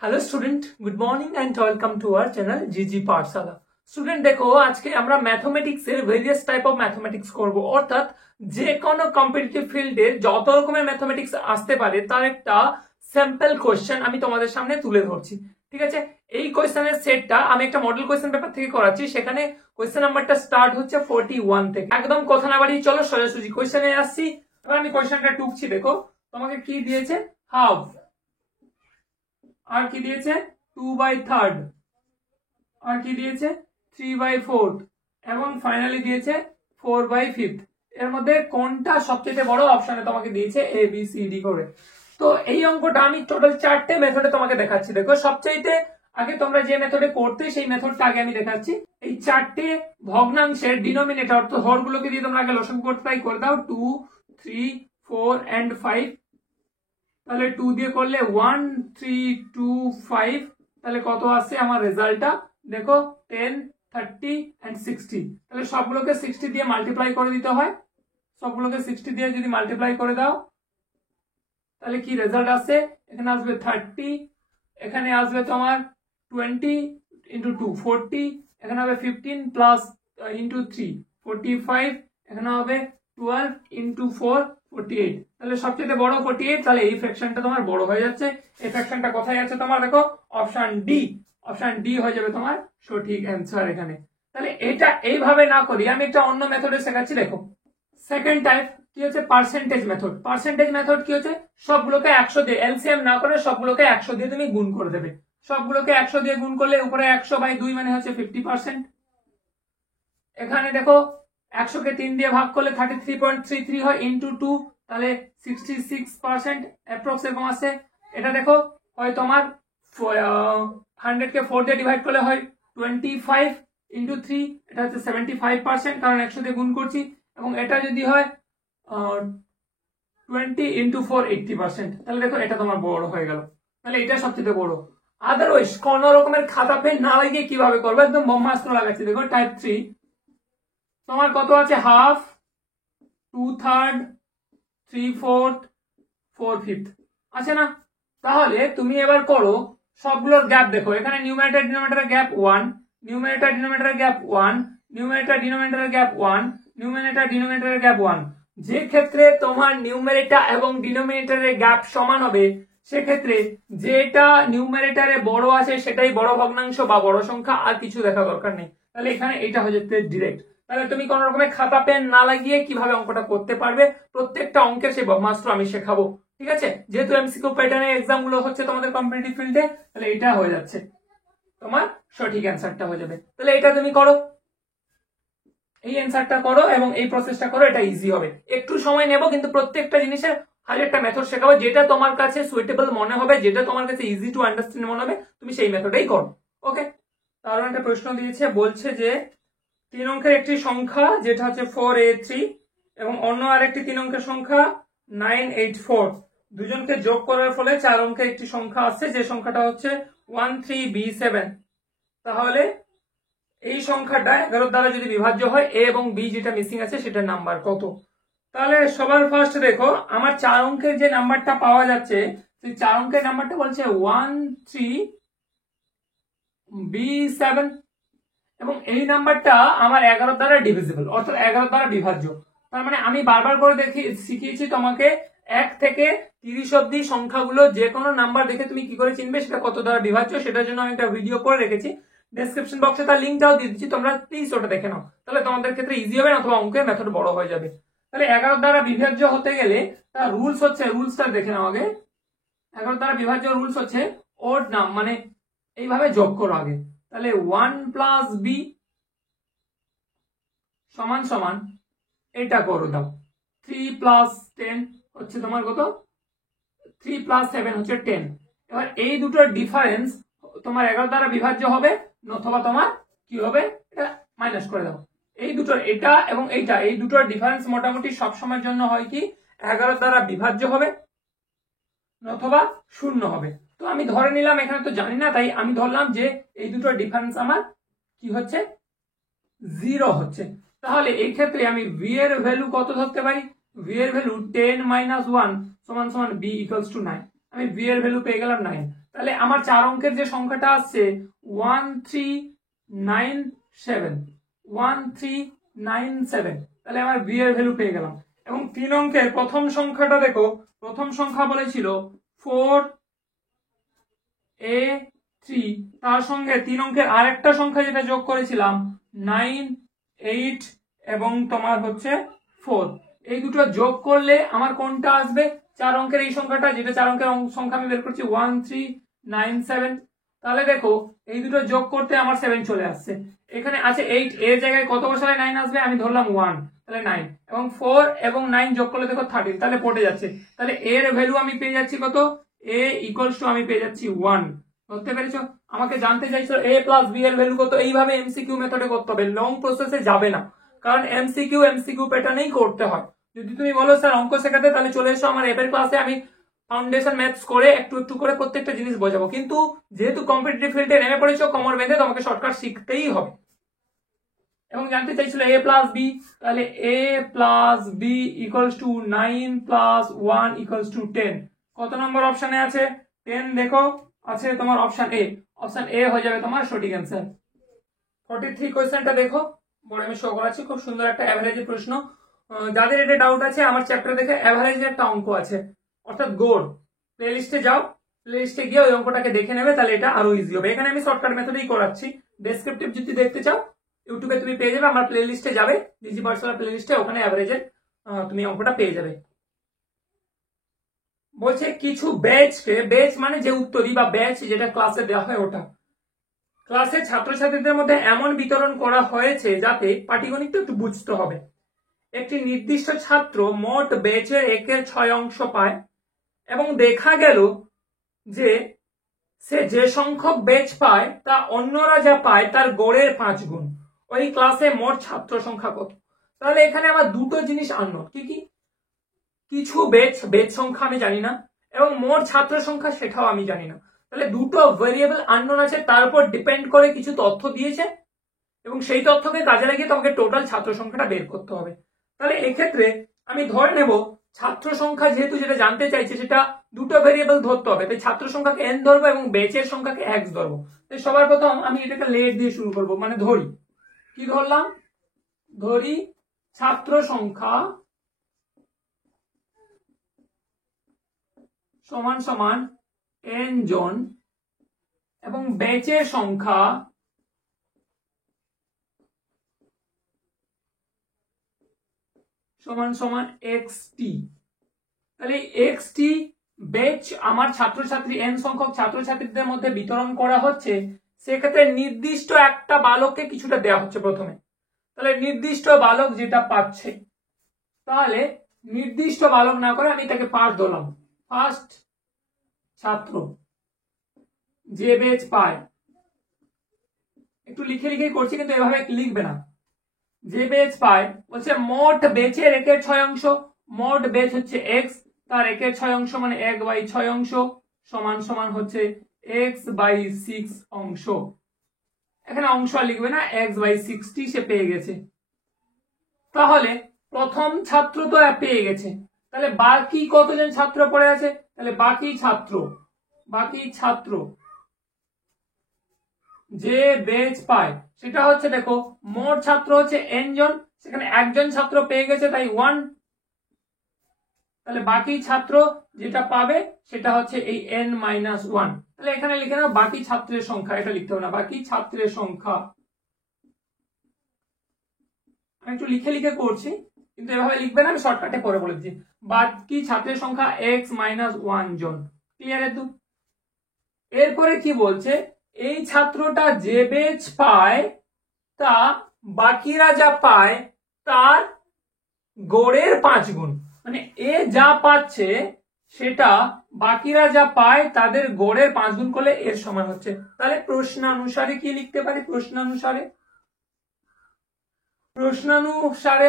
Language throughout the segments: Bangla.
Hello student, good morning and welcome to our channel GG Pathshala. Student দেখো, আজকে আমরা ম্যাথমেটিক্স এর ভেরিয়াস টাইপ অফ ম্যাথমেটিক্স করব, অর্থাৎ যে কোনো কম্পিটিটিভ ফিল্ডে যত রকমের ম্যাথমেটিক্স আসতে পারে তার একটা স্যাম্পল কোশ্চেন আমি তোমাদের সামনে তুলে ধরছি। ঠিক আছে, এই কোশ্চেনের সেটটা আমি একটা মডেল কোশ্চেন পেপার থেকে করাচ্ছি। সেখানে কোশ্চেন নাম্বারটা স্টার্ট হচ্ছে 41 থেকে। একদম কথা না বাড়িয়ে চলো সোজাসুজি কোশ্চেনে আসছি। এবার আমি কোশ্চেনটা টুকছি। দেখো তোমাকে কি দিয়েছে, হাফ, আর কি দিয়েছে 2/3, আর কি দিয়েছে 3/4 এবং ফাইনালি দিয়েছে 4/5। এর মধ্যে কোনটা সবচেয়ে বড় অপশনে তোমাকে দিয়েছে এ বি সি ডি করে। তো এই অঙ্কটা আমি টোটাল 4টে মেথডে তোমাকে দেখাচ্ছি। দেখো সবচাইতে আগে তোমরা যে মেথডে করতে সেই মেথডটা আগে আমি দেখাচ্ছি। এই 4টে ভগ্নাংশের ডিনোমিনেটর অর্থাৎ হরগুলোকে দিয়ে তোমরা আগে লসাগু করতে ট্রাই করে দাও। 2, 3, 4 and 5। তাহলে 2 দিয়ে করলে 1, 3, 2, 5। তাহলে কত আসছে আমার রেজাল্টটা দেখো, 10, 30 and 60। তাহলে সবগুলোকে 60 দিয়ে মাল্টিপ্লাই করে দিতে হয়। সবগুলোকে 60 দিয়ে যদি মাল্টিপ্লাই করে দাও তাহলে কি রেজাল্ট আসছে, এখানে আসবে 30, এখানে আসবে তোমার 20 into 2 40, এখানে হবে 15 প্লাস ইন্টু 3 45, এখানে হবে 12 into 4 48। তাহলে সবচেয়ে বড় 48। তাহলে এই ফ্র্যাকশনটা তোমার বড় হয়ে যাচ্ছে। এই ফ্র্যাকশনটা কোথায় আছে তোমার, দেখো অপশন ডি। অপশন ডি হয়ে যাবে তোমার সঠিক অ্যান্সার এখানে। তাহলে এটা এইভাবে না করি আমি একটা অন্য মেথডে শেখাচ্ছি। দেখো সেকেন্ড টাইপ কি হচ্ছে, পার্সেন্টেজ মেথড। পার্সেন্টেজ মেথড কি হচ্ছে, সবগুলোকে 100 দিয়ে এলসিএম না করে সবগুলোকে 100 দিয়ে তুমি গুণ করে দেবে। সবগুলোকে 100 দিয়ে গুণ করলে উপরে 100/2 মানে হচ্ছে 50%। এখানে দেখো 100 কে 3 দিয়ে ভাগ করলে 33.33 হয়, ইন্টু 2 তাহলে 66% অ্যাপ্রক্স এরকম আসে। এটা দেখো হয় তোমার 100 কে 4 দিয়ে ডিভাইড করলে হয় 25 ইন্টু 3, এটা হচ্ছে 75% কারণ 100 দিয়ে গুণ করছি। এবং এটা যদি হয় 20 ইন্টু 4 80%। তাহলে দেখো এটা তোমার বড় হয়ে গেল। তাহলে এটা সবচেয়ে বড়। আদারওয়াইজ কোন রকমের খাতা পেন না লাগিয়ে কিভাবে করবে, একদম ব্রহ্মাস্ত্র লাগাচ্ছি। দেখো টাইপ 3 তোমার কত আছে, হাফ, 2/3, 3/4, 4/5 আছে না। তাহলে তুমি এবার করো সবগুলোর গ্যাপ। দেখো এখানে নিউমারেটর ডিনোমিনেটরের গ্যাপ 1, নিউমারেটর ডিনোমিনেটরের গ্যাপ 1, নিউমারেটর ডিনোমিনেটরের গ্যাপ 1, নিউমারেটর ডিনোমিনেটরের গ্যাপ 1। যে ক্ষেত্রে তোমার নিউমারেটর এবং ডিনোমিনেটরের গ্যাপ সমান হবে সেক্ষেত্রে যেটা নিউমারেটরে বড় আছে সেটাই বড় ভগ্নাংশ বা বড় সংখ্যা, আর কিছু দেখা দরকার নেই। তাহলে এখানে এটা হয়ে যাচ্ছে ডিরেক্ট। তাহলে তুমি কোন রকমের খাতা পেন না লাগিয়ে কিভাবে অঙ্কটা করতে পারবে প্রত্যেকটা অঙ্কের সেই ব্রহ্মাস্ত্র আমি শেখাবো। ঠিক আছে, যেহেতু এমসিকিউ প্যাটার্নের এক্সাম গুলো হচ্ছে তোমাদের কম্পিটিটিভ ফিল্ডে, তাহলে এটা হয়ে যাচ্ছে তোমার সঠিক অ্যান্সারটা হয়ে যাবে। তাহলে এটা তুমি করো, এই অ্যান্সারটা করো এবং এই প্রসেসটা করো, এটা ইজি হবে। একটু সময় নেব কিন্তু প্রত্যেকটা জিনিসের হাজারটা মেথড শেখাবো। যেটা তোমার কাছে সুইটেবল মনে হবে, যেটা তোমার কাছে ইজি টু আন্ডারস্ট্যান্ড মনে হবে, তুমি সেই মেথডেই করো। ওকে, তাহলে একটা প্রশ্ন দিয়েছে, বলছে যে 3 অঙ্কের একটি সংখ্যা যেটা হচ্ছে 4a3 এবং অন্য আরেকটি 3 অঙ্কের সংখ্যা 984, দুজনকে যোগ করার ফলে 4 অঙ্কের একটি সংখ্যা আসছে যে সংখ্যাটা হচ্ছে 13b7। তাহলে এই সংখ্যাটা 11 দ্বারা যদি বিভাজ্য হয় এ এবং বি যেটা মিসিং আছে সেটার নাম্বার কত। তাহলে সবার ফার্স্ট দেখো আমার 4 অঙ্কের যে নাম্বারটা পাওয়া যাচ্ছে সেই 4 অঙ্কের নাম্বারটা বলছে 13b7 এবং এই নাম্বারটা আমার 11 দ্বারা ডিভিজিবল অর্থাৎ 11 দ্বারা বিভাজ্য। তার মানে আমি বারবার করে শিখিয়েছি তোমাকে 1 থেকে 30 অব্দি সংখ্যাগুলো যে কোনো নাম্বার দেখে তুমি কি করে চিনবে সেটা কত দ্বারা বিভাজ্য, সেটার জন্য আমি একটা ভিডিও করে রেখেছি। ডেসক্রিপশন বক্সে তার লিঙ্কটাও দিয়ে দিচ্ছি, তোমরা প্লিজ ওটা দেখে নাও। তাহলে তোমাদের ক্ষেত্রে ইজি হবে, অথবা অঙ্কের মেথড বড় হয়ে যাবে। তাহলে 11 দ্বারা বিভাজ্য হতে গেলে তার রুলস হচ্ছে, রুলসটা দেখে নাও আগে। 11 দ্বারা বিভাজ্য রুলস হচ্ছে ওড নাম মানে এইভাবে যোগ করো আগে। তাহলে 1 প্লাস বি সমান সমান এটা করে দাও 3 প্লাস 10 হচ্ছে তোমার কত, 3 প্লাস 7 হচ্ছে 10। এবার এই দুটোর ডিফারেন্স তোমার 11 দ্বারা বিভাজ্য হবে, অথবা তোমার কি হবে এটা মাইনাস করে দাও। এই দুটোর, এটা এবং এইটা, এই দুটোর ডিফারেন্স মোটামুটি সব সময়ের জন্য হয় কি 11 দ্বারা বিভাজ্য হবে অথবা 0 হবে। তো আমি ধরে নিলাম, এখানে তো জানি না তাই আমি ধরলাম যে এই দুটোর ডিফারেন্স আমার কি হচ্ছে 0 হচ্ছে। তাহলে এই ক্ষেত্রে আমি v এর ভ্যালু কত ধরতে পারি, ভি এর ভ্যালু 10 মাইনাস 1 সমান সমান বি ইকুয়ালস টু 9। আমি ভি এর ভ্যালু পেয়ে গেলাম 9। তাহলে আমার 4 অঙ্কের যে সংখ্যাটা আসছে 1397, 1397, তাহলে আমার ভি এর ভ্যালু পেয়ে গেলাম। এবং 3 অঙ্কের প্রথম সংখ্যাটা দেখো, প্রথম সংখ্যা বলেছিল 4a3, তার সঙ্গে 3 অঙ্কের আরেকটা সংখ্যা যেটা যোগ করেছিলাম 9, 8 এবং তোমার হচ্ছে 4। এই দুটো যোগ করলে আমার কোনটা আসবে? 4 অঙ্কের এই সংখ্যাটা, যেটা 4 অঙ্কের সংখ্যা আমি বের করছি 1397। তাহলে দেখো এই দুটো যোগ করতে আমার 7 চলে আসছে। এখানে আছে 8, এর জায়গায় কত বসালে 9 আসবে? আমি ধরলাম 1, তাহলে 9 এবং 4 এবং 9 যোগ করলে দেখো 13, তাহলে পড়ে যাচ্ছে। তাহলে এর ভ্যালু আমি পেয়ে যাচ্ছি কত? a ইকুয়ালস টু আমি পেয়ে যাচ্ছি 1। বুঝতে পেরেছো? আমাকে জানতে চাইছো a প্লাস b এর ভ্যালু কত। এইভাবে এমসিকিউ মেথডে করতে হবে, লং প্রসেসে যাবে না, কারণ এমসিকিউ প্যাটার্নেই করতে হয়। যদি তুমি বলো স্যার অঙ্ক শেখাতে, তাহলে চলে এসো আমার এপের ক্লাসে, আমি ফাউন্ডেশন ম্যাথস করে একটু একটু করে প্রত্যেকটা জিনিস বোঝাবো। কিন্তু যেহেতু কম্পিটিটিভ ফিল্ডে নেমে পড়েছো, কোমর বেঁধে তোমাকে শর্টকাট শিখতেই হবে। এবং জানতে চাইছিল a প্লাস বি, তাহলে a plus b equals to 9 plus 1 equals to 10। কত নম্বর অপশনে আছে? 10 দেখো আছে তোমার অপশন এ। অপশন এ হয়ে যাবে তোমার সঠিক অ্যান্সার। 43 কোয়েশ্চেনটা দেখো, বড় আমি শো করাচ্ছি, খুব সুন্দর একটা অ্যাভারেজের প্রশ্ন। যাদের এটা ডাউট আছে আমার চ্যাপ্টার দেখে অ্যাভারেজের একটা অঙ্ক আছে, অর্থাৎ গড়। প্লেলিস্টে যাও, প্লেলিস্টে গিয়ে ওই অঙ্কটাকে দেখে নেবে, তাহলে এটা আরো ইজি হবে। এখানে আমি শর্টকাট মেথডেই করাচ্ছি। ডেসক্রিপটিভ যদি দেখতে চাও ইউটিউবে তুমি পেয়ে যাবে, আমার প্লেলিস্টে যাবে, ডিজি পার্সোনাল প্লেলিস্টে, ওখানে অ্যাভারেজের তুমি অঙ্কটা পেয়ে যাবে। বলছে কিছু ব্যাচকে, ব্যাচ মানে যে উত্তরী বা ব্যাচ যেটা ক্লাসে দেওয়া হয় ওটা, ক্লাসে ছাত্রছাত্রীদের মধ্যে এমন বিতরণ করা হয়েছে যাতে, পাটিগণিত একটু বুঝতে হবে, একটি নির্দিষ্ট ছাত্র মোট ব্যাচের 1/6 অংশ পায় এবং দেখা গেল যে সে যে সংখ্যক ব্যাচ পায় তা অন্যরা যা পায় তার গড়ের 5 গুণ। ওই ক্লাসে মোট ছাত্র সংখ্যা কত? তাহলে এখানে আমার দুটো জিনিস আননোন। কি কি? কিছু ব্যাচ সংখ্যা আমি জানি না, এবং মোট ছাত্র সংখ্যা সেটাও আমি জানি না। তাহলে দুটো ভেরিয়েবল আননোন আছে, তার উপর ডিপেন্ড করে কিছু তথ্য দিয়েছে এবং সেই তথ্যকে কাজে লাগিয়ে তোমাকে টোটাল ছাত্র সংখ্যাটা বের করতে হবে। তাহলে এক্ষেত্রে আমি ধরে নেব ছাত্র সংখ্যা, যেহেতু যেটা জানতে চাইছে সেটা দুটো ভেরিয়েবল ধরতে হবে, তাই ছাত্র সংখ্যাকে n ধরবো এবং ব্যাচের সংখ্যাকে x ধরবো। তাই সবার প্রথম আমি এটাকে লেট দিয়ে শুরু করব, মানে ধরি। কি ধরলাম? ধরি ছাত্র সংখ্যা সমান সমান n জন এবং ব্যাচের সংখ্যা সমান সমান xt। তাহলে xt ব্যাচ আমার ছাত্রছাত্রী n সংখ্যক ছাত্রছাত্রীদের মধ্যে বিতরণ করা হচ্ছে, সেক্ষেত্রে নির্দিষ্ট একটা বালককে কিছুটা দেওয়া হচ্ছে প্রথমে। তাহলে নির্দিষ্ট বালক যেটা পাচ্ছে, তাহলে নির্দিষ্ট বালক না করে আমি তাকে ফার্স্ট ধরলাম। ফার্স্ট ছাত্র যে ব্যাচ পায়, একটু লিখে লিখে করছি কিন্তু এভাবে লিখবে না। যে ব্যাচ পায় বলছে মোট ব্যাচের 1/6 অংশ, মোট ব্যাচ হচ্ছে x, তার 1/6 অংশ মানে 1/6 অংশ সমান সমান হচ্ছে x/6 অংশ। এখানে অংশ লিখবে না, x/60 সে পেয়ে গেছে। তাহলে প্রথম ছাত্র তো পেয়ে গেছে, তাহলে বাকি কতজন ছাত্র পড়ে আছে? তাহলে বাকি ছাত্র যে ব্যাচ পায় সেটা হচ্ছে, দেখো মোট ছাত্র হচ্ছে n জন, সেখানে একজন ছাত্র পেয়ে গেছে তাই 1, তাহলে বাকি ছাত্র যেটা পাবে সেটা হচ্ছে এই n-1। তাহলে এখানে লিখে নাও বাকি ছাত্রের সংখ্যা, এটা লিখতে হবে না, বাকি ছাত্রের সংখ্যা। আমি একটু লিখে লিখে করছি কিন্তু এভাবে লিখবে না, আমি শর্টকাটে পরে বলে দিচ্ছি। বাকি ছাত্রের সংখ্যা x-1 জন। ক্লিয়ার? এত এরপরে কি বলছে, এই ছাত্রটা যে ব্যাচ পায় তা বাকিরা যা পায় তার গড়ের 5 গুণ, মানে এ যা পাচ্ছে সেটা বাকিরা যা পায় তাদের গড়ের 5 গুণ করলে এর সমান হচ্ছে। তাহলে প্রশ্নানুসারে কি লিখতে পারি? প্রশ্নানুসারে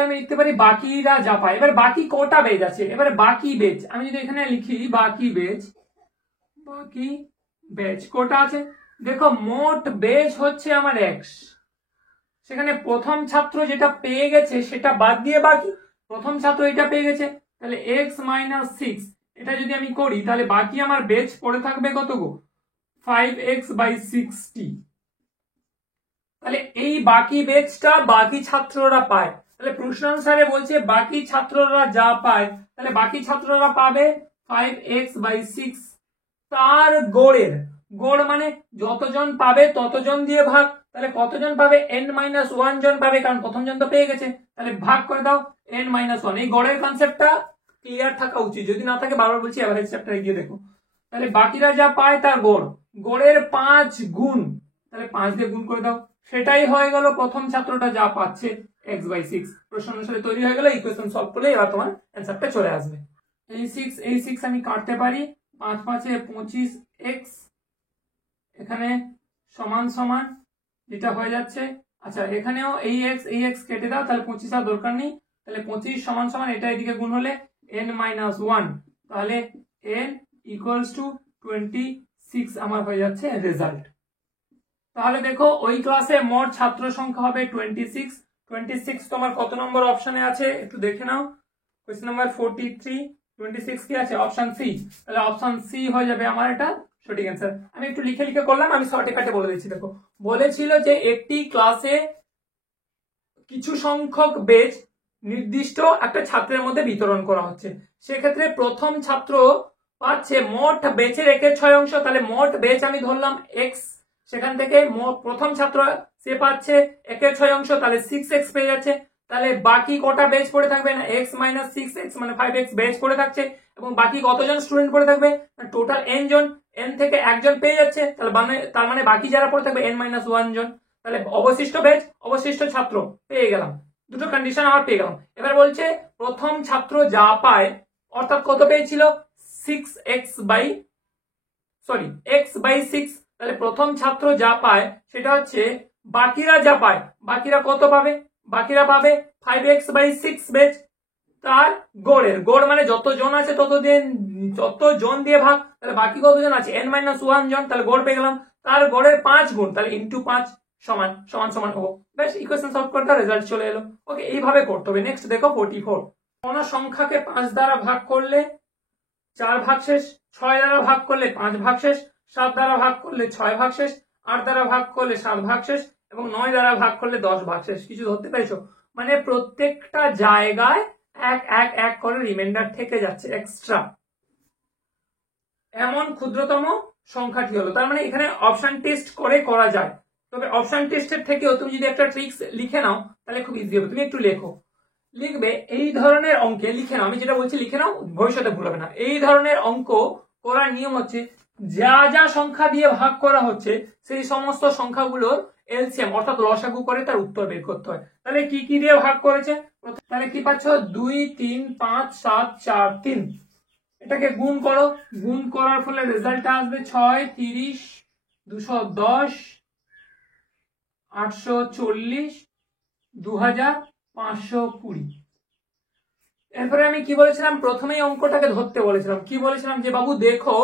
আমি লিখতে পারি বাকিরা যা পায়। এবার বাকি কটা বেচ আছে? এবারে বাকি বেচ আমি যদি এখানে লিখি বাকি বেচ কটা আছে? দেখো মোট বেচ হচ্ছে আমার x, সেখানে প্রথম ছাত্র যেটা পেয়ে গেছে সেটা বাদ দিয়ে বাকি, প্রথম ছাত্র এটা পেয়ে গেছে তাহলে এক্স মাইনাস সিক্স, এটা যদি আমি করি তাহলে বাকি আমার বেচ পড়ে থাকবে কত গো, 5x/60। তাহলে এই বাকি বেচটা বাকি ছাত্ররা পায়। তাহলে প্রশ্ন অনুসারে বলছে বাকি ছাত্ররা যা পায়, তাহলে বাকি ছাত্ররা পাবে 5x/6 তার গড়ের, গড় মানে যতজন পাবে ততজন দিয়ে ভাগ। তাহলে কতজন পাবে, n-1 জন পাবে, কারণ প্রথম জন তো পেয়ে গেছে। তাহলে ভাগ করে দাও n-1। এই গড়ের কনসেপ্টটা ক্লিয়ার থাকা উচিত, যদি না থাকে বারবার বলছি এভারেজ চ্যাপ্টারে গিয়ে দেখো। তাহলে বাকিরা যা পায় তার গড়, গড়ের 5 গুণ, তাহলে 5 দিয়ে গুণ করে দাও, সেটাই হয়ে গেল প্রথম ছাত্রটা যা পাচ্ছে x/6। প্রশ্ন অনুসারে তৈরি হয়ে গেল। ইকুয়েশন সলভ করলে এবার তোমার অ্যান্সারটা চলে আসবে। এই 6 আমি কাটতে পারি, 5 5 এ 25x, এখানে সমান সমান যেটা হয়ে যাচ্ছে, আচ্ছা এখানেও এই x কেটে দাও, তাহলে 25 আর দরকার নেই। তাহলে 25 সমান সমান এটা এদিকে গুণ হলে n-1, তাহলে n = 26 আমার হয়ে যাচ্ছে রেজাল্ট। তাহলে দেখো ওই ক্লাসে মোট ছাত্র সংখ্যা হবে 26। তোমার কত নম্বর অপশনে আছে একটু দেখে নাও। কোয়েশ্চেন নাম্বার 43, 26 কি আছে, অপশন সি। তাহলে অপশন সি হয়ে যাবে আমার এটা সঠিক অ্যান্সার। আমি একটু লিখে লিখে করলাম, আমি শর্টকাটে বলে দিচ্ছি। দেখো বলেছিল যে একটি ক্লাসে কিছু সংখ্যক বেচ নির্দিষ্ট একটা ছাত্রের মধ্যে বিতরণ করা হচ্ছে, সেক্ষেত্রে প্রথম ছাত্র পাচ্ছে মোট বেচের 1/6 অংশ। তাহলে মোট বেচ আমি ধরলাম x, সেখান থেকে প্রথম ছাত্র সে পাচ্ছে 1/6 অংশ, তাহলে 6x পেয়ে যাচ্ছে। তাহলে বাকি কটা বেচ পড়ে থাকবে না, x - 6x মানে 5x বেচ পড়ে থাকছে, এবং বাকি কতজন স্টুডেন্ট পড়ে থাকবে, টোটাল n জন, n থেকে একজন পেয়ে যাচ্ছে, তার মানে বাকি যারা পড়ে থাকবে n-1 জন। তাহলে অবশিষ্ট বেচ, অবশিষ্ট ছাত্র পেয়ে গেলাম, দুটো কন্ডিশন আমার পেয়ে গেলাম। এবার বলছে প্রথম ছাত্র যা পায়, অর্থাৎ কত পেয়েছিল, x/6। তাহলে প্রথম ছাত্র যা পায় সেটা হচ্ছে বাকিরা যা পায়, বাকিরা কত পাবে, বাকিরা পাবে 5x/6 বেচ তার গড়ের, গড় মানে যত জন আছে তত জন দিয়ে ভাগ। তাহলে বাকি কতজন আছে, n-1 জন, তাহলে গড় পেয়ে গেলাম, তার গড়ের 5 গুণ, তাহলে ইন্টু 5 সমান সমান সমান হবো। বেশ, ইকুয়েশন সলভ করতে রেজাল্ট চলে এলো। ওকে, এইভাবে করতে হবে। নেক্সট দেখো 44। কোন সংখ্যাকে 5 দ্বারা ভাগ করলে 4 ভাগ শেষ, 6 দ্বারা ভাগ করলে 5 ভাগ শেষ, 7 দ্বারা ভাগ করলে 6 ভাগ শেষ, 8 দ্বারা ভাগ করলে 7 ভাগ শেষ, এবং 9 দ্বারা ভাগ করলে 10 ভাগ শেষ। কিছু ধরতে পেরেছো, মানে প্রত্যেকটা জায়গায় এক করে রিমাইন্ডার থেকে যাচ্ছে এক্সট্রা। এমন ক্ষুদ্রতম সংখ্যাটি হলো, তার মানে এখানে অপশন টেস্ট করে করা যায়, তবে অপশন টেস্টের থেকেও তুমি যদি একটা ট্রিক্স লিখে নাও তাহলে খুব ইজি হবে। তুমি একটু লিখবে এই ধরনের অঙ্কে, লিখে নাও, আমি যেটা বলছি লিখে নাও, ভবিষ্যতে ভুল হবে না। এই ধরনের অঙ্ক করার নিয়ম হচ্ছে যা যা সংখ্যা দিয়ে ভাগ করা হচ্ছে সেই সমস্ত সংখ্যাগুলোর এলসিএম অর্থাৎ লসাগু করে তার উত্তর বের করতে হয়। তাহলে কি কি দিয়ে ভাগ করেছে, তাহলে কি পাচ্ছ, 2 3 5 7 4 3। এটাকে গুণ করো, গুণ করার ফলে রেজাল্ট আসবে 6 30 210 840 2520। এরপরে আমি কি বলেছিলাম, প্রথমেই অঙ্কটাকে ধরতে বলেছিলাম, কি বলেছিলাম যে বাবু দেখো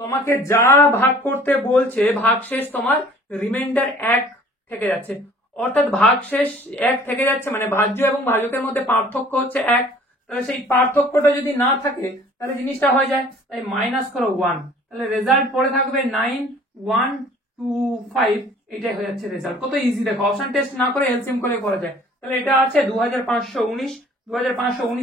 তোমাকে যা ভাগ করতে বলছে ভাগশেষ তোমার রিমাইন্ডার 1 থেকে যাচ্ছে, অর্থাৎ ভাগশেষ 1 থেকে যাচ্ছে, মানে ভাজ্য এবং ভাজকের মধ্যে পার্থক্য হচ্ছে 1। তাহলে সেই পার্থক্যটা যদি না থাকে তাহলে জিনিসটা হয়ে যায়, তাই মাইনাস করো 1, তাহলে রেজাল্ট পড়ে থাকবে 9 1 2 5। এটাই হয়ে যাচ্ছে রেজাল্ট। কত ইজি দেখো, অপশন টেস্ট না করে এলসিএম করে করা যায়। তাহলে এটা আছে 2519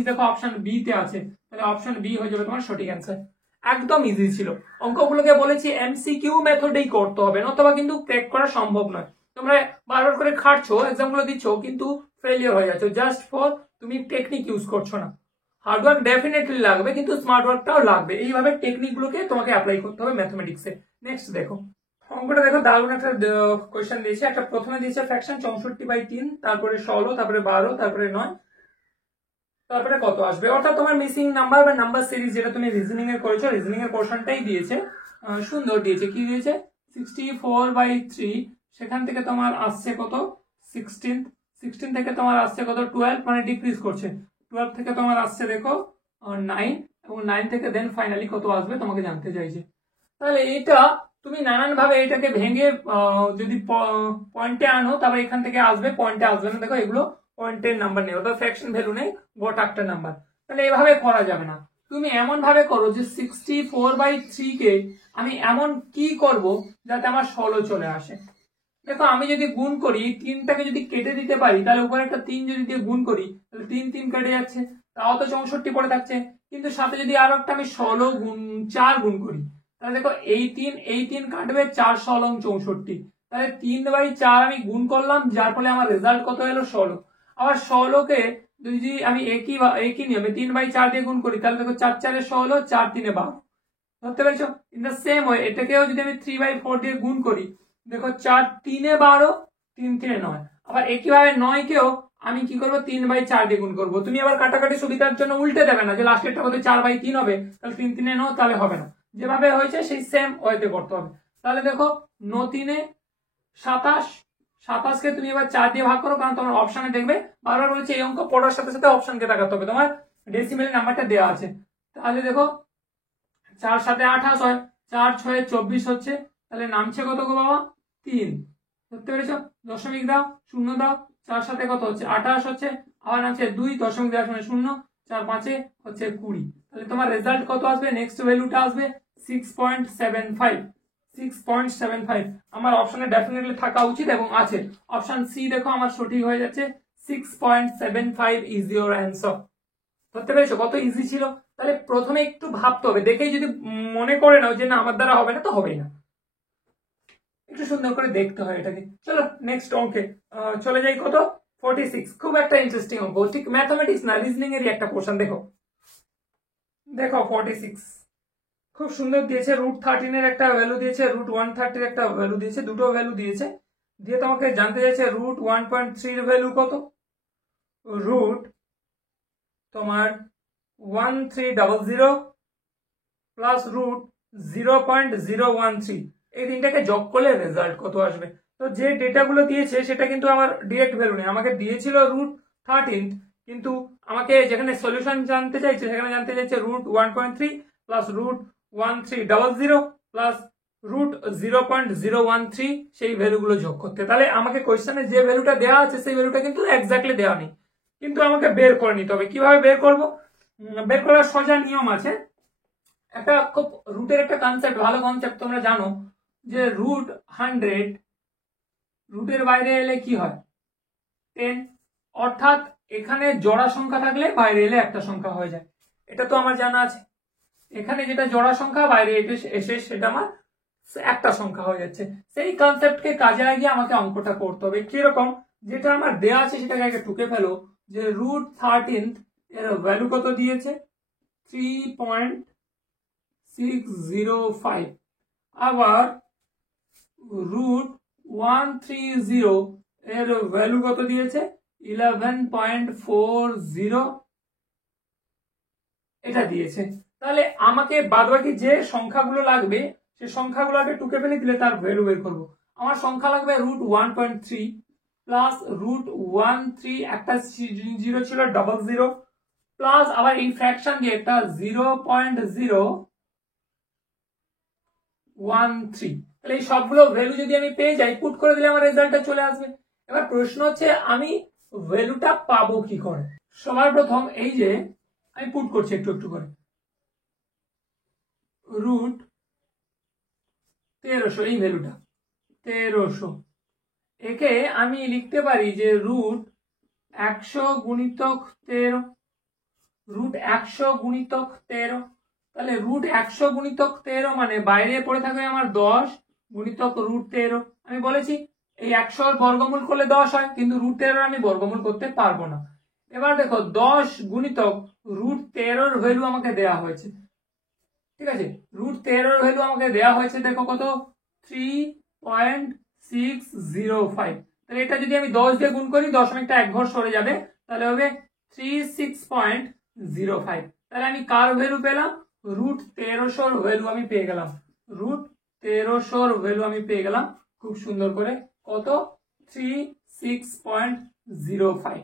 দেখো অপশন বি তে আছে, তাহলে অপশন বি হয়ে যাবে তোমার সঠিক অ্যান্সার। একদম ইজি ছিল। অঙ্কগুলোকে বলেছি এমসিকিউ মেথডেই করতে হবে, নতুবা কিন্তু ক্র্যাক করা সম্ভব নয়। তোমরা বারবার করে খাটছো, এক্সাম গুলো দিচ্ছ, কিন্তু ফেলিয়ার হয়ে যাচ্ছে জাস্ট ফর তুমি টেকনিক ইউজ করছো না। হার্ডওয়ার্ক ডেফিনেটলি লাগবে, কিন্তু স্মার্ট ওয়ার্কটাও লাগবে। এইভাবে টেকনিক গুলোকে তোমাকে অ্যাপ্লাই করতে হবে ম্যাথমেটিক্সে। নেক্সট দেখো অঙ্কটা, দেখো দারুণ একটা কোয়েশ্চেন দিয়েছে। একটা প্রথমে দিয়েছে ফ্র্যাকশন 64/3, তারপরে 16, তারপরে 12, তারপরে 9, তারপরে কত আসবে, অর্থাৎ তোমার মিসিং নাম্বার বা নাম্বার সিরিজ যেটা তুমি রিজনিং এর করেছো, রিজনিং এর পোর্শনটাই দিয়েছে। সুন্দর দিয়েছে, কি দিয়েছে 64/3, সেখান থেকে তোমার আসছে কত 16 থেকে তোমার আসছে কত 12, মানে ডিক্রিজ করছে। 12 থেকে তোমার আসছে দেখো 9, এবং 9 থেকে দেন ফাইনালি কত আসবে তোমাকে জানতে চাইছে। তাহলে এটা তুমি নানান ভাবে এটাকে ভেঙে যদি পয়েন্টে আনো, তারপর এখান থেকে আসবে, পয়েন্টে আসবে না। দেখো এগুলো পয়েন্টের নাম্বার নেই, অর্থাৎ ফ্র্যাকশন ভ্যালু নেই, গোটা একটা নাম্বার। তাহলে এভাবে করা যাবে না। তুমি এমন ভাবে করো যে 64/3 কে আমি এমন কি করব যাতে আমার 16 চলে আসে। দেখো আমি যদি গুণ করি, 3টাকে যদি কেটে দিতে পারি, তাহলে উপরে একটা 3 যদি দিয়ে গুণ করি, তাহলে 3 3 কেটে যাচ্ছে, তাও তো 64 পড়ে থাকছে। কিন্তু সাথে যদি আরো একটা আমি 4 গুণ করি, তাহলে দেখো এই 3 কাটবে, 4 16 64, তাহলে 3/4 আমি গুণ করলাম, যার ফলে আমার রেজাল্ট কত এলো 16। আবার 16কে যদি আমি একই নিয়মে 3/4 দিয়ে গুণ করি, তাহলে দেখো 4 4 16, 4 3 12। ধরতে পেরেছো? ইন দ্য সেম ওয়ে এটাকেও যদি আমি 3/4 দিয়ে গুণ করি, দেখো 4 3 12, 3 3 9। আবার একইভাবে 9কেও আমি কি করবো, 3/4 দিয়ে গুণ করবো। তুমি আবার কাটাকাটি সুবিধার জন্য উল্টে দেবে না যে লাস্টেরটা বোধহয় 4/3 হবে, তাহলে 3 3 9, তাহলে হবে না। যেভাবে হয়েছে সেই সেম ওয়েতে করতে হবে। তাহলে দেখো 9 3 27, 27কে তুমি এবার 4 দিয়ে ভাগ করো, কারণ তোমার অপশনে দেখবে বারবার বলেছে এই অঙ্ক পড়ার সাথে সাথে অপশনকে তাকাতে হবে, তোমার ডেসিমেল নাম্বারটা দেওয়া আছে। তাহলে দেখো 4 7 28 হয়, 4 6 24 হচ্ছে, তাহলে নামছে কত গো বাবা, 3। বুঝতে পেরেছো? দশমিক দাও, শূন্য দাও, 4 7 কত হচ্ছে 28 হচ্ছে, আবার নামছে 2, দশমিক দেওয়ার সময় 0, 4 5 হচ্ছে 20। তাহলে তোমার রেজাল্ট কত আসবে, নেক্সট ভ্যালুটা আসবে 6.75। 6.75 আমার অপশনে ডেফিনেটলি থাকা উচিত এবং আছে। অপশন সি দেখো আমার সঠিক হয়ে যাচ্ছে, 6.75 ইজ ইওর অ্যান্সার। ধরতে পেরেছো কত ইজি ছিল? তাহলে প্রথমে একটু ভাবতে হবে, দেখেই যদি মনে করে নাও যে না আমার দ্বারা হবে না, তো হবেই না। একটু সুন্দর করে দেখতে হয় এটাকে। চলো নেক্সট অঙ্কে চলে যাই। কত, 46। খুব একটা ইন্টারেস্টিং অঙ্ক, ঠিক ম্যাথমেটিক্স না, রিজনিং এরই একটা পোর্শন। দেখো দেখো 46 খুব সুন্দর দিয়েছে। √13 এর একটা ভ্যালু দিয়েছে, √130 এর একটা ভ্যালু দিয়েছে, দুটো ভ্যালু দিয়েছে। দিয়ে তোমাকে জানতে চাইছে √1.3 এর ভ্যালু কত। রুট তোমার 1300 প্লাস √0.013, এই তিনটাকে যোগ করলে রেজাল্ট কত আসবে। তো যে ডেটাগুলো দিয়েছে সেটা কিন্তু আমার ডিরেক্ট ভ্যালু নেই, আমাকে দিয়েছিল √13, কিন্তু আমাকে যেখানে সলিউশন জানতে চাইছে সেখানে জানতে চাইছে √1.3 প্লাস √1300 প্লাস √0.013, সেই ভ্যালুগুলো যোগ করতে। তাহলে আমাকে কোয়েশ্চেনে যে ভ্যালুটা দেওয়া আছে সেই ভ্যালুটা কিন্তু এক্স্যাক্টলি দেওয়া নেই, কিন্তু আমাকে বের করে নিতে হবে। কিভাবে বের করব? বের করার সোজা নিয়ম আছে। একটা খুব রুটের একটা কনসেপ্ট, ভালো কনসেপ্ট তোমরা জানো, যে √100 রুটের বাইরে এলে কি হয়, 10। অর্থাৎ এখানে জোড়া সংখ্যা থাকলে বাইরে এলে একটা সংখ্যা হয়ে যায়, এটা তো আমার জানা আছে। এখানে যেটা জোড়া সংখ্যা বাইরে এসে সেটা আমার একটা সংখ্যা হয়ে যাচ্ছে। সেই কনসেপ্টকে কাজে লাগিয়ে আমাকে অঙ্কটা করতে হবে। কিরকম, যেটা আমার দেওয়া আছে সেটাকে আগে টুকে ফেলো, যে √13 এর ভ্যালু কত দিয়েছে, 3.605। আবার √130 এর ভ্যালু কত দিয়েছে, 11.40, এটা দিয়েছে। তাহলে আমাকে বাদবাকি যে সংখ্যাগুলো লাগবে সে সংখ্যাগুলো আগে টুকে ফেলে দিলে তার ভ্যালু বের করবো। আমার সংখ্যা লাগবে √1.3 প্লাস √13, একটা 0 ছিল 00, প্লাস আবার এই ফ্র্যাকশন দিয়ে একটা 0.013। তাহলে এই সবগুলো ভ্যালু যদি আমি পেয়ে যাই, পুট করে দিলে আমার রেজাল্টটা চলে আসবে। এবার প্রশ্ন হচ্ছে আমি ভ্যালুটা পাবো কি করে। সবার প্রথম এই যে আমি পুট করছি একটু একটু করে, √1300, এই ভ্যালুটা 1300, একে আমি লিখতে পারি যে √100 গুণিতক 13, √100 গুণিতক 13। তাহলে √100 গুণিতক 13 মানে বাইরে পড়ে থাকবে আমার 10 গুণিতক √13। আমি বলেছি এই 100 বর্গমূল করলে 10 হয়, কিন্তু √13 আমি বর্গমূল করতে পারবো না। এবার দেখো 10 গুণিতক √13 ভ্যালু আমাকে দেওয়া হয়েছে, ঠিক আছে। √13 ভ্যালু আমাকে দেওয়া হয়েছে, দেখো কত, 3.605। তাহলে এটা যদি আমি 10 দিয়ে গুণ করি, দশমিকটা এক ঘর সরে যাবে, তাহলে হবে 36.05। তাহলে আমি কার ভ্যালু পেলাম, √1300 ভ্যালু আমি পেয়ে গেলাম। √1300 ভ্যালু আমি পেয়ে গেলাম খুব সুন্দর করে, কত, 36.05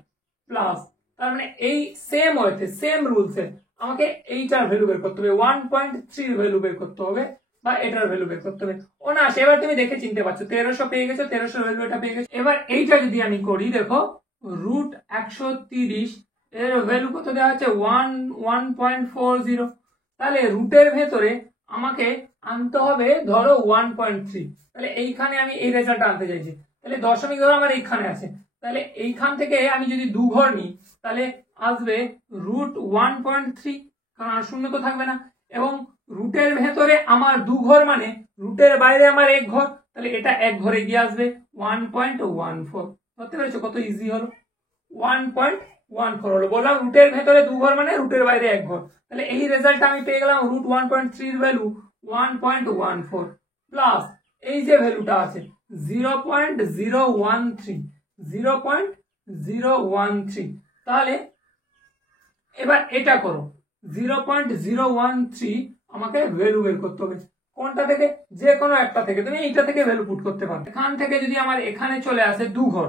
প্লাস, তার মানে এই সেম ওয়েতে সেম রুলসে আমাকে এইটার ভ্যালু বের করতে হবে, 1.3 ভ্যালু বের করতে হবে, বা এটার ভ্যালু বের করতে হবে। ও না, সেবার তুমি দেখে চিনতে পারছো, 1300 পেয়ে গেছো, 1300 ভ্যালু এটা পেয়ে গেছো। এবার এইটা যদি আমি করি, দেখো √130 এর ভ্যালু কত দেওয়া হচ্ছে 1.40। তাহলে রুটের ভেতরে আমাকে আনতে হবে ধরো 1.3। তাহলে এইখানে আমি এই রেজাল্ট আনতে চাইছি, তাহলে দশমিক ধরো আমার এইখানে আছে, তাহলে এইখান থেকে আমি যদি দু ঘর নিই তাহলে আসবে √1.3, কারণ আর শূন্য তো থাকবে না। এবং রুটের ভেতরে আমার দু ঘর মানে রুটের বাইরে আমার এক ঘর, তাহলে এটা এক ঘরে গিয়ে আসবে 1.14। বুঝতে পেরেছো কত ইজি হলো? 1.14 হলো। বললাম রুটের ভেতরে দু ঘর মানে রুটের বাইরে এক ঘর, তাহলে এই রেজাল্টটা আমি পেয়ে গেলাম √1.3 এর ভ্যালু 1.14 প্লাস এই যে ভ্যালুটা আছে 0.013। তাহলে এবার এটা করো 0.013 আমাকে ভ্যালু বের করতে হবে। কোনটা থেকে? যে কোনো একটা থেকে, তুমি এইটা থেকে ভ্যালু পুট করতে পারো। এখান থেকে যদি আমার এখানে চলে আসে দু ঘর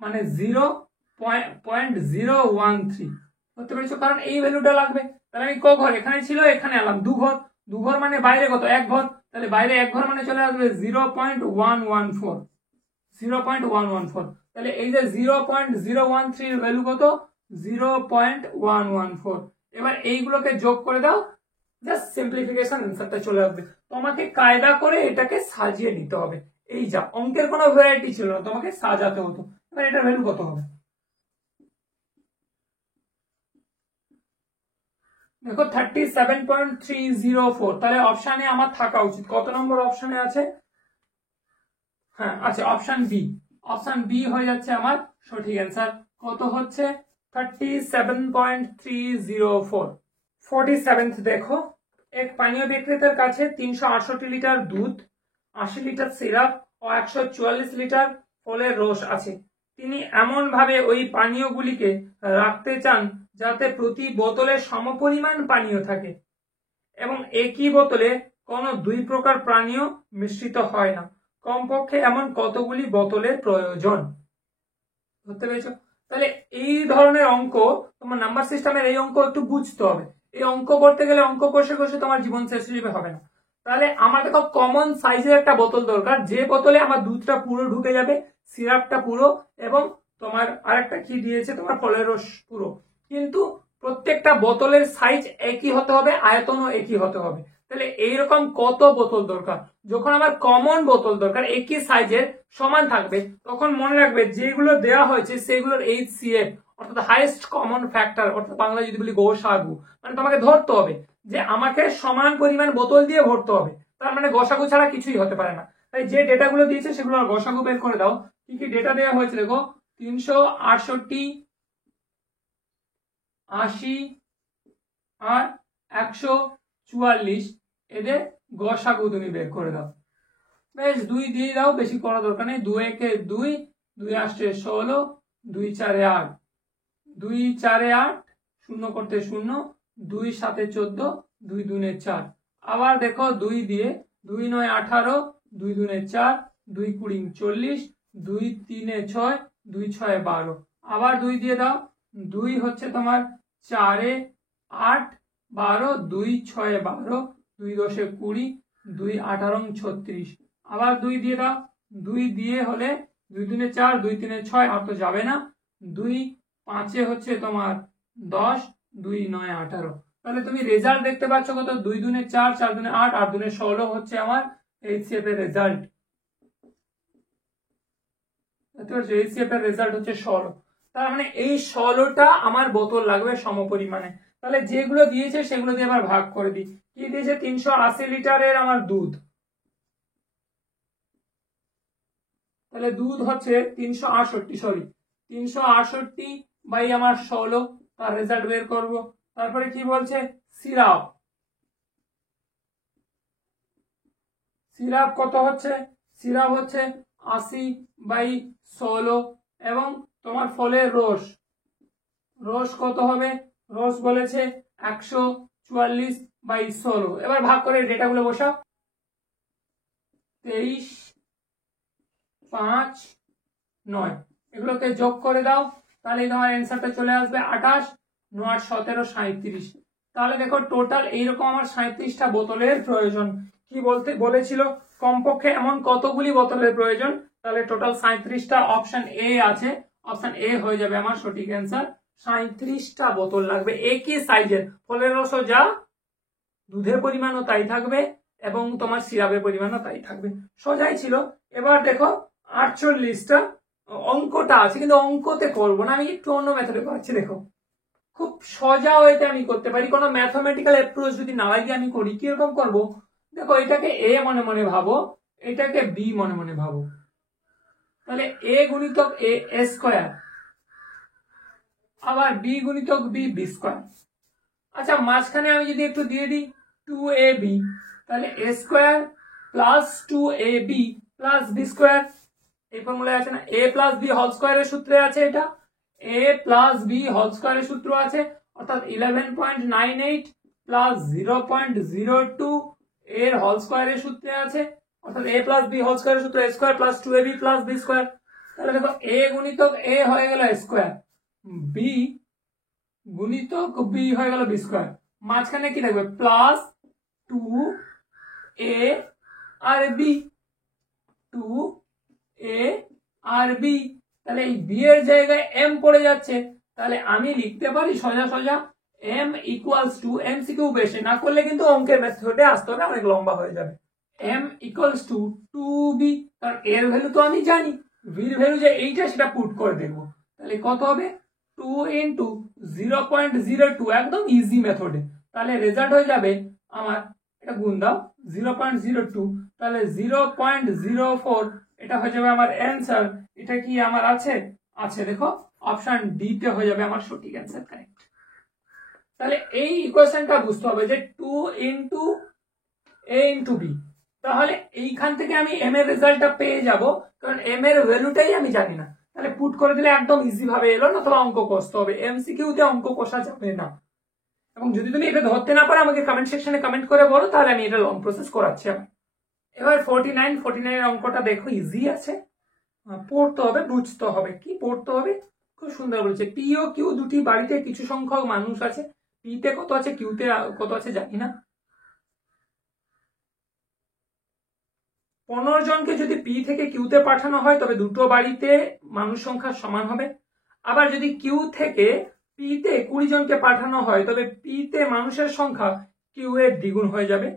মানে 0.013, বুঝতে পেরেছো? কারণ এই ভ্যালুটা লাগবে। তাহলে আমি ক ঘর? এখানে ছিল, এখানে এলাম দু ঘর। দু ঘর মানে বাইরে কত? এক ঘর, তাহলে বাইরে এক ঘর মানে চলে আসবে 0.114। তাহলে এই যে 0.013 এর ভ্যালু কত? 0.114। এবার এইগুলোকে যোগ করে দাও, জাস্ট সিম্পলিফিকেশন অ্যান্সারটা চলে আসবে। তোমাকে কায়দা করে এটাকে সাজিয়ে নিতে হবে। এই যা অঙ্কের কোনো ভ্যারাইটি ছিল না, তোমাকে সাজাতে হতো। এবার এটার ভ্যালু কত হবে? দেখো 37.304। তাহলে অপশানে আমার থাকা উচিত। কত নম্বর অপশানে আছে? হ্যাঁ আচ্ছা, অপশন বি। অপশন বি হয়ে যাচ্ছে আমার সঠিক অ্যান্সার। কত হচ্ছে? 37.304। 47th দেখো, এক পানীয় বিক্রেতার কাছে 368 লিটার দুধ, 80 লিটার সিরাপ ও 144 লিটার ফলের রস আছে। তিনি এমন ভাবে ওই পানীয়গুলিকে রাখতে চান যাতে প্রতি বোতলে সমপরিমাণ পানীয় থাকে এবং একই বোতলে কোনো দুই প্রকার পানীয় মিশ্রিত হয় না। কমপক্ষে এমন কতগুলি বোতলের প্রয়োজন? বুঝতে পেরেছো? তাহলে এই ধরনের অঙ্ক তোমার নাম্বার সিস্টেমের এই অঙ্ক একটু বুঝতে হবে। এই অঙ্ক করতে গেলে অঙ্ক কষে কষে তোমার জীবন শেষ হিসেবে হবে না। তাহলে আমার দেখো কমন সাইজের একটা বোতল দরকার, যে বোতলে আমার দুধটা পুরো ঢুকে যাবে, সিরাপটা পুরো, এবং তোমার আরেকটা কি দিয়েছে তোমার ফলের রস পুরো। কিন্তু প্রত্যেকটা বোতলের সাইজ একই হতে হবে, আয়তনও একই হতে হবে। তাহলে এইরকম কত বোতল দরকার? যখন আমার কমন বোতল দরকার একই সাইজের সমান থাকবে, তখন মনে রাখবে যেগুলো দেওয়া হয়েছে সেগুলোর HCF অর্থাৎ হাইয়েস্ট কমন ফ্যাক্টর, অর্থাৎ বাংলা যদি বলি গসাগু, মানে তোমাকে ধরতে হবে যে আমাকে সমান পরিমাণ বোতল দিয়ে ভরতে হবে। তার মানে গসাগু ছাড়া কিছুই হতে পারে না। তাই যে ডেটাগুলো দিয়েছে সেগুলো গসাগু বের করে দাও। কি কি ডেটা দেওয়া হয়েছে দেখো, 368, 80 আর 144, এদের গসাগু তুমি বের করে দাও। বেশ, 2 দিয়ে দাও, বেশি করা দরকার নেই। 2 একে 2, 2 8 16, 2 4 8, 2 4 8, 0 করতে 0, 2 7 14, 2 2 4। আবার দেখো 2 দিয়ে 2 9 18, 2 2 4, 2 20 40, 2 3 6, 2 6 12। আবার 2 দিয়ে দাও, 2 হচ্ছে তোমার 4 8 12, 2 6 12, 2 10 20, 2 18 36। আবার 2 দিয়ে দাও, 2 দিয়ে হলে 2 2 4, 2 3 6, আর তো যাবে না। 2 5 হচ্ছে তোমার 10, 2 9 18। তাহলে তুমি রেজাল্ট দেখতে পাচ্ছ কত? 2 2 4, 4 2 8, 8 2 16 হচ্ছে আমার HCF এর রেজাল্ট। HCF এর রেজাল্ট হচ্ছে 16। তার মানে এই 16টা আমার বোতল লাগবে সমপরিমাণে। তাহলে যেগুলো দিয়েছে সেগুলো দিয়ে আবার ভাগ করে দিই। কি দিয়েছে? 380 লিটারের আমার দুধ, তাহলে দুধ হচ্ছে 368 বাই আমার 16, তার রেজাল্ট বের করব। তারপরে কি বলছে? সিরাপ, সিরাপ কত হচ্ছে? সিরাপ হচ্ছে 80 বাই 16, এবং তোমার ফলের রস, রস কত হবে? রস বলেছে 144 বাই 16। এবার ভাগ করে ডেটাগুলো বসাও। 23 5 9, এগুলোকে যোগ করে দাও, তাহলে তোমার অ্যান্সারটা চলে আসবে 28 9 17 37। তাহলে দেখো টোটাল এইরকম আমার 37টা বোতলের প্রয়োজন। কি বলতে বলেছিল? কমপক্ষে এমন কতগুলি বোতলের প্রয়োজন? তাহলে টোটাল 37টা। অপশন এ আছে, অপশন এ হয়ে যাবে আমার সঠিক অ্যান্সার। 37টা বোতল লাগবে একই সাইজের। ফলের রসও যা, দুধের পরিমাণও তাই থাকবে এবং তোমার সিরাপের পরিমাণও তাই থাকবে। সোজাই ছিল। এবার দেখো 48টা অঙ্কটা আছে, কিন্তু অঙ্কতে করবো না, আমি একটু অন্য মেথডে করাচ্ছি। দেখো খুব সোজা ওয়েতে আমি করতে পারি, কোনো ম্যাথমেটিক্যাল অ্যাপ্রোচ যদি না লাগিয়ে আমি করি। কিরকম করব? দেখো এটাকে এ মনে মনে ভাবো, এটাকে বি মনে মনে ভাবো। তাহলে এ গুণিতক এ এ স্কোয়ার, আবার বি গুণিতক বি বি স্কোয়ার। আচ্ছা মাঝখানে আমি যদি একটু দিয়ে দিই 2ab, তাহলে a square plus 2ab plus b square. এই ফর্মুলায় আছে না, এ প্লাস বি হোল স্কোয়ারের সূত্রে আছে এটা, এ প্লাস বি হোল স্কোয়ারের সূত্র আছে, অর্থাৎ 11.98 প্লাস 0.02 এর হোল স্কোয়ারের সূত্রে আছে, অর্থাৎ এ প্লাস বি হোল স্কোয়ারের সূত্র a square plus 2ab plus b square. তাহলে দেখো এ গুণিতক এ হয়ে গেল স্কোয়ার, বি গুণিতক বি হয়ে গেল বি স্কোয়ার, মাঝখানে কি থাকবে প্লাস 2a আর বি, 2a আর বি। তাহলে এই বি এর জায়গায় এম পড়ে যাচ্ছে, তাহলে আমি লিখতে পারি সোজা সোজা m ইকুয়ালস টু, এমসিকিউ বেশি না করলে কিন্তু অঙ্কের মেথডে আসতে হবে, অনেক লম্বা হয়ে যাবে। m ইকুয়ালস টু 2b, কারণ এর ভ্যালু তো আমি জানি, বির ভ্যালু যে এইটা সেটা পুট করে দেখবো। তাহলে কত হবে 2 ইন্টু 0.02, একদম ইজি মেথডে। তাহলে রেজাল্ট হয়ে যাবে আমার, এটা গুণ দাও 0.02, তাহলে 0.04, এটা হয়ে যাবে আমার অ্যান্সার। এটা কি আমার আছে? আছে। দেখো অপশন ডি তে হয়ে যাবে আমার সঠিক অ্যান্সার, কারেক্ট। তাহলে এই ইকুয়েশনটা বুঝতে হবে যে 2 ইন্টু এ ইন্টু বি, তাহলে এইখান থেকে আমি এম এর রেজাল্টটা পেয়ে যাব, কারণ এম এর ভ্যালুটাই আমি জানি না। তাহলে পুট করে দিলে একদম ইজি ভাবে এলো, না তোমার অঙ্ক কষতে হবে, এমসিকিউ তে অঙ্ক কষা যাবে না। এবং যদি তুমি এটা ধরতে না পারো আমাকে কমেন্ট সেকশনে কমেন্ট করে বলো, তাহলে আমি এটা লং প্রসেস করাচ্ছি। এবার 49 এর অঙ্কটা দেখো, ইজি আছে, পড়তে হবে, বুঝতে হবে। কি পড়তে হবে? খুব সুন্দর বলেছে, পি ও কিউ দুটি বাড়িতে কিছু সংখ্যক মানুষ আছে, পি তে কত আছে কিউ তে কত আছে জানি না। 15 জনকে যদি পি থেকে কিউতে পাঠানো হয় তবে দুটো বাড়িতে মানুষ সংখ্যা সমান হবে। আবার যদি কিউ থেকে পি তে 20 জনকে পাঠানো হয় তবে পি তে মানুষের সংখ্যা কিউ এর দ্বিগুণ হয়ে যাবে।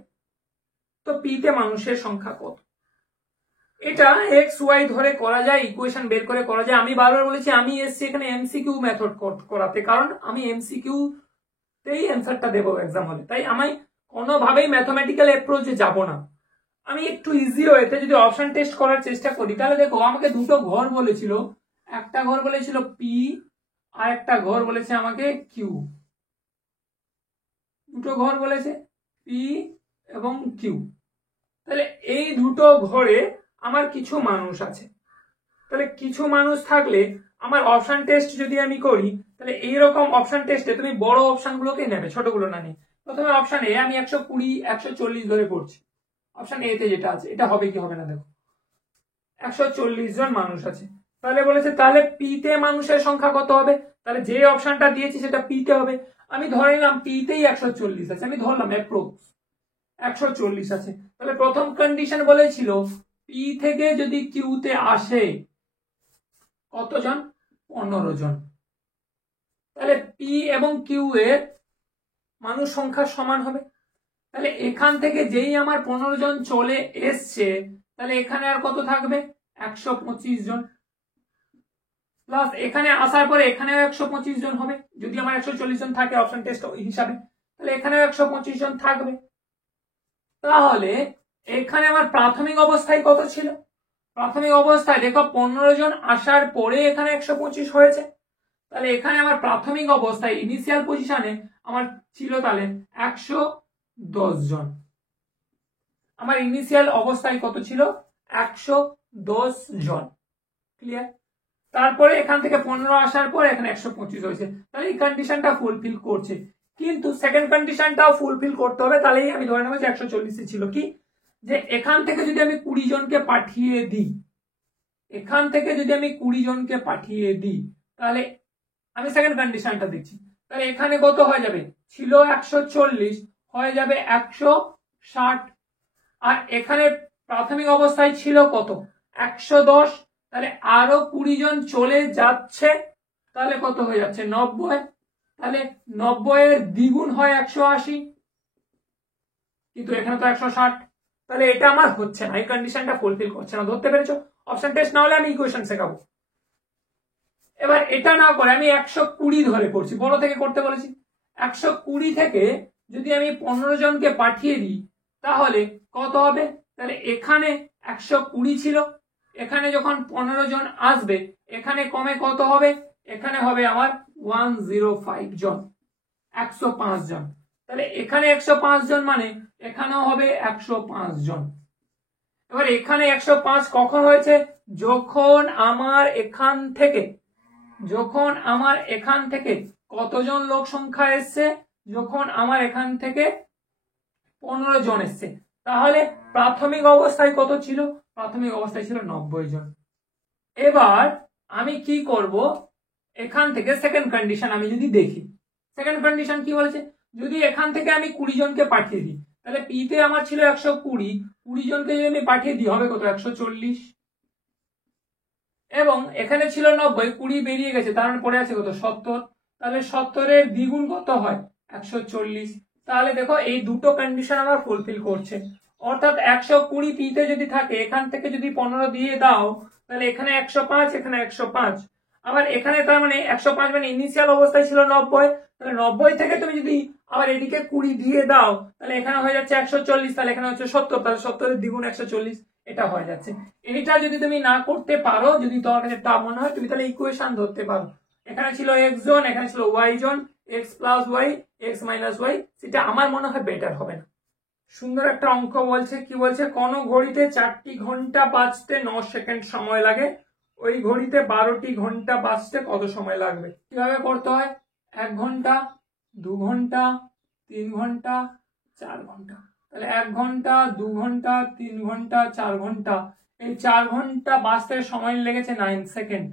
তো পি তে মানুষের সংখ্যা কত? এটা এক্স ওয়াই ধরে করা যায়, ইকুয়েশন বের করে করা যায়। আমি বারবার বলেছি আমি এসছি এখানে এমসিকিউ মেথড করাতে, কারণ আমি এমসিকিউ তেই অ্যান্সারটা দেবো এক্সাম হলে, তাই আমি কোনোভাবেই ম্যাথমেটিক্যাল অ্যাপ্রোচে যাব না। আমি একটু ইজি ওয়েতে যদি অপশন টেস্ট করার চেষ্টা করি, তাহলে দেখো আমাকে দুটো ঘর বলেছিল, একটা ঘর বলেছিল পি আর একটা ঘর বলেছে আমাকে কিউ। দুটো ঘর বলেছে পি এবং কিউ। তাহলে এই দুটো ঘরে আমার কিছু মানুষ আছে, তাহলে কিছু মানুষ থাকলে আমার অপশন টেস্ট যদি আমি করি, তাহলে এইরকম অপশন টেস্টে তুমি বড় অপশন গুলোকে নেবে, ছোটগুলো না নিয়ে। প্রথমে অপশন এ আমি 120 140 ধরে পড়ছি, অপশন এ তে যেটা আছে এটা হবে কি হবে না দেখো, 140 জন মানুষ আছে। তাহলে বলেছে তাহলে পি তে মানুষের সংখ্যা কত হবে? তাহলে যে অপশনটা দিয়েছি সেটা পি তে হবে। আমি ধরে নিলাম পি তেই 140 আছে, আমি ধরলাম অ্যাপ্রক্স 140 আছে। তাহলে প্রথম কন্ডিশন বলেছিল পি থেকে যদি কিউ তে আসে কতজন? 15 জন। তাহলে পি এবং কিউ এর মানুষ সংখ্যা সমান হবে। তাহলে এখান থেকে যেই আমার 15 জন চলে এসছে, তাহলে এখানে আর কত থাকবে? 125 জন। প্লাস এখানে আসার পরে এখানেও 125 জন হবে, যদি আমার 140 জন থাকে অপশন টেস্ট হিসাবে, তাহলে এখানেও 125 জন থাকবে। তাহলে এখানে আমার প্রাথমিক অবস্থায় কত ছিল? প্রাথমিক অবস্থায় দেখো 15 জন আসার পরে এখানে 125 হয়েছে। তাহলে এখানে আমার প্রাথমিক অবস্থায় ইনিশিয়াল পজিশনে আমার ছিল তাহলে 110 জন। আমার ইনিশিয়াল অবস্থায় কত ছিল? 110 জন। ক্লিয়ার? তারপরে এখান থেকে 15 আসার পর এখানে 125 হয়েছে, তাহলে এই কন্ডিশনটা ফুলফিল করছে। কিন্তু সেকেন্ড কন্ডিশনটাও ফুলফিল করতে হবে, তাহলেই আমি ধরে নেব যে 140 ছিল। কি? যে এখান থেকে যদি আমি 20 জনকে পাঠিয়ে দিই, এখান থেকে যদি আমি 20 জনকে পাঠিয়ে দিই, তাহলে আমি সেকেন্ড কন্ডিশনটা দিচ্ছি, তাহলে এখানে কত হয়ে যাবে? ছিল 140 হয়ে যাবে 160, আর এখানে প্রাথমিক অবস্থায় ছিল কত? 110, তাহলে আরো 20 জন চলে যাচ্ছে, তাহলে কত হয়ে যাচ্ছে 90, তাহলে 90 এর দ্বিগুণ হয় 180, কিন্তু এখানে তো 160, তাহলে এটা আমার হচ্ছে না, এই কন্ডিশনটা ফুলফিল করছে না। ধরতে পেরেছো? অপশন টেস্ট না হলে আমি ইকুয়েশন শেখাবো। এবার এটা না করে আমি 120 ধরে করছি, বড় থেকে করতে বলেছি। 120 থেকে যদি আমি 15 জনকে পাঠিয়ে দিই তাহলে কত হবে? তাহলে এখানে 120 ছিল, এখানে যখন 15 জন আসবে এখানে কমে কত হবে? এখানে হবে আমার 105 জন, 105 জন। তাহলে এখানে 105 জন মানে এখানেও হবে 105 জন। এবার এখানে 105 কখন হয়েছে? যখন আমার এখান থেকে কতজন লোক সংখ্যা এসছে? যখন আমার এখান থেকে 15 জন এসছে। তাহলে প্রাথমিক অবস্থায় কত ছিল? প্রাথমিক অবস্থায় ছিল 90 জন। এবার আমি কি করব? এখান থেকে সেকেন্ড কন্ডিশন আমি যদি দেখি, সেকেন্ড কন্ডিশন কি বলেছে? যদি এখান থেকে আমি 20 জনকে পাঠিয়ে দিই তাহলে পিতে আমার ছিল 120, 20 জনকে যদি আমি পাঠিয়ে দিই হবে কত? 140। এবং এখানে ছিল 90, 20 বেরিয়ে গেছে, তার মানে পড়ে আছে কত? 70। তাহলে 70 এর দ্বিগুণ কত হয়? 140। তাহলে দেখো এই দুটো কন্ডিশন আমার ফুলফিল করছে, অর্থাৎ 120 পিতে যদি থাকে, এখান থেকে যদি 15 দিয়ে দাও তাহলে এখানে 105, এখানে 105, আবার এখানে তার মানে 105 মানে ইনিশিয়াল অবস্থায় ছিল 90, তাহলে 90 থেকে তুমি যদি আবার এদিকে 20 দিয়ে দাও তাহলে এখানে হয়ে যাচ্ছে 140, তাহলে এখানে হচ্ছে 70, তাহলে 70 এর দ্বিগুণ 140, এটা হয়ে যাচ্ছে। এটা যদি তুমি না করতে পারো, যদি তোমার কাছে তা মনে হয়, তুমি তাহলে ইকুয়েশন ধরতে পারো। এখানে ছিল x জন, এখানে ছিল y জন, x plus y, x minus y, সেটা আমার মনে হয় বেটার হবে না। সুন্দর একটা অঙ্ক বলছে, কি বলছে? কোন ঘড়িতে 4টি ঘন্টা বাজতে 9 সেকেন্ড সময় লাগে, ওই ঘড়িতে 12টি ঘন্টা বাজতে কত সময় লাগবে? কিভাবে করতে হয়? 1 ঘন্টা, 2 ঘন্টা, 3 ঘন্টা, 4 ঘন্টা। তাহলে 1 ঘন্টা, 2 ঘন্টা, 3 ঘন্টা, 4 ঘন্টা, এই 4 ঘন্টা বাজতে সময় লেগেছে 9 সেকেন্ড।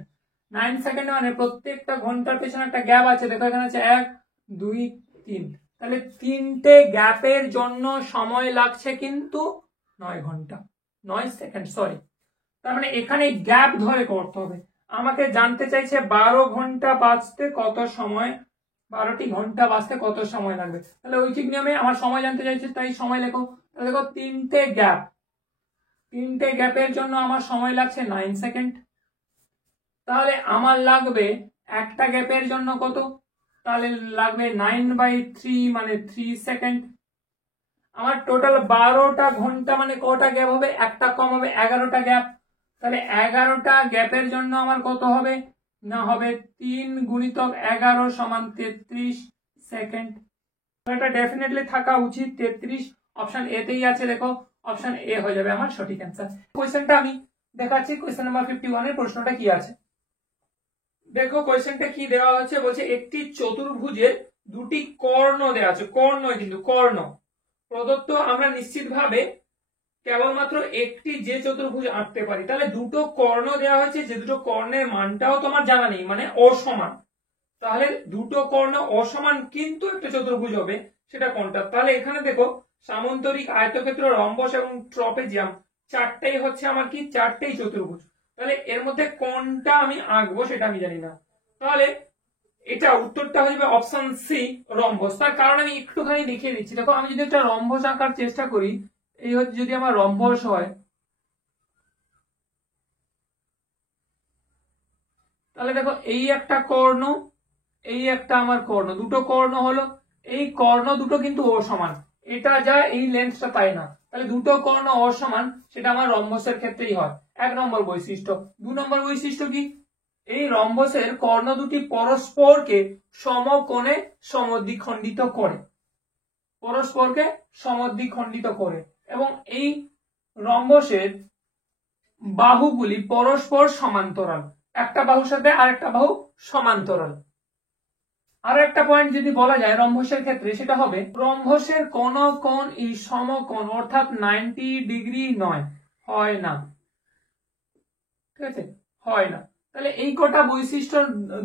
9 সেকেন্ড মানে প্রত্যেকটা ঘন্টার পেছনে একটা গ্যাপ আছে, দেখো এখানে আছে 1, 2, 3, তাহলে 3টে গ্যাপের জন্য সময় লাগছে কিন্তু 9 ঘন্টা, 9 সেকেন্ড, সরি। তার মানে এখানে গ্যাপ ধরে করতে হবে। আমাকে জানতে চাইছে 12 ঘন্টা বাজতে কত সময়, 12টি ঘন্টা বাজতে কত সময় লাগবে। তাহলে ঐকিক নিয়মে আমার সময় জানতে চাইছে, তাই সময় লেখো। তাহলে দেখো 3টে গ্যাপের জন্য আমার সময় লাগছে 9 সেকেন্ড। তাহলে আমার লাগবে একটা গ্যাপের জন্য কত? তাহলে লাগবে 9/3 মানে 3 সেকেন্ড। আমার টোটাল 12টা ঘন্টা মানে কটা গ্যাপ হবে? একটা কম হবে, 11টা গ্যাপ। তাহলে 11টা গ্যাপের জন্য আমার কত হবে? না হবে 3 গুণিতক 11 সমান 33 সেকেন্ড। এটা ডেফিনেটলি থাকা উচিত 33, অপশন এ তেই আছে, দেখো অপশন এ হয়ে যাবে আমার সঠিক অ্যান্সার। কোয়েশ্চেনটা আমি দেখাচ্ছি, কোয়েশ্চেন নাম্বার 51 এর প্রশ্নটা কি আছে। দেখো কোয়েশ্চেনটা কি দেওয়া হচ্ছে, বলছে একটি চতুর্ভুজের দুটি কর্ণ দেওয়া আছে, কর্ণ কিন্তু কর্ণ প্রদত্ত, আমরা নিশ্চিতভাবে কেবলমাত্র একটি যে চতুর্ভুজ আঁকতে পারি। তাহলে দুটো কর্ণ দেওয়া হয়েছে, যে দুটো কর্ণের মানটাও তোমার জানা নেই, মানে অসমান। তাহলে দুটো কর্ণ অসমান কিন্তু একটা চতুর্ভুজ হবে, সেটা কোনটা? তাহলে এখানে দেখো সামান্তরিক, আয়তক্ষেত্র, রম্বস এবং ট্রপেজিয়াম, চারটেই হচ্ছে আমার কি? চারটেই চতুর্ভুজ। তাহলে এর মধ্যে কোনটা আমি আঁকবো সেটা আমি জানি না। তাহলে এটা উত্তরটা হয়ে যাবে অপশন সি, রম্বস। তার কারণ আমি একটুখানি দেখিয়ে দিচ্ছি। দেখো আমি যদি একটা রম্বস আঁকার চেষ্টা করি, এই হচ্ছে যদি আমার রম্বস হয়, তাহলে দেখো এই একটা কর্ণ, এই একটা আমার কর্ণ, দুটো কর্ণ হলো। এই কর্ণ দুটো কিন্তু অসমান, এটা যা এই লেন্থটা তাই না। তাহলে দুটো কর্ণ অসমান, সেটা আমার রম্বসের ক্ষেত্রেই হয়। 1 নম্বর বৈশিষ্ট্য। 2 নম্বর বৈশিষ্ট্য কি? এই রম্বসের কর্ণ দুটি পরস্পরকে সমকোণে সমদ্বিখণ্ডিত করে, পরস্পরকে সমদ্বিখণ্ডিত করে, এবং এই রম্বসের বাহুগুলি পরস্পর সমান্তরাল, একটা বাহুর সাথে আরেকটা বাহু সমান্তরাল। আর একটা পয়েন্ট যদি বলা যায় রম্বসের ক্ষেত্রে, সেটা হবে রম্বসের কোন কোণ এই সমকোণ, অর্থাৎ 90 ডিগ্রি নয়, হয় না। ঠিক আছে, হয় না। তাহলে এই কটা বৈশিষ্ট্য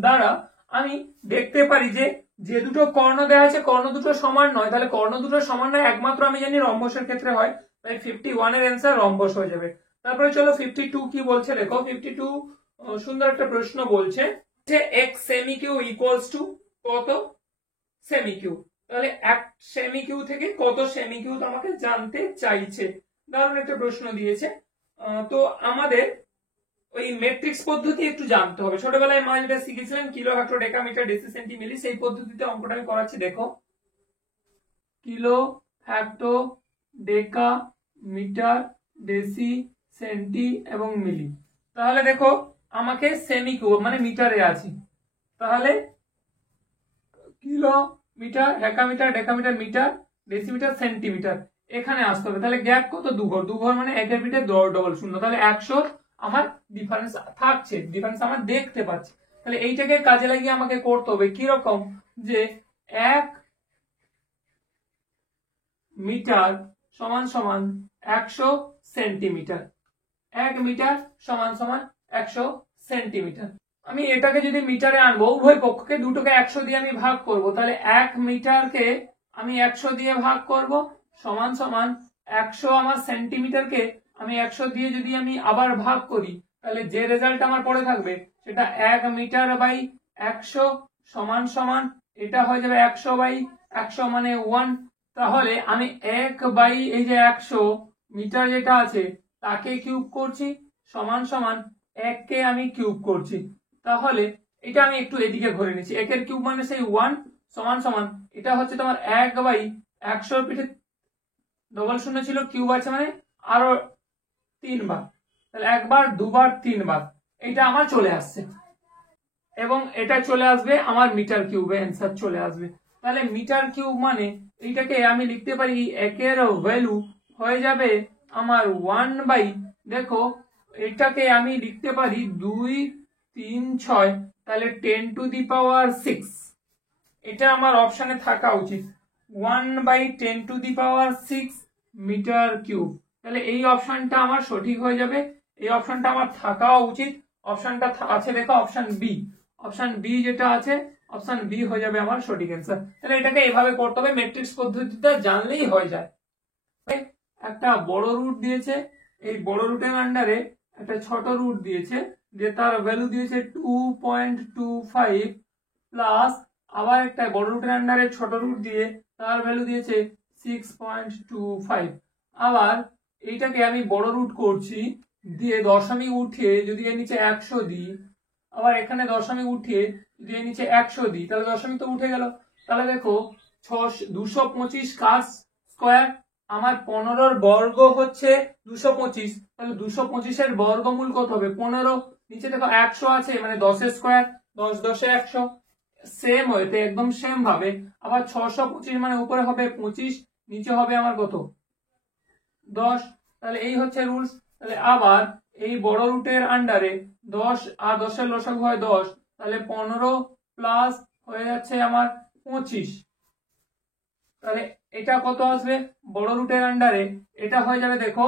দ্বারা আমি দেখতে পারি যে যে দুটো কর্ণ দেওয়া আছে কর্ণ দুটো সমান নয়, তাহলে কর্ণ দুটো সমান নয় একমাত্র আমি জানি রম্বসের ক্ষেত্রে হয়, তাই 51 এর অ্যান্সার রম্বস হয়ে যাবে। তারপরে চলো 52 কি বলছে দেখো। 52 সুন্দর একটা প্রশ্ন বলছে, x সেমি কিউ ইকুয়ালস টু কত সেমি কিউ, তাহলে এক সেমি কিউ থেকে কত সেমি কিউ আমাকে জানতে চাইছে। দারুণ একটা প্রশ্ন দিয়েছে। তো আমাদের ওই ম্যাট্রিক্স পদ্ধতি একটু জানতে হবে। ছোটবেলায় মা যেটা শিখেছিলেন kilo hecto decametre deci centi milli, সেই পদ্ধতিতে অঙ্কটা আমি করাচ্ছি। দেখো, kilo hecto decametre deci centi এবং মিলি। তাহলে দেখো আমাকে সেমি কিউ মানে মিটারে আছে, তাহলে kilometre hectometre decametre metre decimetre centimetre এখানে আসতে হবে। তাহলে গ্যাপ কত? 2 ঘর। 2 ঘর মানে একের পিঠে ডবল শূন্য, তাহলে 100 আমার ডিফারেন্স থাকছে, ডিফারেন্স আমার দেখতে পাচ্ছি। তাহলে এইটাকে কাজে লাগিয়ে আমাকে করতে হবে কি রকম, যে 1 মিটার সমান সমান 100 সেন্টিমিটার, 1 মিটার সমান সমান 100 সেন্টিমিটার। আমি এটাকে যদি মিটারে আনবো, উভয় পক্ষকে দুটোকে 100 দিয়ে আমি ভাগ করব, তাহলে 1 মিটারকে আমি 100 দিয়ে ভাগ করব সমান সমান 100 আমার সেন্টিমিটারকে আমি 100 দিয়ে যদি আমি আবার ভাগ করি, তাহলে যে রেজাল্ট আমার পড়ে থাকবে সেটা 1 মিটার বাই 100 সমান সমান এটা হয়ে যাবে 100 বাই 100 মানে 1। তাহলে আমি 1 বাই এই যে 100 মিটার যেটা আছে তাকে কিউব করছি সমান সমান 1 কে আমি কিউব করছি। তাহলে এটা আমি একটু এদিকে ঘুরে নিচ্ছি, 1 এর কিউব মানে সেই 1 সমান সমান এটা হচ্ছে তোমার 1 বাই 100 এর পিঠে ডবল শূন্য ছিল, কিউব আছে মানে আরো 3 বার, তাহলে একবার দুবার 3 বার এটা আমার চলে আসছে, এবং এটা চলে আসবে আমার মিটার কিউবে অ্যান্সার চলে আসবে। তাহলে মিটার কিউব মানে এইটাকে আমি লিখতে পারি 1 এর ভ্যালু হয়ে যাবে আমার 1 বাই, দেখো এটাকে আমি লিখতে পারি 2 3 6, তাহলে 10 টু দি পাওয়ার 6, এটা আমার অপশনে থাকা উচিত 1 by 10 to the power 6 metre cube. তাহলে এই অপশনটা আমার সঠিক হয়ে যাবে, এই অপশনটা আমার থাকা উচিত। অপশনটা আছে দেখো অপশন বি, অপশন বি যেটা আছে অপশন বি হয়ে যাবে আমার সঠিক অ্যান্সার। তাহলে এটাকে এভাবে করতে হবে, ম্যাট্রিক্স পদ্ধতিতে জানলেই হয়ে যায়। একটা বড় রুট দিয়েছে, এই বড় রুটের আন্ডারে একটা ছোট রুট দিয়েছে, যে তার ভ্যালু দিয়েছে 2.25 প্লাস আবার একটা বড় রুটের আন্ডারে ছোট রুট দিয়ে তার ভ্যালু দিয়েছে 6.25। আবার এইটাকে আমি বড় রুট করছি দিয়ে দশমিক উঠিয়ে যদি এর নিচে 100 দিই, আবার এখানে দশমিক উঠিয়ে যদি এর নিচে 100 দিই, তাহলে দশমিক তো উঠে গেল। তাহলে দেখো 225 কাজ স্কোয়ার, আমার 15 বর্গ হচ্ছে 225, তাহলে 225 এর বর্গমূল কত হবে 15, নিচে দেখো 100 আছে মানে 10 এর স্কোয়ার, 10 10 এ 100, সেম হইতে একদম সেম ভাবে আবার 625 মানে উপরে হবে 25, নিচে হবে আমার কত 10। তাহলে এই হচ্ছে রুলস। তাহলে আবার এই বড় রুটের আন্ডারে 10 আর 10 এর লসাগু হয় 10, তাহলে 15 প্লাস হয়ে যাচ্ছে আমার 25, তাহলে এটা কত আসবে বড় রুটের আন্ডারে, এটা হয়ে যাবে দেখো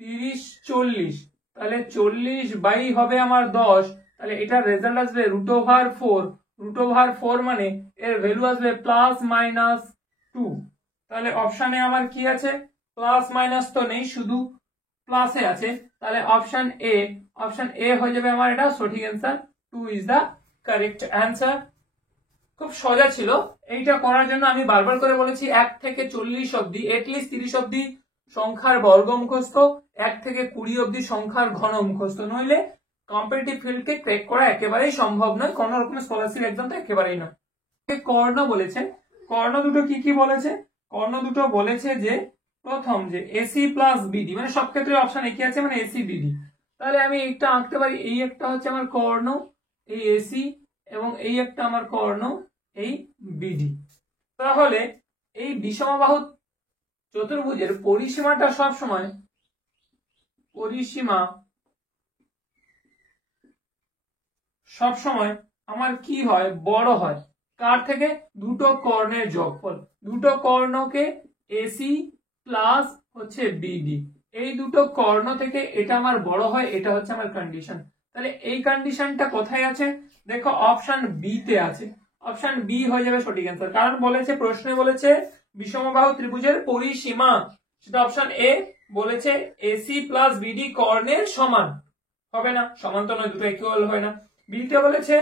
30 40, তাহলে 40 বাই হবে আমার 10, তাহলে এটার রেজাল্ট আসবে √4, √4 মানে এর ভ্যালু আসবে +-2। তাহলে অপশনে আমার কি আছে প্লাস মাইনাস তো নেই, শুধু প্লাসে আছে, তাহলে অপশন এ হয়ে যাবে আমার এটা সঠিক answer, 2 is the correct answer. খুব সোজা ছিল, এইটা করার জন্য আমি বারবার করে বলেছি 1 থেকে 40 অবধি এটলিস্ট 30 অবধি সংখ্যার বর্গ মুখস্থ, 1 থেকে 20 অবধি সংখ্যার ঘন মুখস্থ, নইলে কম্পিটিটিভ ফিল্ডকে ক্র্যাক করা একেবারেই সম্ভব নয়, কোন রকমের স্কলারশিপ এক্সাম তো একেবারেই না। কর্ণ বলেছে, কর্ণ দুটো কি কি বলেছে, কর্ণ দুটো বলেছে যে প্রথম যে এসি প্লাস বিডি, মানে সব ক্ষেত্রে অপশন একই আছে মানে এসি বিডি, তাহলে আমি একটা আঁকতে পারি, এই একটা হচ্ছে আমার কর্ণ এই এসি এবং এই একটা আমার কর্ণ এই বিডি। তাহলে এই বিষমবাহু চতুর্ভুজের পরিসীমাটা সব সময় আমার কি হয় বড় হয় কার থেকে, দুটো কর্ণের যোগফল, দুটো কর্ণকে এসি প্লাস হচ্ছে বিডি, এই দুটো কর্ণ থেকে এটা আমার বড় হয়, এটা হচ্ছে আমার কন্ডিশন। তাহলে এই কন্ডিশনটা কোথায় আছে দেখো অপশন বি তে আছে, অপশন বি হয়ে যাবে সঠিক অ্যান্সার, কারণ বলেছে প্রশ্নে বলেছে বিষমবাহু ত্রিভুজের পরিসীমা, সেটা অপশন এ বলেছে এসি প্লাস বিডি কর্ণের সমান, হবে না, সমান তো নয়, দুটো ইকুয়াল হয় না। বিতে বলেছে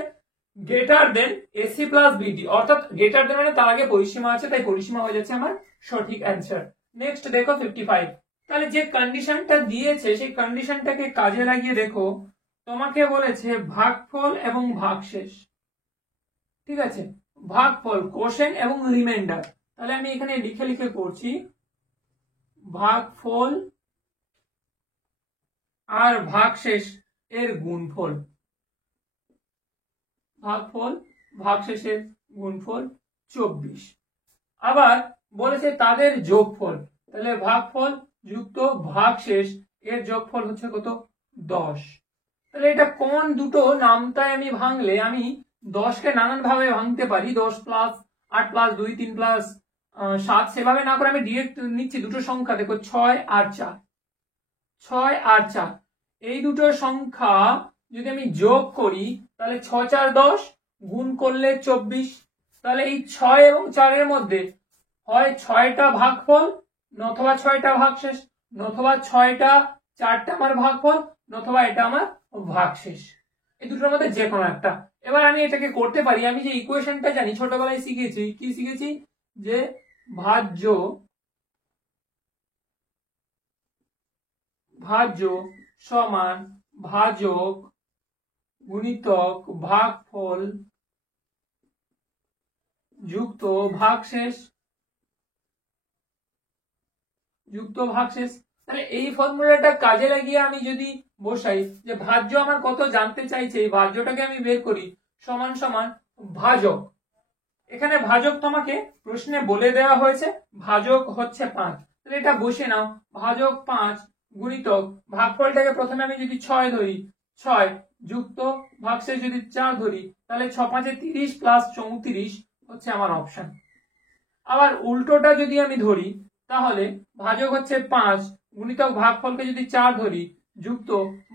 greater than AC plus BD, অর্থাৎ গ্রেটার দেন মানে তার আগে পরিসীমা আছে, তাই পরিসীমা হয়ে যাচ্ছে আমার সঠিক অ্যান্সার। নেক্সট দেখো 55। তাহলে যে কন্ডিশনটা দিয়েছে সেই কন্ডিশনটাকে কাজে লাগিয়ে দেখো, তোমাকে বলেছে ভাগফল এবং ভাগশেষ, ঠিক আছে, ভাগফল কোশেন এবং রিমাইন্ডার। তাহলে আমি এখানে লিখে লিখে করছি, ভাগফল আর ভাগশেষ এর গুণফল, ভাগফল ভাগশেষের গুণফল 24। আবার বলেছে তাদের যোগফল, তাহলে ভাগফল যুক্ত ভাগশেষ এর যোগফল হচ্ছে কত 10। তাহলে এটা কোন দুটো নামতায় আমি ভাঙলে আমি 10কে নানান ভাবে ভাঙতে পারি, 10 প্লাস 8 প্লাস 2 3 প্লাস 7, সেভাবে না করে আমি ডিরেক্ট নিচ্ছি দুটো সংখ্যা, দেখো 6 আর 4, 6 আর 4 এই দুটো সংখ্যা যদি আমি যোগ করি তাহলে 6 4 10, গুণ করলে 24। তাহলে এই 6 এবং 4 এর মধ্যে হয় 6টা ভাগফল নথবা 6টা ভাগশেষ, নথবা 6টা 4টা আমার ভাগফল, নথবা এটা আমার ভাগশেষ, এই দুটোর মধ্যে যে কোনো একটা। এবার আমি এটাকে করতে পারি, আমি যে ইকুয়েশনটা জানি ছোটবেলায় শিখেছি, কি শিখেছি, যে ভাজ্য সমান ভাজক গুণিতক ভাগফল যুক্ত ভাগশেষ, তাহলে এই ফর্মুলাটা কাজে লাগিয়ে আমি যদি বসাই যে ভাজ্য আমার কত জানতে চাইছে, এই ভাজ্যটাকে আমি বের করি, সমান সমান ভাজক, এখানে ভাজক তোমাকে প্রশ্নে বলে দেওয়া হয়েছে ভাজক হচ্ছে 5, তাহলে এটা বসে নাও, ভাজক 5 গুণিতক ভাগফলটাকে প্রথমে আমি যদি 6 ধরি, 6 যুক্ত ভাগশেষ যদি 4 ধরি, তাহলে 6 5 30 প্লাস 34 হচ্ছে আমার অপশন। আবার উল্টোটা যদি আমি ধরি তাহলে ভাজক হচ্ছে 5 গুণিতক ভাগফলকে যদি 4 ধরি, যুক্ত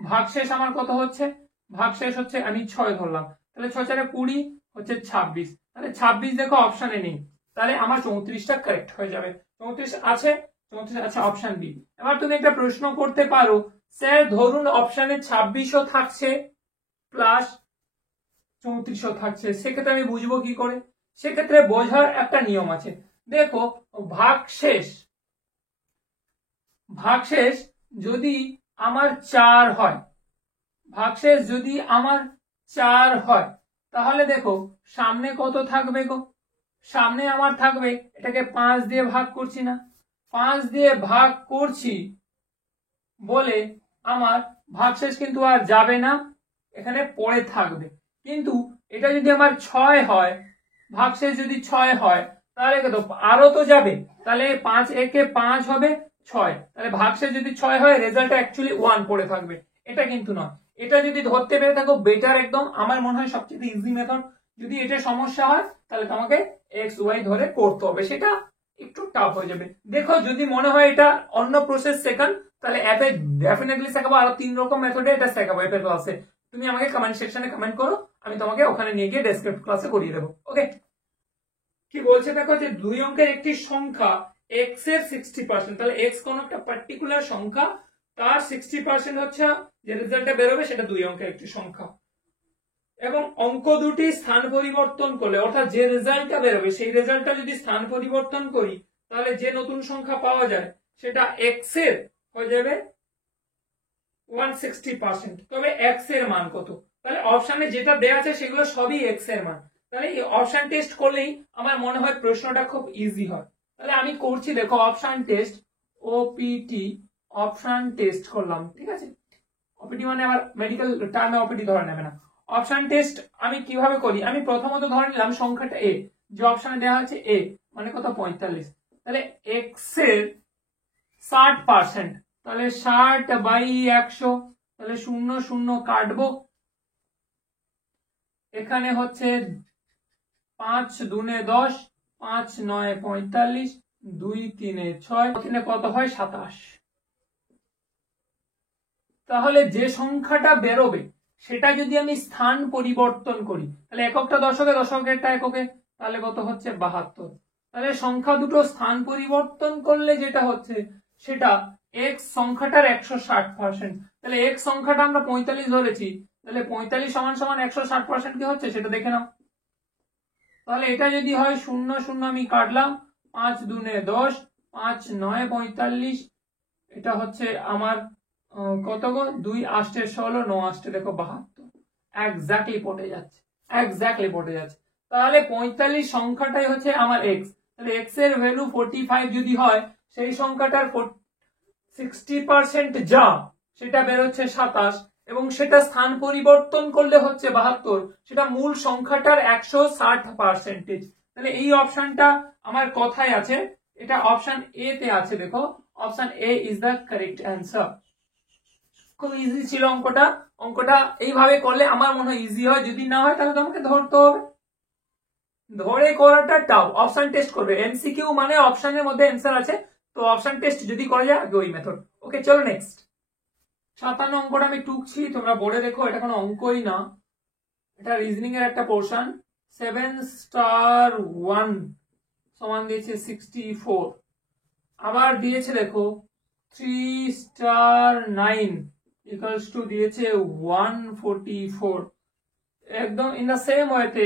ভাগশেষ আমার কত হচ্ছে, ভাগশেষ হচ্ছে আমি 6 ধরলাম, তাহলে 6 4 20 হচ্ছে 26, তাহলে 26 দেখো অপশনে নেই, তাহলে আমার 34টা কারেক্ট হয়ে যাবে। 34 আছে, 34 আছে অপশন বি। এবার তুমি একটা প্রশ্ন করতে পারো, স্যার ধরুন অপশনে 26ও থাকছে প্লাস 34ও থাকছে, সেক্ষেত্রে আমি বুঝবো কি করে? সেক্ষেত্রে বোঝার একটা নিয়ম আছে, দেখো ভাগশেষ যদি আমার 4 হয়, ভাগশেষ যদি আমার 4 হয়, তাহলে দেখো সামনে কত থাকবে গো, সামনে আমার থাকবে, এটাকে 5 দিয়ে ভাগ করছি না, 5 দিয়ে ভাগ করছি বলে আমার ভাগশেষ কিন্তু আর যাবে না, এখানে পড়ে থাকবে। কিন্তু এটা যদি আমার 6 হয়, ভাগশেষ যদি 6 হয়, তাহলে কত আরো তো যাবে, তাহলে 5 একে 5 হবে 6, তাহলে ভাগশেষ যদি 6 হয় রেজাল্ট অ্যাকচুয়ালি 1 পড়ে থাকবে, এটা কিন্তু নয়। এটা যদি ধরতে পেরে থাকো বেটার, একদম আমার মনে হয় সবচেয়ে ইজি মেথড। যদি এটা সমস্যা হয় তাহলে তোমাকে এক্স ওয়াই ধরে করতে হবে, সেটা একটু টাফ হয়ে যাবে। দেখো যদি মনে হয় এটা অন্য প্রসেস সেকেন্ড, তাহলে অ্যাপে ডেফিনেটলি শেখাবো, আরো 3 রকম মেথডে এটা শেখাবো অ্যাপের ক্লাসে। তুমি আমাকে কমেন্ট সেকশনে কমেন্ট করো, আমি তোমাকে ওখানে নিয়ে গিয়ে ডেসক্রিপটিভ ক্লাসে করিয়ে দেবো। ওকে, কি বলছে দেখো, যে 2 অঙ্কের একটি সংখ্যা x এর 60%, তাহলে x কোন একটা পার্টিকুলার সংখ্যা, তার 60% হচ্ছে যে রেজাল্টটা বেরোবে সেটা 2 অঙ্কের একটি সংখ্যা, এবং অঙ্ক দুটি স্থান পরিবর্তন করলে, অর্থাৎ যে রেজাল্টটা বেরোবে সেই রেজাল্টটা যদি স্থান পরিবর্তন করি তাহলে যে নতুন সংখ্যা পাওয়া যায় সেটা x এর হয়ে যাবে 160%। তবে x এর মান কত? তাহলে অপশনে যেটা দেয়া আছে সেগুলো সবই x এর মান, তাহলে এই অপশন টেস্ট করলেই আমার মনে হয় প্রশ্নটা খুব ইজি হয়। তাহলে আমি করছি, দেখো option test, OPT option test করলাম, ঠিক আছে, ওপিটি মানে আবার মেডিকেল টার্মে ওপিটি ধরে নেবে না। অপশন টেস্ট আমি কিভাবে করি, আমি প্রথমত ধরে নিলাম সংখ্যাটা a, যে অপশনে দেওয়া আছে a মানে কত 45, তাহলে x এর 60%, তাহলে 60/100, তাহলে 0 0 কাটবো, এখানে হচ্ছে 5 2 10, 5 9 45, 2 3 6, 3 কত হয় 27। তাহলে যে সংখ্যাটা বেরোবে সেটা যদি আমি স্থান পরিবর্তন করি, তাহলে এককটা দশকে, দশকেরটা এককে, তাহলে কত হচ্ছে 72। তাহলে সংখ্যা দুটো স্থান পরিবর্তন করলে যেটা হচ্ছে সেটা x সংখ্যাটার 160%, তাহলে x সংখ্যাটা আমরা 45 ধরেছি, তাহলে 45 সমান সমান 160% কি হচ্ছে সেটা দেখে নাও। তাহলে এটা যদি হয় 0 0 আমি কাটলাম, 5 দুনে 10, 5 9 45, এটা হচ্ছে আমার কত গো, 2 8 16, 9 8 দেখো 72, এক্স্যাক্টলি পড়ে যাচ্ছে, এক্স্যাক্টলি পড়ে যাচ্ছে। তাহলে 45 সংখ্যাটাই হচ্ছে আমার এক্স। তাহলে এক্স এর ভ্যালু 45 যদি হয়, সেই সংখ্যাটার 60% যা সেটা বের হচ্ছে 27, এবং সেটা স্থান পরিবর্তন করলে হচ্ছে 72, সেটা মূল সংখ্যাটার 160%। তাহলে এই অপশনটা আমার কথায় আছে, এটা অপশন এ তে আছে। দেখো option A is the correct answer. খুব ইজি ছিল অঙ্কটা। অঙ্কটা এইভাবে করলে আমার মনে হয় ইজি হয়, যদি না হয় তাহলে তোমাকে ধরতে হবে, ধরে করাটা টাফ। অপশন টেস্ট করবে, এমসিকিউ মানে অপশনের মধ্যে অ্যান্সার আছে, তো অপশন টেস্ট যদি করা যায় আগে ওই মেথড। ওকে চলো নেক্সট। 57 অঙ্কটা আমি টুকছি, তোমরা বোর্ডে দেখো, এটা কোনো অঙ্কই না, এটা রিজনিং এর একটা পোর্শন। 7 * 1 সমান দিয়েছে 64, আবার দিয়েছে দেখো 3 * 9 ইকুয়ালস টু দিয়েছে 144। একদম ইন দ্য সেম ওয়েতে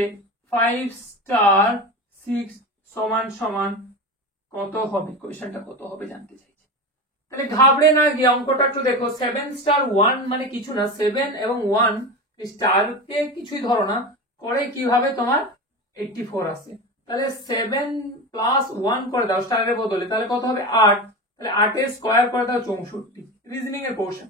5 * 6 সমান সমান কত হবে, কোয়েশ্চেনটা কত হবে জানতে চাইছে। তাহলে ঘাবড়ে না গিয়ে অঙ্কটা একটু দেখো। 7 * 1 মানে কিছু না, 7 এবং 1 স্টারকে কিছুই ধরো না, করে কিভাবে তোমার 84 আসে। তাহলে 7 + 1 করে দাও স্টারের বদলে, তাহলে কত হবে 8। তাহলে 8 এর স্কয়ার করে দাও 64। রিজনিং এর পোর্শন,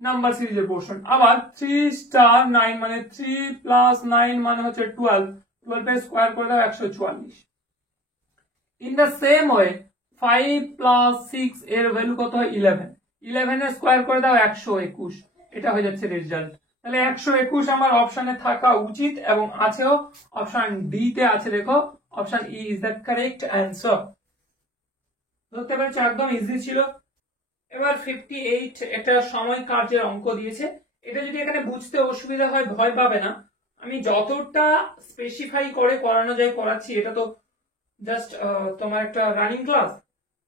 নাম্বার সিরিজের পোর্শন। আবার 3 * 9 মানে 3 + 9 মানে হচ্ছে 12, 12 এর স্কয়ার করে দাও 144। ইন দ্য সেম ওয়ে 5 + 6 এর ভ্যালু কত হয় 11, 11 এর স্কয়ার করে দাও 121, এটা হয়ে যাচ্ছে রেজাল্ট। তাহলে 121 আমার অপশনে থাকা উচিত এবং আছেও, অপশন ডি তে আছে। দেখো option E is the correct answer. ধরতে পেরেছো, একদম ইজি ছিল। এবার 58 একটা সময় কার্যের অঙ্ক দিয়েছে। এটা যদি এখানে বুঝতে অসুবিধা হয় ভয় পাবে না, আমি যতটা স্পেসিফাই করে করানো যায় করাচ্ছি। এটা তো জাস্ট তোমার একটা রানিং ক্লাস।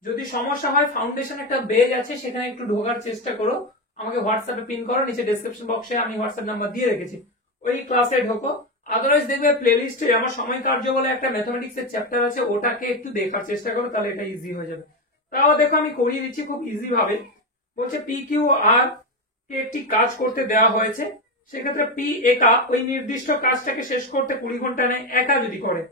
যদি সমস্যা হয় ফাউন্ডেশন একটা বেজ আছে, সেখানে একটু ঢোকার চেষ্টা করো, আমাকে হোয়াটসঅ্যাপে পিন করো, নিচে ডেসক্রিপশন বক্সে আমি হোয়াটসঅ্যাপ নাম্বার দিয়ে রেখেছি, ওই ক্লাসে ঢোকো। আদারওয়াইজ দেখবে প্লেলিস্টে আমার সময় কার্য বলে একটা ম্যাথমেটিক্স এর চ্যাপ্টার আছে, ওটাকে একটু দেখার চেষ্টা করো, তাহলে এটা ইজি হয়ে যাবে। তাও দেখো আমি করিয়ে দিচ্ছি খুব ইজি ভাবে। বলছে পি কিউ আর কে একটি কাজ করতে দেওয়া হয়েছে, সেক্ষেত্রে পি একা ওই নির্দিষ্ট কাজটাকে শেষ করতে 20 ঘন্টা নেয় একা যদি করে,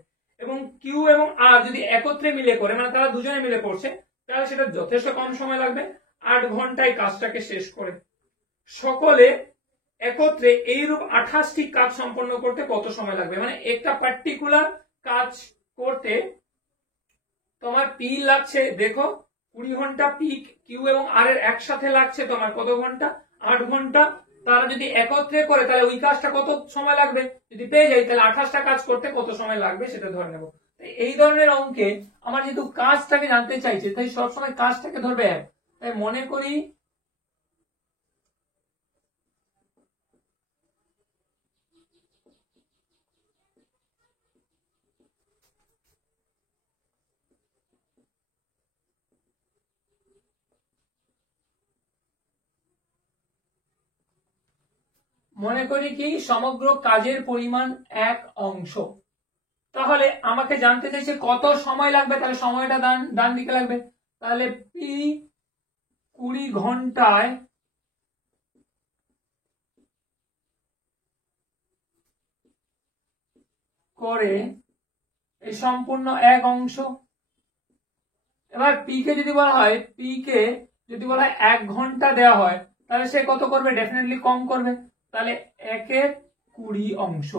এবং কিউ এবং আর যদি একত্রে মিলে করে, মানে তারা দুজনে মিলে করছে, তাহলে সেটা যথেষ্ট কম সময় লাগবে, 8 ঘন্টায় কাজটাকে শেষ করে। সকলে একত্রে এইরূপ 28টি কাজ সম্পন্ন করতে কত সময় লাগবে, মানে একটা পার্টিকুলার কাজ করতে তোমার পি লাগছে দেখো 20 ঘন্টা, পি কিউ এবং আর এর একসাথে লাগছে তোমার কত ঘন্টা, 8 ঘন্টা। তারা যদি একত্রে করে তাহলে ওই কাজটা কত সময় লাগবে, যদি পেয়ে যাই তাহলে 28টা কাজ করতে কত সময় লাগবে সেটা ধরে নেব। এই ধরনের অঙ্কে আমার যেহেতু কাজটাকে জানতে চাইছে, তাই সবসময় কাজটাকে ধরবে 1। তাই মনে করি কি সমগ্র কাজের পরিমাণ 1 অংশ। তাহলে আমাকে জানতে চাইছে কত সময় লাগবে, তাহলে সময়টা ডান দিকে লাগবে। তাহলে পি 20 ঘন্টায় করে এই সম্পূর্ণ 1 অংশ। এবার পি কে যদি বলা হয়, 1 ঘন্টা দেওয়া হয়, তাহলে সে কত করবে, ডেফিনেটলি কম করবে, তাহলে 1 * 20 অংশ,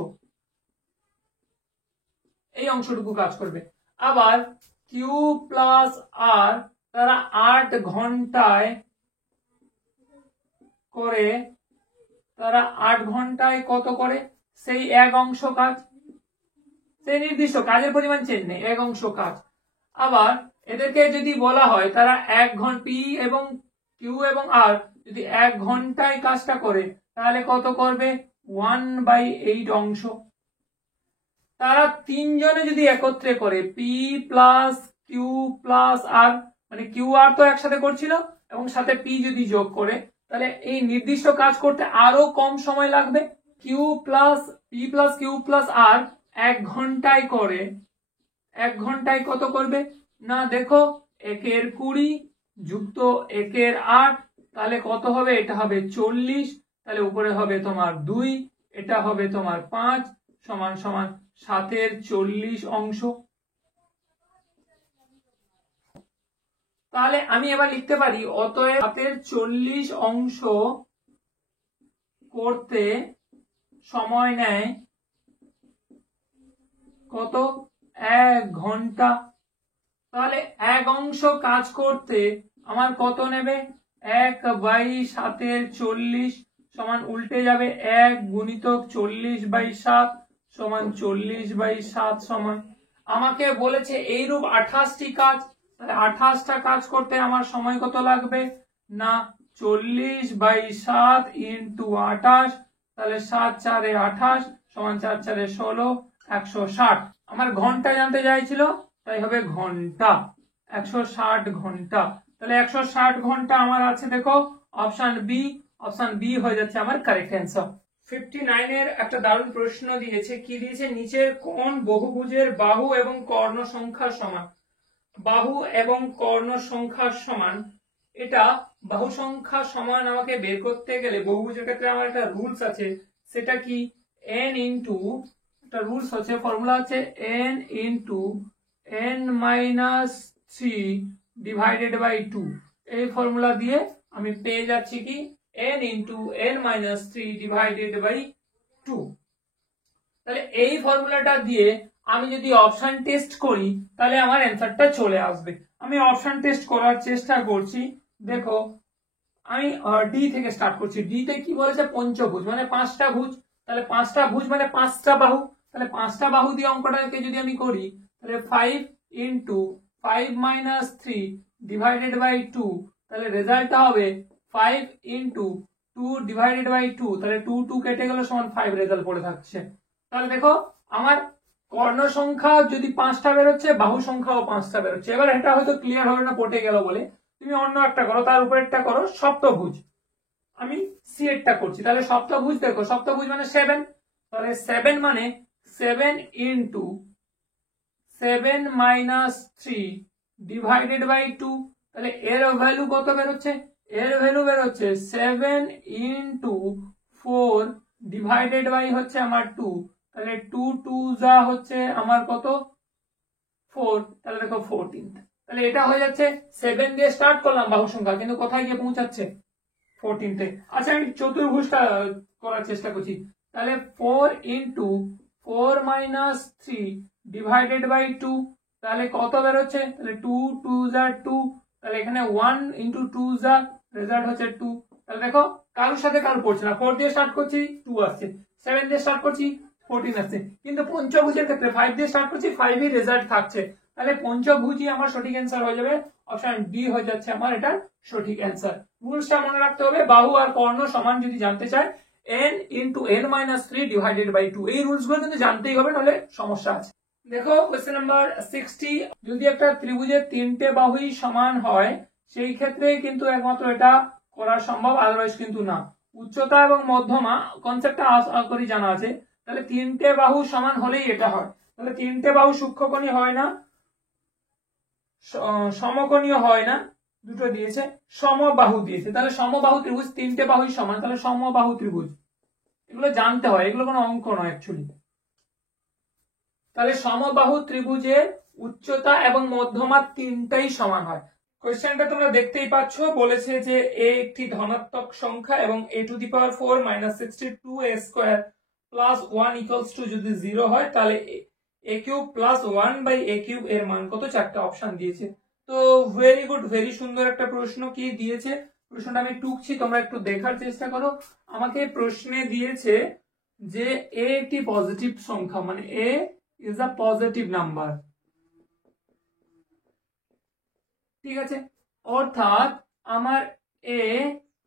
এই অংশটুকু কাজ করবে। আবার কিউ প্লাস আর তারা 8 ঘন্টায় করে, তারা 8 ঘন্টায় কত করে, সেই 1 অংশ কাজ, সেই নির্দিষ্ট কাজের পরিমাণ চেঞ্জ নেই, 1 অংশ কাজ। আবার এদেরকে যদি বলা হয় তারা 1 ঘন্টা, পি এবং কিউ এবং আর যদি 1 ঘন্টায় কাজটা করে, তাহলে কত করবে, 1/8 অংশ। তারা তিনজনে যদি একত্রে করে, পি প্লাস কিউ প্লাস আর, মানে কিউ আর তো একসাথে করছিল এবং সাথে পি যদি যোগ করে, তাহলে এই নির্দিষ্ট কাজ করতে আরো কম সময় লাগবে। Q plus p plus q plus r 1 ঘন্টায় করে, 1 ঘন্টায় কত করবে না দেখো, 1 × 20 যুক্ত 1 × 8, তাহলে কত হবে, এটা হবে 40, তাহলে উপরে হবে তোমার 2, এটা হবে তোমার 5 সমান সমান 7 × 40 অংশ। তাহলে আমি এবার লিখতে পারি অতএব 7 × 40 অংশ করতে সময় নেয় কত, 1 ঘন্টা। তাহলে 1 অংশ কাজ করতে আমার কত নেবে, 1/7 × 40 সমান উল্টে যাবে 1 × 40/7 সমান 40/7 সমান, আমাকে বলেছে এইরূপ 28টি কাজ, তাহলে 28টা কাজ করতে আমার সময় কত লাগবে না 40/7 × 28, তাহলে 7 × 4 = 28 সমান 4 × 4 = 16, 160। আমার ঘন্টা জানতে চাইছিল, তাই হবে ঘন্টা, 160 ঘন্টা। তাহলে 160 ঘন্টা আমার আছে দেখো অপশন বি, অপশন বি হয়ে যাচ্ছে আমার কারেক্ট অ্যান্সার। 59 এর একটা দারুণ প্রশ্ন দিয়েছে, কি দিয়েছে, নিচের কোন বহুভুজের বাহু এবং কর্ণ সংখ্যা সমান। বাহু এবং কর্ণ সংখ্যা সমান, এটা বাহু সংখ্যা সমান আমাকে বের করতে গেলে বহুভুজের ক্ষেত্রে আমার একটা রুলস আছে, সেটা কি n ইনটু, একটা রুলস আছে, ফর্মুলা আছে n into n-3 divided by 2। এই ফর্মুলা দিয়ে আমি পেয়ে যাচ্ছি কি n into n-3 divided by 2। তাহলে এই ফর্মুলাটা দিয়ে আমি যদি অপশন টেস্ট করি তাহলে আমার অ্যান্সারটা চলে আসবে। আমি অপশন টেস্ট করার চেষ্টা করছি, দেখো আমি ডি থেকে স্টার্ট করছি। ডি তে কি বলেছে, পঞ্চভুজ মানে 5টা ভুজ, তাহলে 5টা ভুজ মানে 5টা বাহু, তাহলে 5টা বাহু দিয়ে অঙ্কটাকে যদি আমি করি তাহলে 5 ইনটু 5-3 ডিভাইডেড বাই 2, তাহলে রেজাল্টটা হবে 5 ইনটু 2 ডিভাইডেড বাই 2, তাহলে 2 2 কেটে গেল সমান 5 রেজাল্ট পড়ে থাকছে। তাহলে দেখো আমার কর্ণ সংখ্যা যদি 5টা বেরোচ্ছে, বাহু সংখ্যাও 5টা বেরোচ্ছে। এবার এটা হয়তো ক্লিয়ার হবে না পটে গেল বলে, তুমি অন্য একটা করো, তার উপরেরটা করো সপ্তভুজ। আমি সি এরটা করছি, তাহলে সপ্তভুজ দেখো, সপ্তভুজ মানে 7, তাহলে 7 মানে 7 ইনটু 7-3 ডিভাইডেড বাই 2, তাহলে এর ভ্যালু কত বেরোচ্ছে, এর ভ্যালু বেরোচ্ছে 7 ইনটু 4 ডিভাইডেড বাই হচ্ছে আমার 2, তাহলে 2 2 যা হচ্ছে আমার কত 4, তাহলে দেখো 14। তাহলে এটা হয়ে যাচ্ছে 7 দিয়ে স্টার্ট করলাম বাহু সংখ্যা, কিন্তু কোথায় গিয়ে পৌঁছাচ্ছে 14 তে। আচ্ছা আমি চতুর্ভুজটা করার চেষ্টা করছি, তাহলে 4 ইনটু 4-3 ডিভাইডেড বাই 2, তাহলে কত বেরোচ্ছে, তাহলে 2 2 যা 2, তাহলে এখানে 1 ইনটু 2 যা, রেজাল্ট হচ্ছে 2। তাহলে দেখো কারোর সাথে কারো পড়ছে না, 4 দিয়ে স্টার্ট করছি 2 আসছে, 7 দিয়ে স্টার্ট করছি 14 আসছে, কিন্তু পঞ্চভুজের ক্ষেত্রে 5 দিয়ে স্টার্ট করছি 5 এর রেজাল্ট থাকছে, তাহলে পঞ্চভুজই আমার সঠিক অ্যান্সার হয়ে যাবে, অপশন ডি হয়ে যাচ্ছে আমার এটা সঠিক অ্যান্সার। রুলসটা মনে রাখতে হবে, বাহু আর কর্ণ সমান যদি জানতে চায় n into n-3 divided by 2, এই রুলস গুলো কিন্তু জানতেই হবে, নাহলে সমস্যা আছে। দেখো কোশ্চেন নাম্বার 60, যদি একটা ত্রিভুজের 3টে বাহুই সমান হয় সেই ক্ষেত্রে কিন্তু একমাত্র এটা করা সম্ভব, আদারওয়াইজ কিন্তু না। উচ্চতা এবং মধ্যমা কনসেপ্টটা আশা করি জানা আছে, তাহলে 3টে বাহু সমান হলেই এটা হয়, তাহলে 3টে বাহু সূক্ষ্মকোণী হয় না, সমকোণীয় হয় না, দুটো দিয়েছে, সমবাহু দিয়েছে, তাহলে সমবাহু ত্রিভুজ 3টে বাহুই সমান, তাহলে সমবাহু ত্রিভুজ, এগুলো জানতে হয়, এগুলো কোনো অঙ্ক নয় অ্যাকচুয়ালি। তাহলে সমবাহু ত্রিভুজের উচ্চতা এবং মধ্যমা 3টাই সমান হয়। কোশ্চেনটা তোমরা দেখতেই পাচ্ছ, বলেছে যে a একটি ধনাত্মক সংখ্যা এবং a⁴ - 62a² plus 1 equals two যদি 0 হয় তাহলে a³ প্লাস 1/a³ এর মান কত, 4টা অপশন দিয়েছে। তো ভেরি গুড, ভেরি সুন্দর একটা প্রশ্ন কি দিয়েছে, প্রশ্নটা আমি টুকছি, তোমরা একটু দেখার চেষ্টা করো। আমাকে প্রশ্নে দিয়েছে যে a একটি পজিটিভ সংখ্যা, মানে a is a positive number, ঠিক আছে, অর্থাৎ আমার a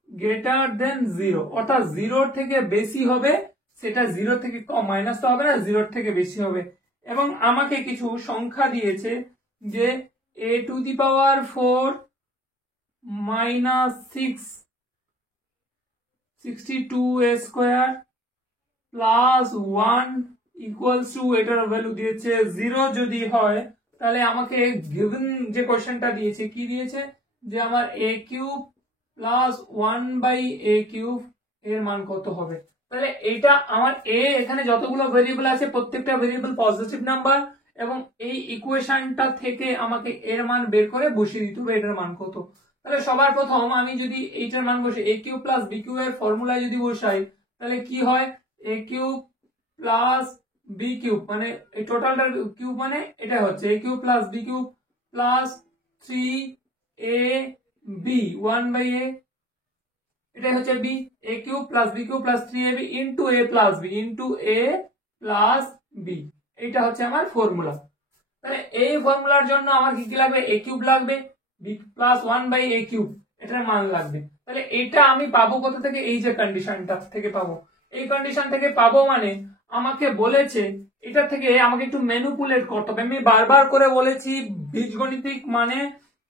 গ্রেটার দেন 0, অর্থাৎ 0 থেকে বেশি হবে, সেটা 0 থেকে কম, মাইনাস তো হবে না, 0 থেকে বেশি হবে। এবং আমাকে কিছু সংখ্যা দিয়েছে যে a⁴ - 6 62a square plus 1 equals two, এটার ভ্যালু দিয়েছে 0 যদি হয় তাহলে আমাকে গিভেন যে কোশ্চেনটা দিয়েছে কি দিয়েছে, যে আমার a cube plus 1 by a cube এর মান কত হবে। তাহলে এটা আমার a, এখানে যতগুলো ভেরিয়েবল আছে প্রত্যেকটা ভেরিয়েবল পজিটিভ নাম্বার, এবং এই ইকুয়েশনটা থেকে আমাকে এর মান বের করে বসিয়ে দিতে হবে এটার মান কত। তাহলে সবার প্রথম আমি যদি এইটার মান বসে a cube plus b cube এর ফর্মুলায় যদি বসাই তাহলে কি হয়, a cube plus b cube মানে এই টোটালটার কিউব মানে এটা হচ্ছে a cube plus b cube plus 3ab 1 by a, এটাই হচ্ছে b, a cube plus b cube plus 3ab into a plus b into a plus b, এইটা হচ্ছে আমার ফর্মুলা। তাহলে এই ফর্মুলার জন্য আমার কি কি লাগবে, a কিউব লাগবে, b plus 1 by a cube এটার মান লাগবে। তাহলে এটা আমি পাবো কোথা থেকে, এই যে কন্ডিশনটা থেকে পাবো, এই কন্ডিশন থেকে পাবো মানে আমাকে বলেছে এটা থেকে আমাকে একটু ম্যানিপুলেট করতে হবে। আমি বারবার করে বলেছি বীজগণিতিক মানে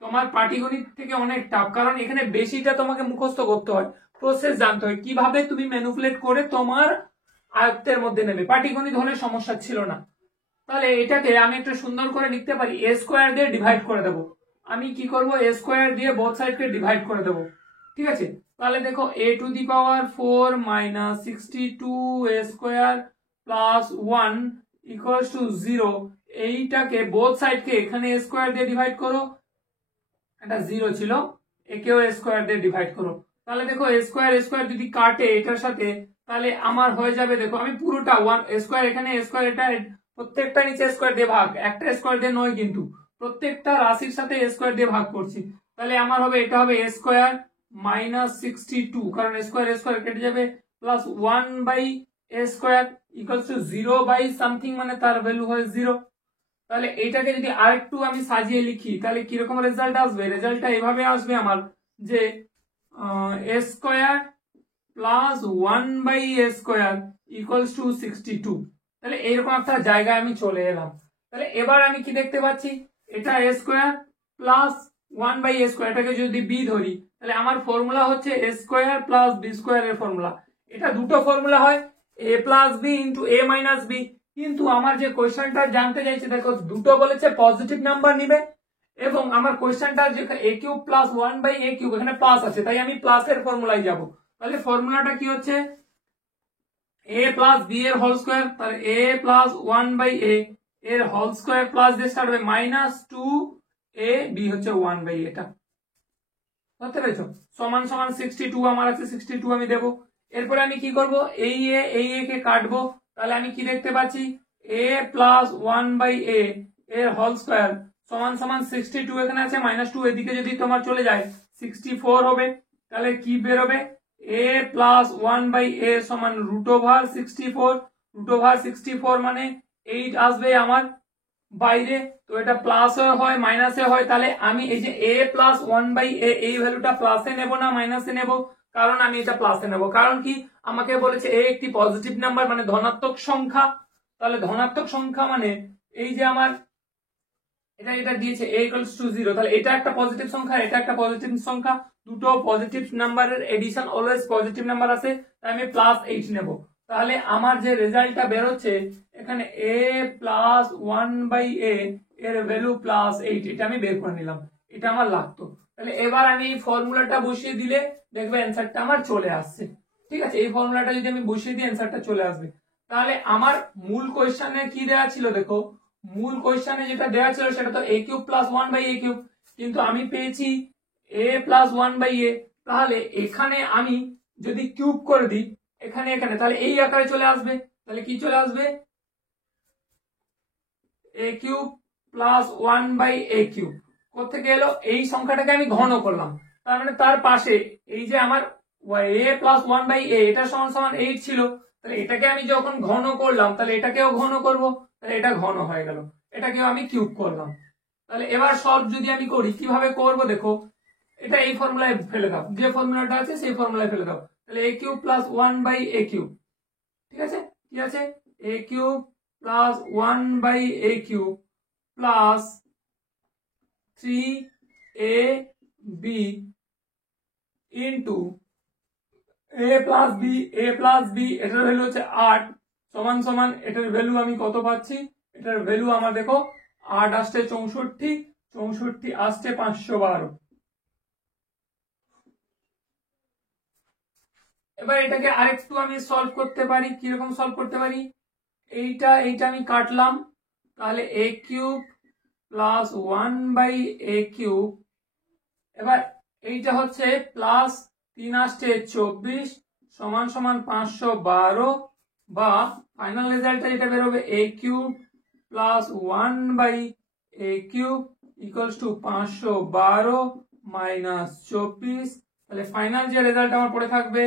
তোমার পাটিগণিত থেকে অনেক টাফ, কারণ এখানে বেশিটা তোমাকে মুখস্থ করতে হয়, প্রসেস জানতে হয় কিভাবে তুমি ম্যানিপুলেট করে তোমার আয়ত্তের মধ্যে নেবে। পাটিগণিত হলে সমস্যা ছিল না। তাহলে এটাকে আমি একটু সুন্দর করে লিখতে পারি, a স্কোয়ার দিয়ে ডিভাইড করে দেবো। আমি কি করব, a স্কোয়ার দিয়ে বোথ সাইডকে ডিভাইড করে দেবো, ঠিক আছে। তাহলে দেখো a two the power 4 minus 62 a square plus 1 equals to 0, এইটাকে বোথ সাইডকে এখানে a স্কোয়ার দিয়ে ডিভাইড করো, এটা 0 ছিল, একেও a স্কোয়ার দিয়ে ডিভাইড করো। তাহলে দেখো a স্কোয়ার যদি কাটে এটার সাথে তাহলে আমার হয়ে যাবে, দেখো আমি পুরোটা 1 a স্কোয়ার এখানে a স্কোয়ার, এটা প্রত্যেকটা নিচে স্কোয়ার দিয়ে ভাগ, একটা স্কোয়ার দিয়ে নয় কিন্তু প্রত্যেকটা রাশির সাথে a স্কোয়ার দিয়ে ভাগ করছি। তাহলে আমার হবে, এটা হবে a স্কোয়ার মাইনাস 62, কারণ a স্কোয়ার কেটে যাবে, plus 1 by a square equals to 0 by something মানে তার ভ্যালু হয় 0। তাহলে এইটাকে যদি আরেকটু আমি সাজিয়ে লিখি তাহলে কিরকম রেজাল্ট আসবে, রেজাল্টটা এভাবে আসবে আমার, যে a square plus 1 by a square equals to 62। তাহলে এইরকম একটা জায়গায় আমি চলে এলাম। তাহলে এবার আমি কি দেখতে পাচ্ছি, এটা a square plus 1 by a square, এটাকে যদি b ধরি তাহলে আমার ফর্মুলা হচ্ছে a square plus b square এর ফর্মুলা। এটা দুটো ফর্মুলা হয়, a plus b into a minus b, কিন্তু আমার যে কোয়েশ্চেনটা জানতে চাইছে দেখো দুটো বলেছে পজিটিভ নাম্বার নিবে, এবং আমার কোয়েশ্চেনটা যে a cube plus 1 by a cube এখানে প্লাস আছে, তাই আমি প্লাসের ফর্মুলায় যাব। তাহলে ফর্মুলাটা কি হচ্ছে, a প্লাস b এর হোল স্কোয়ার, তাহলে a প্লাস 1 বাই a এর হোল স্কোয়ার প্লাস দিয়ে স্টার্ট হবে মাইনাস 2 a b হচ্ছে 1 বাই এটা, বুঝতে পেরেছো, সমান সমান 62 আমার আছে, 62 আমি দেবো। এরপরে আমি কি করব, এই a কে কাটবো, তাহলে আমি কি দেখতে পাচ্ছি, a প্লাস 1 বাই a এর হোল স্কোয়ার সমান সমান 62 এখানে আছে, মাইনাস 2 এদিকে যদি তোমার চলে যায় 64 হবে। তাহলে কি বেরোবে, a প্লাস 1 বাই a সমান রুট ওভার 64, রুট ওভার 64 মানে 8 আসবে আমার বাইরে, তো এটা প্লাস হয় মাইনাসে হয়। তাহলে আমি এই যে a প্লাস 1 বাই a এই ভ্যালুটা প্লাসে নেব না মাইনাসে নেব, কারণ আমি এটা প্লাসে নেব, কারণ কি আমাকে বলেছে a একটি পজিটিভ নাম্বার মানে ধনাত্মক সংখ্যা। তাহলে ধনাত্মক সংখ্যা মানে এই যে আমার এটা দিয়েছে a ইকুয়ালস টু 0, তাহলে এটা একটা পজিটিভ সংখ্যা, এটা একটা পজিটিভ সংখ্যা, দুটো পজিটিভ নাম্বারের এডিশন অলওয়েজ পজিটিভ নাম্বার আছে, তাই আমি প্লাস 8 নেব। তাহলে আমার যে রেজাল্টটা বের হচ্ছে এখানে a প্লাস 1 বাই a এর ভ্যালু প্লাস 8, এটা আমি বের করে নিলাম, এটা আমার লাগতো। তাহলে এবার আমি এই ফর্মুলাটা বসিয়ে দিলে দেখবে অ্যান্সারটা আমার চলে আসছে, ঠিক আছে। এই ফর্মুলাটা যদি আমি বসিয়ে দিই অ্যান্সারটা চলে আসবে। তাহলে আমার মূল কোয়েশ্চনে কি দেওয়া ছিল, দেখো মূল কোয়েশ্চনে যেটা দেওয়া ছিল সেটা তো a cube plus 1 by a cube, কিন্তু আমি পেয়েছি a প্লাস 1 বাই a। তাহলে এখানে আমি যদি কিউব করে দিই এখানে এখানে, তাহলে এই আকারে চলে আসবে। তাহলে কি চলে আসবে, a cube plus 1 by a cube কোথেকে এলো, এই সংখ্যাটাকে আমি ঘন করলাম, তার মানে তার পাশে এই যে আমার a প্লাস 1 বাই a এটা সমান সমান 8 ছিল, তাহলে এটাকে আমি যখন ঘন করলাম তাহলে এটাকেও ঘন করব, তাহলে এটা ঘন হয়ে গেল, এটাকেও আমি কিউব করলাম। তাহলে এবার সলভ যদি আমি করি কিভাবে করব, দেখো এটা এই ফর্মুলায় ফেলে দাও, যে ফর্মুলাটা আছে সেই ফর্মুলায় ফেলে দাও। তাহলে a cube plus 1 by a cube, ঠিক আছে, কি আছে a cube plus 1 by a cube plus 3ab into a plus b এটার ভ্যালু হচ্ছে 8 সমান সমান এটার ভ্যালু আমি কত পাচ্ছি, এটার ভ্যালু আমার দেখো 8 আসছে 64, 64 আসছে 512। এবার এটাকে আরেকটু আমি সলভ করতে পারি। কিরকম সলভ করতে পারি, এইটা আমি কাটলাম, তাহলে a cube plus 1/a cube, এবার এইটা হচ্ছে প্লাস 3 আসছে 24 সমান সমান 512, বা ফাইনাল রেজাল্টটা যেটা বেরোবে a cube plus 1/a cube equals to 512 minus 24। তাহলে ফাইনাল যে রেজাল্ট আমার পড়ে থাকবে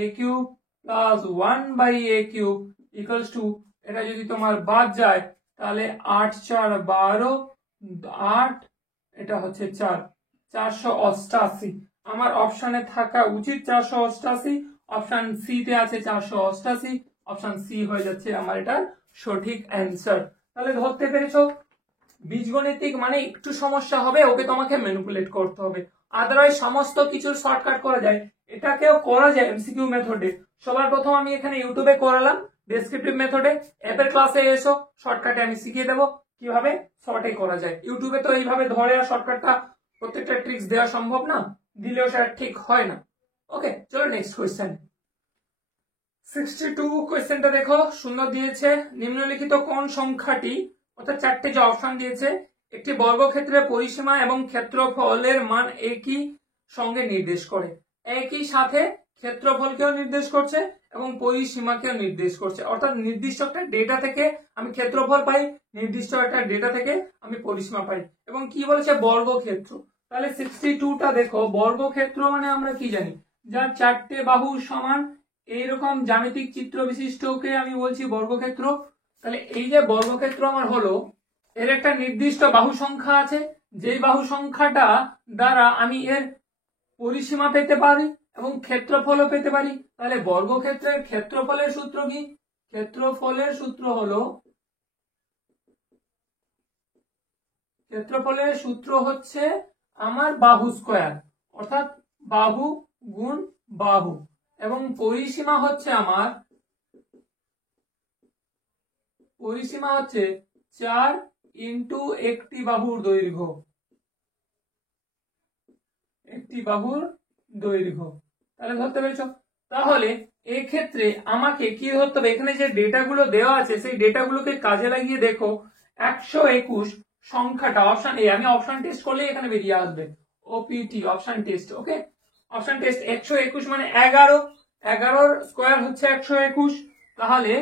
a cube plus 1/a cube equals to, এটা যদি তোমার বাদ যায় তাহলে 8 4 12, 8 এটা হচ্ছে 4, 488। আমার অপশনে থাকা উচিত 488, অপশন সি তে আছে 488, অপশন সি হয়ে যাচ্ছে আমার এটা সঠিক অ্যান্সার। তাহলে ধরতে পেরেছো, বীজগণিতিক মানে একটু সমস্যা হবে, ওকে তোমাকে ম্যানিপুলেট করতে হবে, আদারওয়াইজ সমস্ত কিছু শর্টকাট করা যায়। এটাকেও করা যায় এমসিকিউ মেথডে। সবার প্রথম আমি এখানে ইউটিউবে করালাম ডেসক্রিপটিভ মেথডে, অ্যাপের ক্লাসে এসো শর্টকাটে আমি শিখিয়ে দেবো কিভাবে শর্টে করা যায়। ইউটিউবে তো এইভাবে ধরে আর শর্টকাটটা প্রত্যেকটা ট্রিক্স দেওয়া সম্ভব না, দিলেও সেটা ঠিক হয় না। ওকে, চলো নেক্সট কোয়েশ্চেন। 62 কোয়েশ্চেনটা দেখো, সুন্দর দিয়েছে, নিম্নলিখিত কোন সংখ্যাটি, অর্থাৎ চারটে যে অপশন দিয়েছে, একটি বর্গক্ষেত্রের পরিসীমা এবং ক্ষেত্রফলের মান একই সঙ্গে নির্দেশ করে। একই সাথে ক্ষেত্রফলকেও নির্দেশ করছে এবং পরিসীমাকেও নির্দেশ করছে, অর্থাৎ নির্দিষ্ট একটা ডেটা থেকে আমি ক্ষেত্রফল পাই, নির্দিষ্ট একটা ডেটা থেকে আমি পরিসীমা পাই, এবং কি বলেছে বর্গক্ষেত্র। তাহলে 62টা দেখো, বর্গক্ষেত্র মানে আমরা কি জানি, যার চারটে বাহু সমান এইরকম জ্যামিতিক চিত্র বিশিষ্টকে আমি বলছি বর্গক্ষেত্র। তাহলে এই যে বর্গক্ষেত্র আমার হলো, এর একটা নির্দিষ্ট বাহু সংখ্যা আছে, যেই বাহু সংখ্যাটা দ্বারা আমি এর পরিসীমা পেতে পারি এবং ক্ষেত্রফলও পেতে পারি। তাহলে বর্গক্ষেত্রের ক্ষেত্রফলের সূত্র কি, ক্ষেত্রফলের সূত্র হলো, ক্ষেত্রফলের সূত্র হচ্ছে আমার বাহু স্কয়ার, অর্থাৎ বাহু গুণ বাহু, এবং পরিসীমা হচ্ছে আমার, পরিসীমা হচ্ছে 4 ইন্টু একটি বাহুর দৈর্ঘ্য, একটি বাহুর দৈর্ঘ্য। তাহলে ধরতে পেরেছ। তাহলে এক্ষেত্রে আমাকে কি ধরতে হবে, এখানে যে ডেটাগুলো দেওয়া আছে সেই ডেটাগুলোকে কাজে লাগিয়ে দেখো 121 সংখ্যাটা, অপশন এ, আমি অপশন টেস্ট করলে এখানে বেরিয়ে আসবে ওপিটি অপশন টেস্ট। ওকে, অপশন টেস্ট 121 মানে 11, 11 স্কয়ার হচ্ছে 121। তাহলে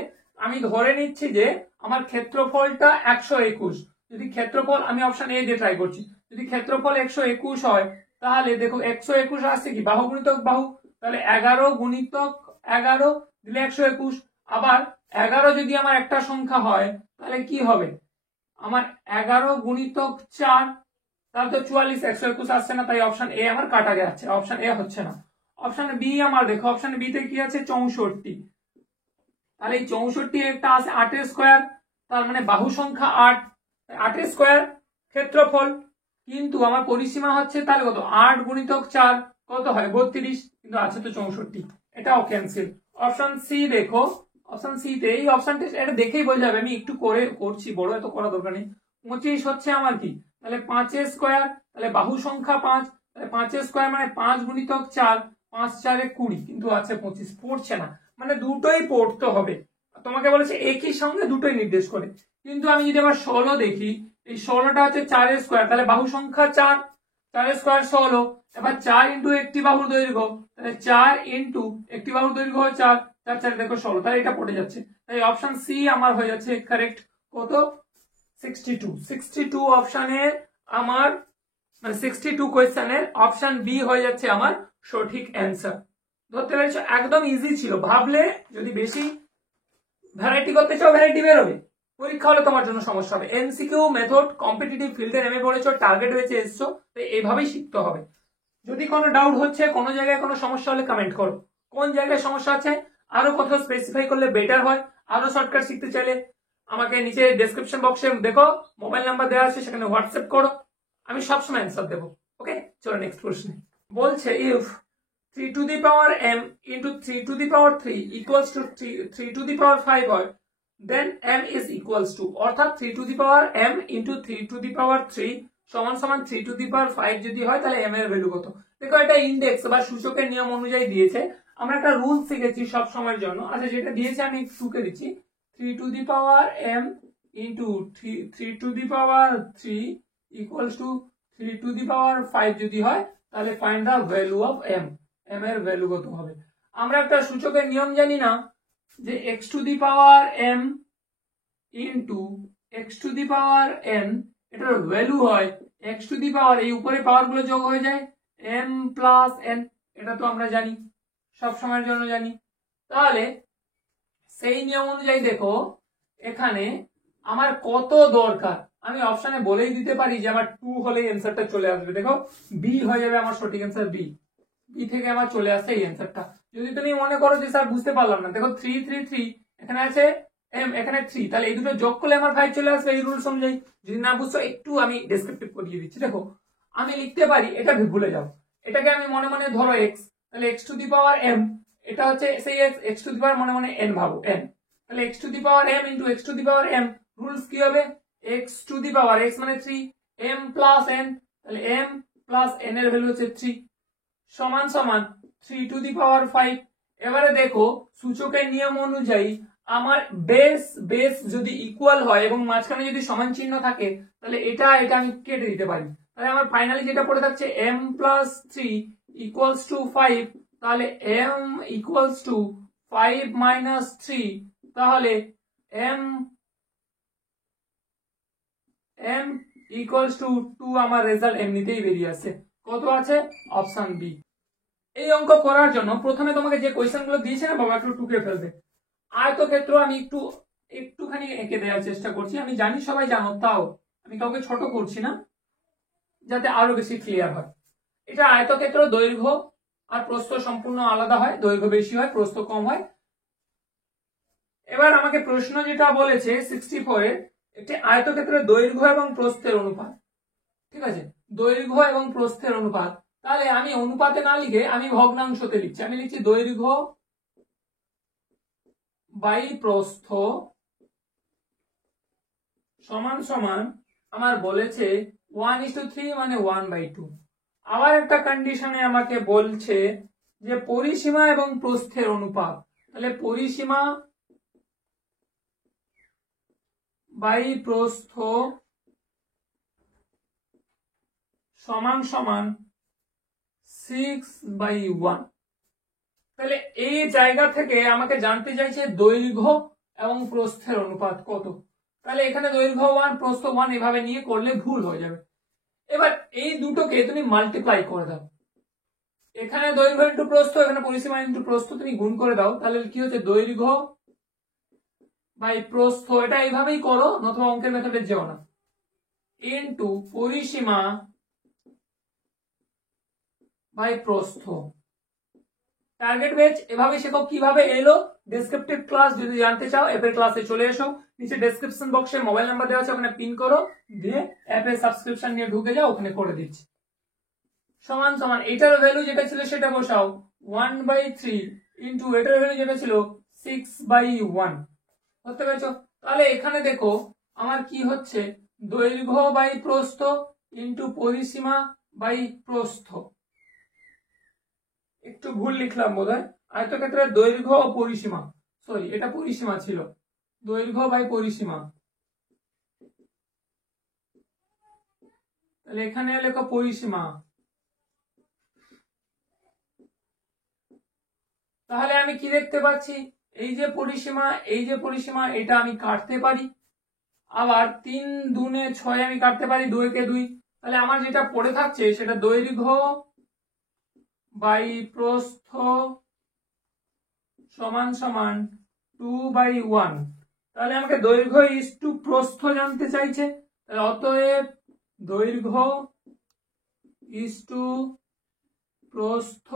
আমি ধরে নিচ্ছি যে আমার ক্ষেত্রফলটা 121, যদি ক্ষেত্রফল, আমি অপশন এ দিয়ে ট্রাই করছি, যদি ক্ষেত্রফল 121 হয় তাহলে দেখো 121 আসছে কি বাহু গুণিতক বাহু, তাহলে 11 গুণিতক 11 দিলে 121। আবার 11 যদি আমার একটা সংখ্যা হয় তাহলে কি হবে, আমার 11 গুণিতক 4, তাহলে তো 44, 121 আসছে না, তাই অপশন এ আমার কাটা যাচ্ছে, অপশন এ হচ্ছে না। অপশন বি আমার দেখো, অপশন বি তে কি আছে 64, তাহলে এই 64 একটা আছে 8 এর স্কয়ার, তার মানে বাহু সংখ্যা 8, 8 এর স্কয়ার ক্ষেত্রফল, কিন্তু আমার পরিসীমা হচ্ছে তাহলে কত 8 গুণিতক 4 কত হয় 32, কিন্তু আছে তো 64, এটাও ক্যান্সেল। অপশন সি দেখো, অপশন সি তে এই অপশনটা এটা দেখেই বোঝা যাবে, আমি একটু করে করছি, বড় এত করা দরকার নেই। 25 হচ্ছে আমার কি, তাহলে 5 এর স্কয়ার, তাহলে বাহু সংখ্যা 5, তাহলে 5 এর স্কয়ার মানে 5 গুণিতক 4, 5 4 এ 20, কিন্তু আছে 25, পড়ছে না, মানে দুটোই পড়তে হবে। তোমাকে বলেছে একই সঙ্গে দুটোই নির্দেশ করে, কিন্তু আমি যদি আবার 16 দেখি, এই 16টা হচ্ছে 4 এর স্কয়ার, তাহলে বাহু সংখ্যা 4, 4 এর স্কয়ার 16, এবার 4 ইন্টু একটি বাহুর দৈর্ঘ্য, তাহলে 4 ইন্টু একটি বাহুর দৈর্ঘ্য হয় 4, 4 4 দেখো 16, তাহলে এটা পড়ে যাচ্ছে, তাই অপশন সি আমার হয়ে যাচ্ছে কারেক্ট। কত 62, 62 অপশনের আমার, মানে 62 কোয়েশ্চেনের অপশন বি হয়ে যাচ্ছে আমার সঠিক অ্যান্সার। ধরতে পেরেছো, একদম ইজি ছিল, ভাবলে যদি বেশি ভ্যারাইটি করতে চাও ভ্যারাইটি বেরোবে, পরীক্ষা হলে তোমার জন্য সমস্যা হবে। এমসিকিউ মেথড কম্পিটিটিভ ফিল্ডে নেমে পড়েছো, টার্গেট হয়েছে এসছো, তো এইভাবেই শিখতে হবে। যদি কোনো ডাউট হচ্ছে, কোনো জায়গায় কোনো সমস্যা হলে কমেন্ট করো, কোন জায়গায় সমস্যা আছে আরো কোথাও স্পেসিফাই করলে বেটার হয়। আরো শর্টকাট শিখতে চাইলে আমাকে নিচে ডেসক্রিপশন বক্সে দেখো মোবাইল নাম্বার দেওয়া আছে, সেখানে হোয়াটসঅ্যাপ করো, আমি সবসময় অ্যান্সার দেবো। ওকে, চলো নেক্সট প্রশ্ন। বলছে if 3 to the power m into 3 to the power 3 equals to 3 to the power 5 হয়, then m is equals to অর্থাৎ 3 to the power m into 3 to the power 3 সমান সমান 3 to the power 5 যদি হয় তাহলে m এর ভ্যালু কত। দেখো এটা ইনডেক্স বা সূচকের নিয়ম অনুযায়ী দিয়েছে, আমরা একটা রুল শিখেছি সব সময়ের জন্য। আচ্ছা যেটা দিয়েছে আমি টুকে দিচ্ছি, 3 to the power m into 3 to the power 3 equals to 3 to the power 5 যদি হয় তাহলে find the value of m, m এর ভ্যালু কত হবে। আমরা একটা সূচকের নিয়ম জানি না যে x to the power m into x to the power n, এটার ভ্যালু হয় x to the power, এই উপরে পাওয়ার গুলো যোগ হয়ে যায় m প্লাস n, এটা তো আমরা জানি সব সময়ের জন্য জানি। তাহলে সেই নিয়ম অনুযায়ী দেখো এখানে আমার কত দরকার, আমি অপশনে বলেই দিতে পারি যে আমার 2 হলে অ্যানসারটা চলে আসবে। দেখো বি হয়ে যাবে আমার সঠিক অ্যানসার, বি থেকে আমার চলে আসছে এই অ্যানসারটা। যদি তুমি মনে করো যে স্যার বুঝতে পারলাম না, দেখো 3 3 3 এখানে আছে m, এখানে 3, তাহলে এই দুটো যোগ করলে আমার 5 চলে আসবে এই রুলস অনুযায়ী। যদি না বুঝছো একটু আমি ডেসক্রিপটিভ করিয়ে দিচ্ছি। দেখো আমি লিখতে পারি, এটা ভুলে যাও, এটাকে আমি মনে মনে ধরো x, তাহলে x two the power m, এটা হচ্ছে সেই x টু দি পাওয়ার মনে মনে n ভাবো n, তাহলে x two the power m into x two the power m, rules কি হবে x two the power x মানে 3 m প্লাস n, তাহলে m প্লাস n এর ভ্যালু হচ্ছে 3 সমান সমান 3 টু দি পাওয়ার 5। এবারে দেখো সূচকের নিয়ম অনুযায়ী আমার বেস যদি ইকুয়াল হয় এবং মাঝখানে যদি সমান চিহ্ন থাকে তাহলে এটা আমি কেটে দিতে পারি, তাহলে আমার ফাইনালি যেটা পড়ে থাকছে m প্লাস 3 ইকুয়ালস টু 5, তাহলে m ইকুয়ালস টু 5 মাইনাস 3, তাহলে m ইকুয়ালস টু 2, আমার রেজাল্ট এমনিতেই বেরিয়ে আসে, কত আছে অপশন বি। এই অঙ্ক করার জন্য প্রথমে তোমাকে যে কোয়েশ্চেন গুলো দিয়েছে না বাবা একটু টুকে ফেলবে। আয়তক্ষেত্র আমি একটুখানি এঁকে দেওয়ার চেষ্টা করছি, আমি জানি সবাই জানো, তাও আমি কাউকে ছোট করছি না যাতে আরো বেশি ক্লিয়ার হয়। এটা আয়তক্ষেত্র, দৈর্ঘ্য আর প্রস্থ সম্পূর্ণ আলাদা হয়, দৈর্ঘ্য বেশি হয় প্রস্থ কম হয়। এবার আমাকে প্রশ্ন যেটা বলেছে 64 এর, একটি আয়তক্ষেত্রের দৈর্ঘ্য এবং প্রস্থের অনুপাত, ঠিক আছে, দৈর্ঘ্য এবং প্রস্থের অনুপাত, তাহলে আমি অনুপাতে না লিখে আমি ভগ্নাংশতে লিখছি, আমি লিখছি দৈর্ঘ্য বাই প্রস্থ সমান সমান আমার বলেছে 1:3 মানে 1/2। আবার একটা কন্ডিশনে আমাকে বলছে যে পরিসীমা এবং প্রস্থের অনুপাত, তাহলে পরিসীমা বাই প্রস্থ সমান সমান 6/1। তাহলে এই জায়গা থেকে আমাকে জানতে চাইছে দৈর্ঘ্য এবং প্রস্থের অনুপাত কত, তাহলে এখানে দৈর্ঘ্য 1 প্রস্থ 1 এভাবে নিয়ে করলে ভুল হয়ে যাবে। এবার এই দুটোকে তুমি মাল্টিপ্লাই করে দাও, এখানে দৈর্ঘ্য ইন্টু প্রস্থ, এখানে পরিসীমা ইন্টু প্রস্থ তুমি গুণ করে দাও, তাহলে কি হচ্ছে দৈর্ঘ্য বাই প্রস্থ, এটা এইভাবেই করো নতুবা অঙ্কের মেথডে যেও না, ইন্টু পরিসীমা বাই প্রস্থ। টার্গেট বেচ এভাবে শেখো, কিভাবে এলো ডেসক্রিপটিভ ক্লাস যদি জানতে চাও অ্যাপের ক্লাসে চলে এসো, নিচে ডেসক্রিপশন বক্সে মোবাইল নাম্বার দেওয়া আছে, ওখানে পিন করো, দিয়ে অ্যাপের সাবস্ক্রিপশন নিয়ে ঢুকে যাও, ওখানে করে দিচ্ছি। সমান সমান এটার ভ্যালু যেটা ছিল সেটা বসাও 1/3 ইন্টু এটার ভ্যালু যেটা ছিল 6/1, বুঝতে পেরেছো? তাহলে এখানে দেখো আমার কি হচ্ছে দৈর্ঘ্য বাই প্রস্থ ইন্টু পরিসীমা বাই প্রস্থ, একটু ভুল লিখলাম বোধহয়, আয়তক্ষেত্রের দৈর্ঘ্য ও পরিসীমা, সরি এটা পরিসীমা ছিল, দৈর্ঘ্য বাই পরিসীমা, তাহলে এখানে লেখো পরিসীমা। তাহলে আমি কি দেখতে পাচ্ছি, এই যে পরিসীমা এটা আমি কাটতে পারি, আবার 3 দুনে 6 আমি কাটতে পারি, 2 কে 2, তাহলে আমার যেটা পড়ে থাকছে সেটা দৈর্ঘ্য বাই প্রস্থ সমান সমান 2/1। তাহলে আমাকে দৈর্ঘ্য ইস টু প্রস্থ জানতে চাইছে, তাহলে অতএব দৈর্ঘ্য ইস টু প্রস্থ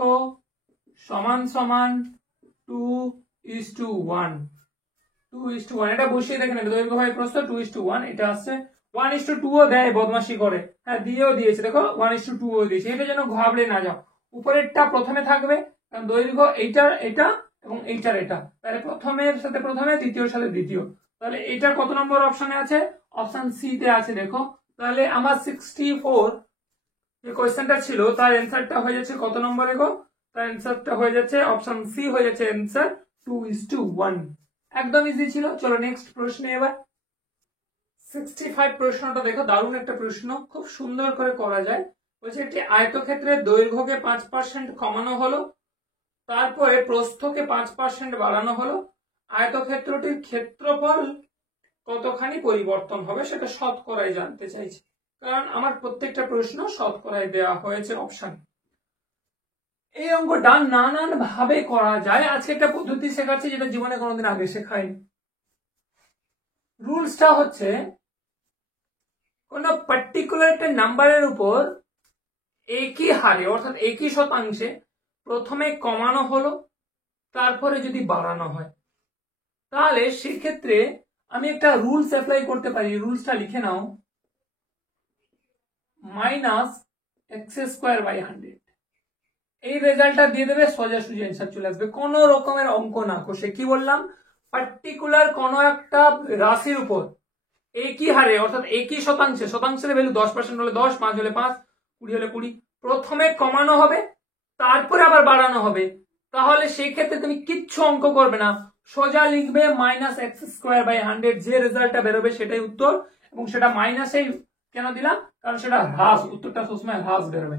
সমান সমান 2:1, 2:1, এটা বসিয়ে দেখেন দৈর্ঘ্য বাই প্রস্থ 2:1, এটা আসছে 1:2ও দেয় বদমাশি করে, হ্যাঁ দিয়েছে দেখো 1:2ও দিয়েছে, এটা যেন ঘাবড়ে না যাও, উপরেরটা প্রথমে থাকবে, কারণ দৈর্ঘ্য এইটার এটা এবং এইটার এটা, তাহলে প্রথমের সাথে প্রথমে, দ্বিতীয়র সাথে দ্বিতীয়। তাহলে এটা কত নম্বর অপশনে আছে? অপশন সি তে আছে। দেখো তাহলে আমার 64 যে কোয়েশ্চেনটা ছিল তার অ্যান্সারটা হয়ে যাচ্ছে কত নম্বরে গো? তার অ্যান্সারটা হয়ে যাচ্ছে অপশন সি হয়ে যাচ্ছে অ্যান্সার 2:1। একদম ইজি ছিল। চলো নেক্সট প্রশ্নে এবার। 65 প্রশ্নটা দেখো, দারুণ একটা প্রশ্ন, খুব সুন্দর করে করা যায়। বলছে একটি আয়তক্ষেত্রের দৈর্ঘ্যকে 5% কমানো হলো, তারপরে প্রস্থকে 5% বাড়ানো হলো, আয়তক্ষেত্রটির ক্ষেত্রফল কতখানি পরিবর্তন হবে সেটা শতকরায় জানতে চাইছি, কারণ আমার প্রত্যেকটা প্রশ্ন শতকরায় দেওয়া হয়েছে অপশন। এই অঙ্কটা নানান ভাবে করা যায়। আজকে একটা পদ্ধতি শেখাচ্ছি যেটা জীবনে কোনোদিন আগে শেখায়নি। রুলসটা হচ্ছে কোন পার্টিকুলার একটা নাম্বারের উপর একই হারে অর্থাৎ একই শতাংশে প্রথমে কমানো হলো, তারপরে যদি বাড়ানো হয়, তাহলে সেক্ষেত্রে আমি একটা রুলস অ্যাপ্লাই করতে পারি। রুলসটা লিখে নাও, -x²/100। এই রেজাল্টটা দিয়ে দেবে, সোজাসুজি অ্যান্সার চলে আসবে, কোন রকমের অঙ্ক না কষে। কি বললাম? পার্টিকুলার কোন একটা রাশির উপর একই হারে অর্থাৎ একই শতাংশে, শতাংশের ভ্যালু 10% হলে 10, 5 হলে 5, 20 হলে 20, প্রথমে কমানো হবে তারপরে আবার বাড়ানো হবে। তাহলে সেই ক্ষেত্রে তুমি কিচ্ছু অঙ্ক করবে না, সোজা লিখবে -x²/100। যে রেজাল্টটা বেরোবে সেটাই উত্তর, এবং সেটা মাইনাসেই কেন দিলাম? কারণ সেটা হ্রাস, উত্তরটা সবসময় হ্রাস বেরোবে।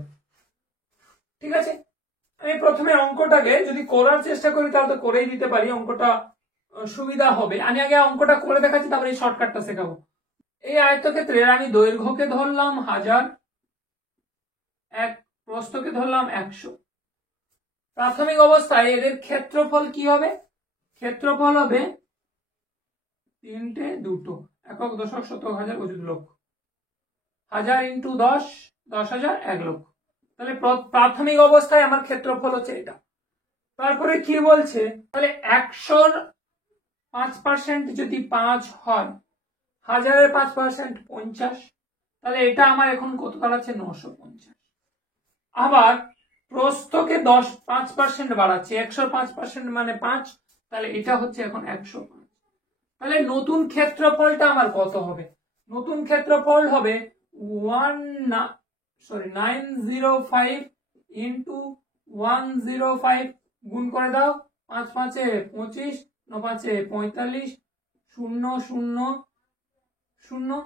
ঠিক আছে, আমি প্রথমে অঙ্কটাকে যদি করার চেষ্টা করি তাহলে তো করেই দিতে পারি, অঙ্কটা সুবিধা হবে। আমি আগে অঙ্কটা করে দেখাচ্ছি, তারপরে এই শর্টকাটটা শেখাবো। এই আয়তক্ষেত্রের আমি দৈর্ঘ্যকে ধরলাম 1000, এক প্রস্থকে ধরলাম 100। প্রাথমিক অবস্থায় এদের ক্ষেত্রফল কি হবে? ক্ষেত্রফল হবে 3টে 2টো, একক, দশক, শতক, হাজার, অযুত, লক্ষ। 1000 × 10, 10,000, 1 লক্ষ। তাহলে প্রাথমিক অবস্থায় আমার ক্ষেত্রফল হচ্ছে এটা। তারপরে কি বলছে? তাহলে 100-র 5% যদি 5 হয়, 1000-এর 5% 50, তাহলে এটা আমার এখন কত দাঁড়াচ্ছে? 950। আবার প্রস্থকে 5% বাড়াচ্ছে, 100-র 5% মানে 5, তাহলে এটা হচ্ছে এখন 105। তাহলে নতুন ক্ষেত্রফলটা আমার কত হবে? নতুন ক্ষেত্রফল হবে 905 × 105, গুণ করে দাও, 5 5 এ 25, 9 5 এ 45, 0 0 0,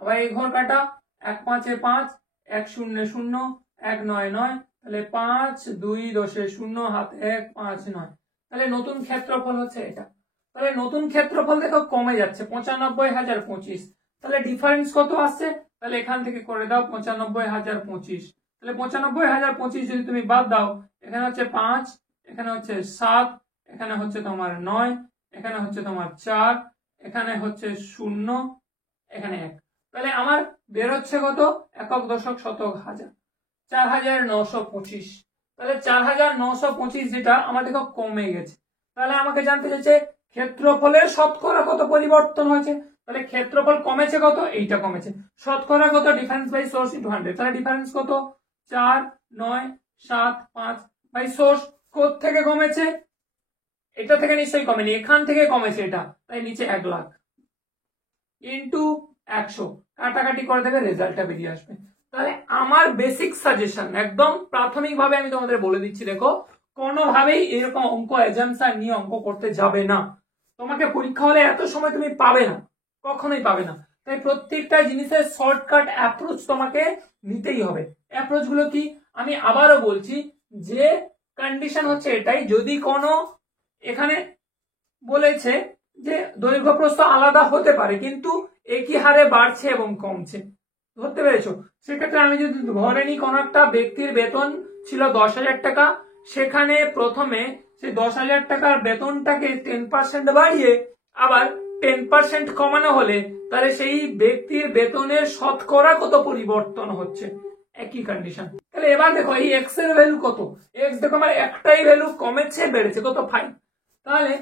আবার এই ঘর কাটা, 1 5 এ 5, 1 0 0, 1 9 9, তাহলে 5 2 10 0, হাতে 1 5 9। তাহলে নতুন ক্ষেত্রফল হচ্ছে এটা। তাহলে নতুন ক্ষেত্রফল দেখো কমে যাচ্ছে, 95,025। তাহলে ডিফারেন্স কত আসছে? তাহলে এখান থেকে করে দাও 95,025। তাহলে 95,025 যদি তুমি বাদ দাও, এখানে হচ্ছে 5, এখানে হচ্ছে 7, এখানে হচ্ছে তোমার 9, এখানে হচ্ছে তোমার 4, এখানে হচ্ছে 0, এখানে 1। তাহলে আমার বের হচ্ছে কত? একক, দশক, শতক, হাজার, 4,925। তাহলে 4,925 যেটা আমার দেখো কমে গেছে। তাহলে আমাকে জানতে চাইছে ক্ষেত্রফলের শতকরা কত পরিবর্তন হয়েছে। তাহলে ক্ষেত্রফল কমেছে কত? এইটা কমেছে। শতকরা কত? Difference by source × 100। তাহলে ডিফারেন্স কত? 4 9 7 5 বাই সোর্স। কোথ থেকে কমেছে? এটা থেকে নিশ্চয়ই কমেনি, এখান থেকে কমেছে এটা, তাই নিচে 1 লাখ ইন্টু 100, কাটাকাটি করে দেবে, রেজাল্টটা বেরিয়ে আসবে। তাহলে আমার বেসিক সাজেশন, একদম প্রাথমিকভাবে আমি তোমাদের বলে দিচ্ছি, দেখো কোনোভাবেই এরকম অঙ্ক এজাম্পশন নিয়ে অঙ্ক করতে যাবে না। তোমাকে পরীক্ষা হলে এত সময় তুমি পাবে না, কখনোই পাবে না। তাই প্রত্যেকটা জিনিসের শর্টকাট অ্যাপ্রোচ তোমাকে নিতেই হবে। অ্যাপ্রোচ গুলো কি আমি আবারও বলছি, যে কন্ডিশন হচ্ছে এটাই, যদি কোনো এখানে বলেছে যে দৈর্ঘ্য প্রস্থ আলাদা হতে পারে কিন্তু একই হারে বাড়ছে এবং কমছে, ধরতে পেরেছো? সেক্ষেত্রে আমি যদি ধরে নিই কোনো একটা ব্যক্তির বেতন ছিল 10,000 টাকা, সেখানে প্রথমে সেই 10,000 টাকার বেতনটাকে 10% বাড়িয়ে আবার 10% কমানো হলে তাহলে সেই ব্যক্তির বেতনের শতকরা কত পরিবর্তন হচ্ছে, একই কন্ডিশন। তাহলে এবার দেখো এই এক্স এর ভ্যালু কত? এক্স দেখো আমার একটাই ভ্যালু, কমেছে বেড়েছে, কত? 5। তাহলে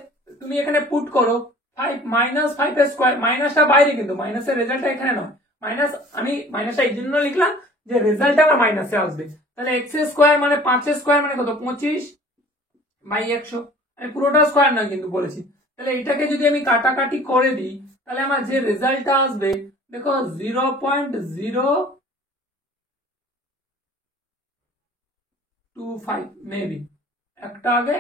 তুমি এখানে পুট করো 5 -5 এর স্কয়ার, মাইনাসটা বাইরে কিন্তু মাইনাসের রেজাল্টটা এখানে নয়, মাইনাস আমি মাইনাসটা এই জন্য লিখলাম যে রেজাল্ট আমার মাইনাসে আসবে। তাহলে এক্স স্কোয়ার মানে 5 স্কোয়ার মানে কত 25/100, আমি পুরোটা স্কোয়ার না কিন্তু বলেছি। তাহলে এটাকে যদি আমি কাটাকাটি করে দিই তাহলে আমার যে রেজাল্টটা আসবে দেখো 0.025 মেবি, একটা আগে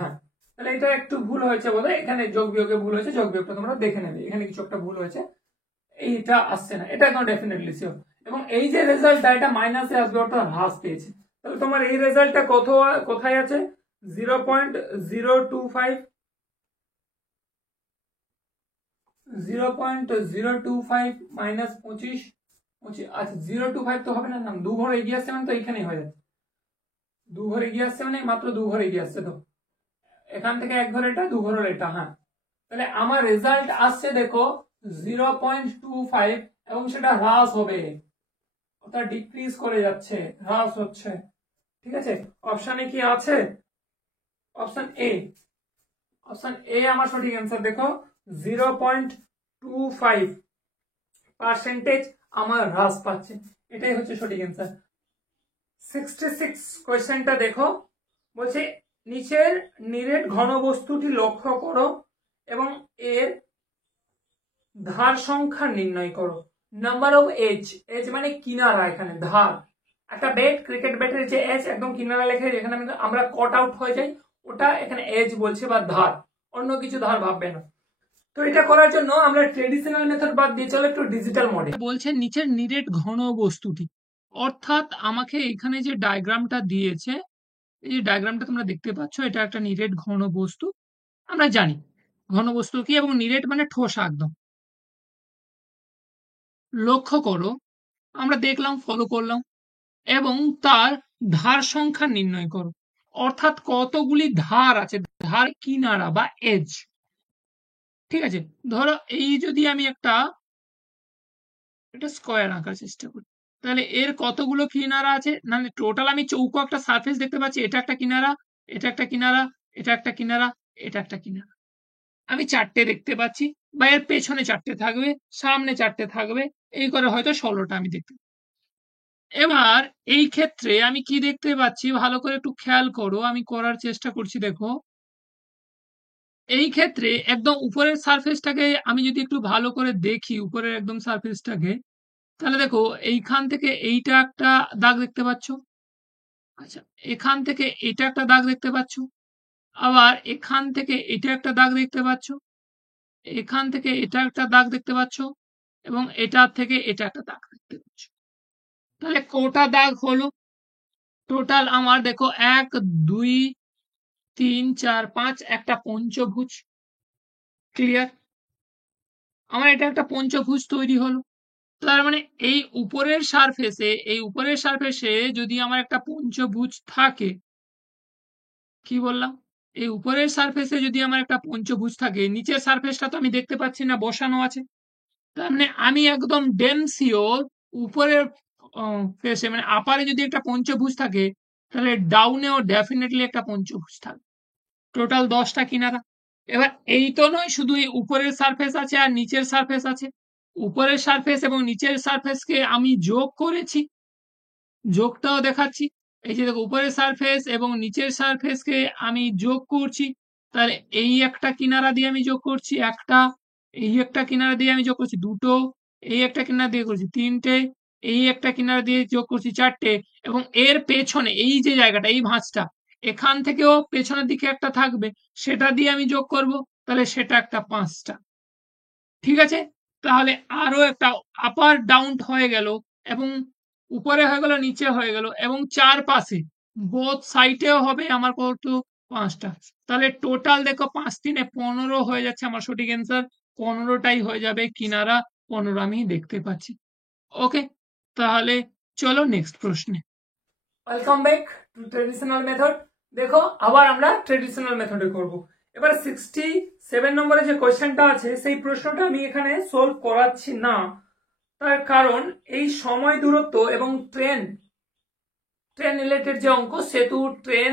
হ্যাঁ। তাহলে এটা একটু ভুল হয়েছে বোধহয়, এখানে যোগ বিয়োগে ভুল হয়েছে, যোগ বিয়োগটা তোমরা দেখে নেবে, এখানে কিছু একটা ভুল হয়েছে, এইটা আসছে না, এটা একদম ডেফিনেটলি শিওর। এবং এই যে রেজাল্টটা এটা মাইনাসে আসবে অর্থাৎ হ্রাস পেয়েছে। তাহলে তোমার এই রেজাল্টটা কোথায় আছে 0.025 মাইনাস 25, আচ্ছা 0.25 তো হবে না, 2 ঘর এগিয়ে আসছে মানে তো এইখানেই হয়ে যাচ্ছে, 2 ঘর এগিয়ে আসছে মানে মাত্র 2 ঘর এগিয়ে আসছে, তো এখান থেকে 1 ঘর এটা 2 ঘর এটা, হ্যাঁ। তাহলে আমার রেজাল্ট আসছে দেখো 0.25 এবং সেটা হ্রাস হবে, অর্থাৎ ডিক্রিজ করে যাচ্ছে, হ্রাস হচ্ছে, ঠিক আছে। অপশনে কি আছে, অপশন এ আমার সঠিক অ্যান্সার। দেখো 0.25% আমার হ্রাস পাচ্ছে, এটাই হচ্ছে সঠিক অ্যান্সার। 66 কোয়েশ্চেনটা দেখো, বলছে নিচের নিরেট ঘনবস্তুটি লক্ষ্য করো এবং এর ধার সংখ্যা নির্ণয় করো। নাম্বার অফ এজ মানে কিনারা, এখানে ধার, একটা ব্যাট, ক্রিকেট ব্যাটের যে এজ একদম কিনারা লেখা, যেখানে আমরা কট আউট হয়ে যাই ওটা এখানে এজ বলছে বা ধার, অন্য কিছু ধার ভাববে না। তো এটা করার জন্য আমরা ট্রেডিশনাল মেথড বাদ দিয়ে চলো একটু ডিজিটাল মডেল। বলছে নিচের নিরেট ঘন বস্তুটি, অর্থাৎ আমাকে এখানে যে ডায়াগ্রামটা দিয়েছে, এই যে ডায়াগ্রামটা তোমরা দেখতে পাচ্ছ, এটা একটা নিরেট ঘন বস্তু, আমরা জানি ঘন বস্তু কি, এবং নিরেট মানে ঠোসা একদম। লক্ষ্য করো, আমরা দেখলাম, ফলো করলাম, এবং তার ধার সংখ্যা নির্ণয় করো, অর্থাৎ কতগুলি ধার আছে, ধার কিনারা বা এজ, ঠিক আছে। ধরো এই যদি আমি একটা স্কোয়ার আঁকার চেষ্টা করি, তাহলে এর কতগুলো কিনারা আছে, মানে টোটাল আমি চৌকো একটা সারফেস দেখতে পাচ্ছি, এটা একটা কিনারা, এটা একটা কিনারা, এটা একটা কিনারা, এটা একটা কিনারা, আমি 4টে দেখতে পাচ্ছি, বা এর পেছনে 4টে থাকবে, সামনে 4টে থাকবে, এই করে হয়তো 16টা আমি দেখতে। এবার এই ক্ষেত্রে আমি কি দেখতে পাচ্ছি, ভালো করে একটু খেয়াল করো, আমি করার চেষ্টা করছি। দেখো এই ক্ষেত্রে একদম উপরের সারফেসটাকে আমি যদি একটু ভালো করে দেখি, উপরের একদম সারফেসটাকে, তাহলে দেখো এইখান থেকে এইটা একটা দাগ দেখতে পাচ্ছ, আচ্ছা এখান থেকে এটা একটা দাগ দেখতে পাচ্ছ, আবার এখান থেকে এটা একটা দাগ দেখতে পাচ্ছ, এখান থেকে এটা একটা দাগ দেখতে পাচ্ছ, এবং এটা থেকে এটা একটা দাগ দেখতে পাচ্ছ। তাহলে কটা দাগ হলো টোটাল আমার, দেখো 1 2 3 4 5, একটা পঞ্চভুজ, ক্লিয়ার, আমার এটা একটা পঞ্চভুজ তৈরি হলো। তার মানে এই উপরের সারফেসে যদি আমার একটা পঞ্চভুজ থাকে, কি বললাম, এই উপরের সারফেসে যদি আমার একটা পঞ্চভুজ থাকে, নিচের সারফেসটা তো আমি দেখতে পাচ্ছি না, বসানো আছে, তার মানে আমি একদম ড্যাম শিওর উপরের ফেসে মানে আপারে যদি একটা পঞ্চভুজ থাকে, তাহলে ডাউনেও ডেফিনেটলি একটা পঞ্চভুজ থাকবে। টোটাল 10টা কিনারা। এবার এই তো নয়, শুধু এই উপরের সারফেস আছে আর নিচের সারফেস আছে, উপরের সারফেস এবং নিচের সারফেসকে আমি যোগ করেছি, যোগটাও দেখাচ্ছি। এই যে দেখো উপরের সারফেস এবং নিচের সারফেসকে আমি যোগ করছি, তাহলে এই একটা কিনারা দিয়ে আমি যোগ করছি একটা, এই একটা কিনারা দিয়ে আমি যোগ করছি দুটো, এই একটা কিনারা দিয়ে করছি 3টে, এই একটা কিনারা দিয়ে যোগ করছি 4টে, এবং এর পেছনে এই যে জায়গাটা, এই ভাঁজটা, এখান থেকেও পেছনের দিকে একটা থাকবে, সেটা দিয়ে আমি যোগ করব, তাহলে সেটা একটা 5টা, ঠিক আছে। তাহলে আরো একটা আপার ডাউন হয়ে গেল, এবং উপরে হয়ে গেল, নিচে হয়ে গেল, এবং চারপাশে বোথ সাইডেও হবে আমার কত 5টা। তাহলে টোটাল দেখো 5 3 15 হয়ে যাচ্ছে আমার সঠিক অ্যান্সার, 15টাই হয়ে যাবে কিনারা, 15 আমি দেখতে পাচ্ছি। ওকে, তাহলে চলো নেক্সট প্রশ্নে। Welcome back to traditional method. দেখো আবার আমরা ট্রেডিশনাল মেথডে করব। এবার 67 নম্বরে যে কোয়েশ্চেনটা আছে সেই প্রশ্নটা আমি এখানে সলভ করাচ্ছি না, তার কারণ এই সময় দূরত্ব এবং ট্রেন রিলেটেড যে অঙ্ক, সেতু, ট্রেন,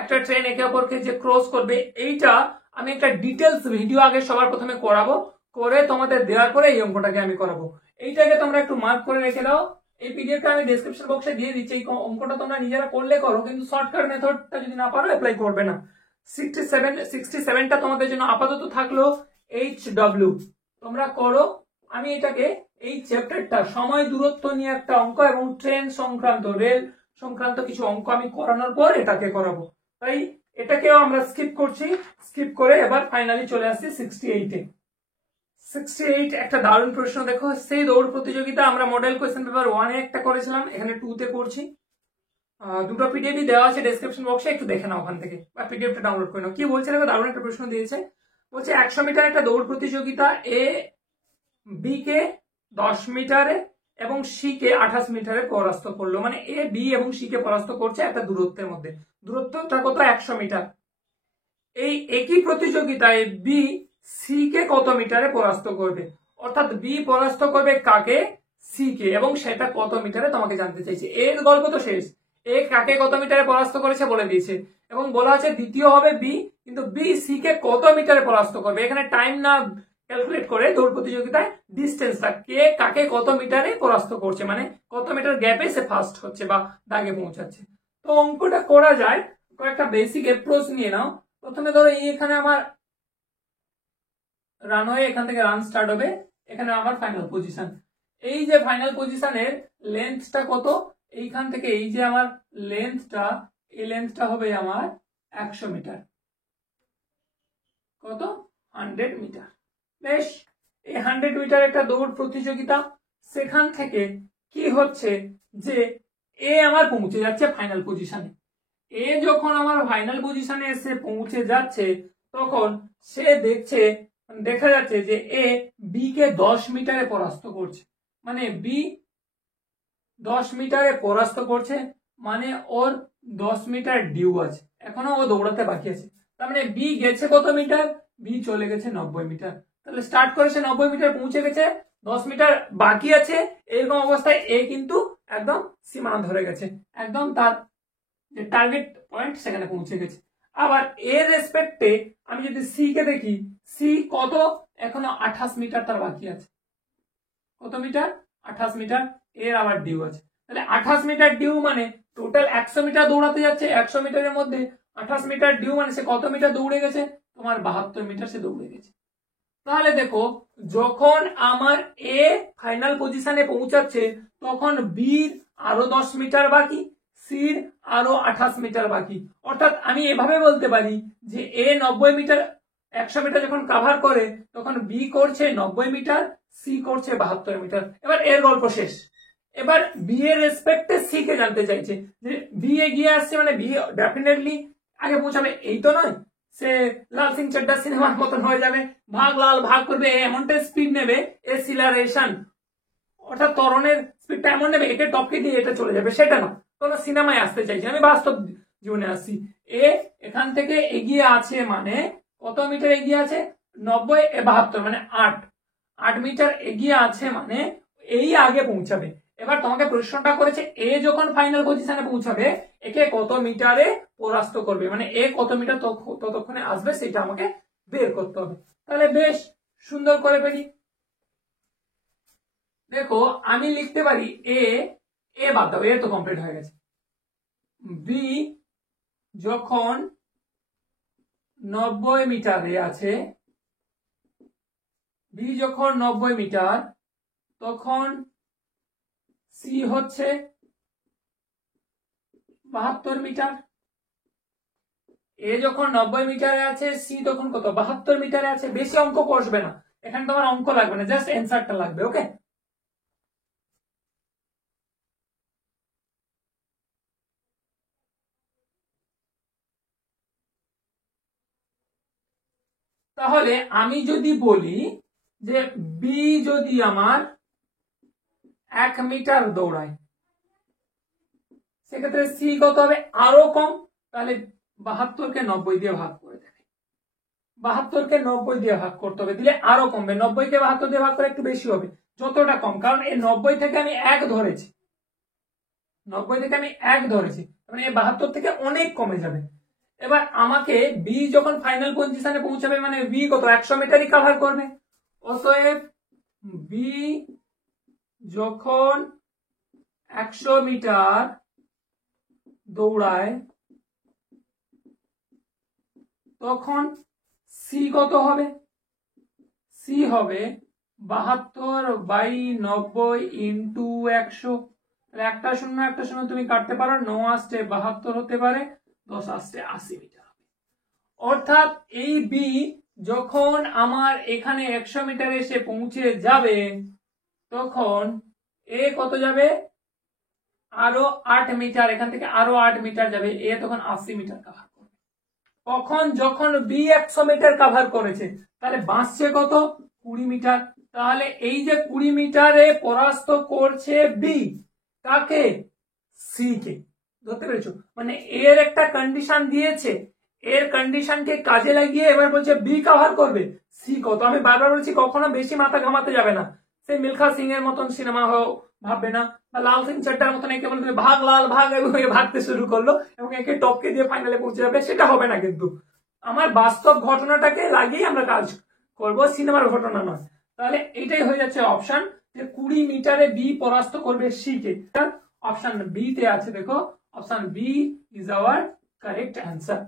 একটা ট্রেন একে অপরকে যে ক্রস করবে, এইটা আমি একটা ডিটেলস ভিডিও আগে সবার প্রথমে করাবো, করে তোমাদের দেওয়ার পরে এই অঙ্কটাকে আমি করাবো। এইটাকে তোমরা একটু মার্ক করে রেখে দাও, এই পিডিএফটা আমি ডেসক্রিপশন বক্সে দিয়ে দিচ্ছি। এই অঙ্কটা তোমরা নিজেরা করলে করো, কিন্তু শর্টকাট মেথডটা যদি না পারো অ্যাপ্লাই করবে না। 67টা তোমাদের জন্য আপাতত থাকলো HW, তোমরা করো। আমি এটাকে এই চ্যাপ্টারটা সময় দূরত্ব নিয়ে একটা অঙ্ক এবং ট্রেন সংক্রান্ত রেল সংক্রান্ত কিছু অঙ্ক আমি করানোর পর এটাকে করাবো, তাই এটাকেও আমরা স্কিপ করছি। স্কিপ করে এবার ফাইনালি চলে আসছি 68-এ। 68 একটা দারুণ প্রশ্ন, দেখো সেই দৌড় প্রতিযোগিতা আমরা মডেল কোয়েশ্চেন পেপার 1-এ একটা করেছিলাম, এখানে 2-তে করছি। দুটো পিডিএফ দেওয়া আছে ডেসক্রিপশন বক্সে, একটু দেখে নাও ওখান থেকে বা পিডিএফটা ডাউনলোড করে নাও। কি বলছে দেখো, দারুণ একটা প্রশ্ন দিয়েছে। বলছে 100 মিটার একটা দৌড় প্রতিযোগিতা, এ বি কে 10 মিটারে এবং সি কে 28 মিটারে পরাস্ত করলো। মানে এ বি এবং সি কে পরাস্ত করছে একটা দূরত্বের মধ্যে, দূরত্বটা কত 100 মিটার। এই একই প্রতিযোগিতায় বি সি কে কত মিটারে পরাস্ত করবে, অর্থাৎ বি পরাস্ত করবে কাকে, সি কে, এবং সেটা কত মিটারে তোমাকে জানতে চাইছে। এর গল্প তো শেষ, এ কাকে কত মিটারে পরাস্ত করেছে বলে দিয়েছে, এবং বলা আছে দ্বিতীয় হবে বি, কিন্তু বি সি কে কত মিটারে পরাস্ত করবে। এখানে টাইম না ক্যালকুলেট করে দৌড় প্রতিযোগিতায় ডিস্টেন্সটা কে কাকে কত মিটারে পরাস্ত করছে, মানে কত মিটার গ্যাপে সে ফার্স্ট হচ্ছে বা দাগে পৌঁছাচ্ছে। তো অঙ্কটা করা যায়, কয়েকটা বেসিক অ্যাপ্রোচ নিয়ে নাও। প্রথমে ধরো এখানে আমার রানওয়ে, এখান থেকে রান স্টার্ট হবে, এখানে আমার ফাইনাল পজিশন। এই যে ফাইনাল পজিশনের লেন্থটা কত, এইখান থেকে এই যে আমার লেন্থটা, এই লেন্থটা হবে আমার 100 মিটার, কত 100 মিটার। বেশ, এই 100 মিটার একটা দৌড় প্রতিযোগিতা। সেখান থেকে কি হচ্ছে যে এ আমার পৌঁছে যাচ্ছে ফাইনাল পজিশনে। এ যখন আমার ফাইনাল পজিশনে এসে পৌঁছে যাচ্ছে, তখন সে দেখা যাচ্ছে যে এ বি কে 10 মিটারে পরাস্ত করছে, মানে বি 10 মিটারে পরাস্ত করছে, মানে ওর 10 মিটার ডিউ আছে, এখনো ও দৌড়াতে বাকি আছে। তার মানে বি গেছে কত মিটার, বি চলে গেছে 90 মিটার। তাহলে স্টার্ট করেছে 90 মিটার, পৌঁছে গেছে 10 মিটার বাকি আছে। এরকম অবস্থায় এ কিন্তু একদম সীমানা ধরে গেছে, একদম তার যে টার্গেট পয়েন্ট সেখানে পৌঁছে গেছে। আবার এর রেসপেক্টে আমি যদি সি কে দেখি, সি কত, এখনো 28 মিটার তার বাকি আছে। কত মিটার, 28 মিটার, এর আবার ডিউ আছে। তাহলে 28 মিটার ডিউ মানে টোটাল 100 মিটার দৌড়াতে যাচ্ছে, 100 মিটারের মধ্যে 28 মিটার ডিউ মানে সে কত মিটার দৌড়ে গেছে, তোমার 72 মিটার সে দৌড়ে গেছে। তাহলে দেখো, যখন আমার এ ফাইনাল পজিশনে পৌঁছাচ্ছে, তখন বির আরো 10 মিটার বাকি, সির আরো 28 মিটার বাকি। অর্থাৎ আমি এভাবে বলতে পারি যে এ 90 মিটার 100 মিটার যখন কাভার করে, তখন বি করছে 90 মিটার, সি করছে 72 মিটার। এবার এর গল্প শেষ। এবার বি এর রেসপেক্টে সি কে জানতে চাইছে যে বি এগিয়ে আসছে, মানে বি ডেফিনেটলি আগে পৌঁছাবে, এই তো নয় সে লাল সিং চাড্ডা সিনেমার মতন হয়ে যাবে, ভাগ লাল ভাগ করবে, এমনটাই স্পিড নেবে, এসিলারেশন অর্থাৎ ত্বরণের স্পিডটা এমন নেবে, একে টপকে দিয়ে এটা চলে যাবে, সেটা না। কোন সিনেমায় আসতে চাইছি, আমি বাস্তব জীবনে আসছি। এ এখান থেকে এগিয়ে আছে, মানে কত মিটার এগিয়ে আছে, 90 72 মানে 8 মিটার এগিয়ে আছে, মানে এই আগে পৌঁছাবে। এবার তোমাকে প্রশ্নটা করেছে এ যখন ফাইনাল পজিশনে পৌঁছাবে, একে কত মিটারে পরাস্ত করবে, মানে এ কত মিটার ততক্ষণে আসবে, সেটা আমাকে বের করতে হবে। তাহলে বেশ সুন্দর করে ফেলি। দেখো আমি লিখতে পারি এ বাদ দাও, এ তো কমপ্লিট হয়ে গেছে। বি যখন 90 মিটারে আছে, বি যখন 90 মিটার, তখন সি হচ্ছে 72 মিটার। এ যখন 90 মিটারে আছে, সি তখন কত 72 মিটারে আছে। বেশি অঙ্ক কষবে না, এখানে তোমার অঙ্ক লাগবে না, জাস্ট অ্যান্সারটা লাগবে। ওকে, তাহলে আমি যদি বলি যে বি যদি আমার 1 মিটার দৌড়ায়, সেক্ষেত্রে সি কত হবে, আরো কম। তাহলে 72 কে 90 দিয়ে ভাগ করে দেবে, 72 কে 90 দিয়ে ভাগ করতে হবে, দিলে আরো কমবে। 90 কে 72 দিয়ে ভাগ করে একটু বেশি হবে, যতটা কম, কারণ এই 90 থেকে আমি 1 ধরেছি, 90 থেকে আমি 1 ধরেছি, মানে এই 72 থেকে অনেক কমে যাবে। এবার আমাকে বি যখন ফাইনাল পজিশনে পৌঁছাবে, মানে বি কত 100 মিটারই কভার করবে। অতএব বি যখন 100 মিটার দৌড়ায় তখন সি কত হবে? সি হবে 72/90 ইন্টু 100। একটা শূন্য তুমি কাটতে পারো, 9 আসছে 72 হতে পারে, 10 আসছে 80 মিটার। অর্থাৎ এই বি যখন আমার এখানে 100 মিটার এসে পৌঁছে যাবে তখন এ কত যাবে? আরো 8 মিটার, এখান থেকে আরো 8 মিটার যাবে, এ তখন 80 মিটার কভার করবে। কখন? যখন বি 100 মিটার কভার করেছে, তাহলে বাঁচছে কত? 20 মিটার। তাহলে এই যে 20 মিটারে পরাস্ত করছে বি, কাকে? C K. ধরতে পেরেছো? মানে এর একটা কন্ডিশন দিয়েছে, এর কন্ডিশনকে কাজে লাগিয়ে এবার বলছে বি কভার করবে, সি কত। আমি বারবার বলছি কখনো বেশি মাথা ঘামাতে যাবে না। সেই মিলখা সিং এর মতন সিনেমা ভাববে না, বা লাল সিং চাড্ডার মতন একে বলবে ভাগ লাল ভাগ, এবং ভাগতে শুরু করলো এবং একে টপকে দিয়ে ফাইনালে পৌঁছে যাবে, সেটা হবে না। কিন্তু আমার বাস্তব ঘটনাটাকে লাগিয়ে আমরা কাজ করব, সিনেমার ঘটনা নয়। তাহলে এটাই হয়ে যাচ্ছে অপশন, যে 20 মিটারে বি পরাস্ত করবে সি কে। অপশন বি তে আছে, দেখো option b is our correct answer.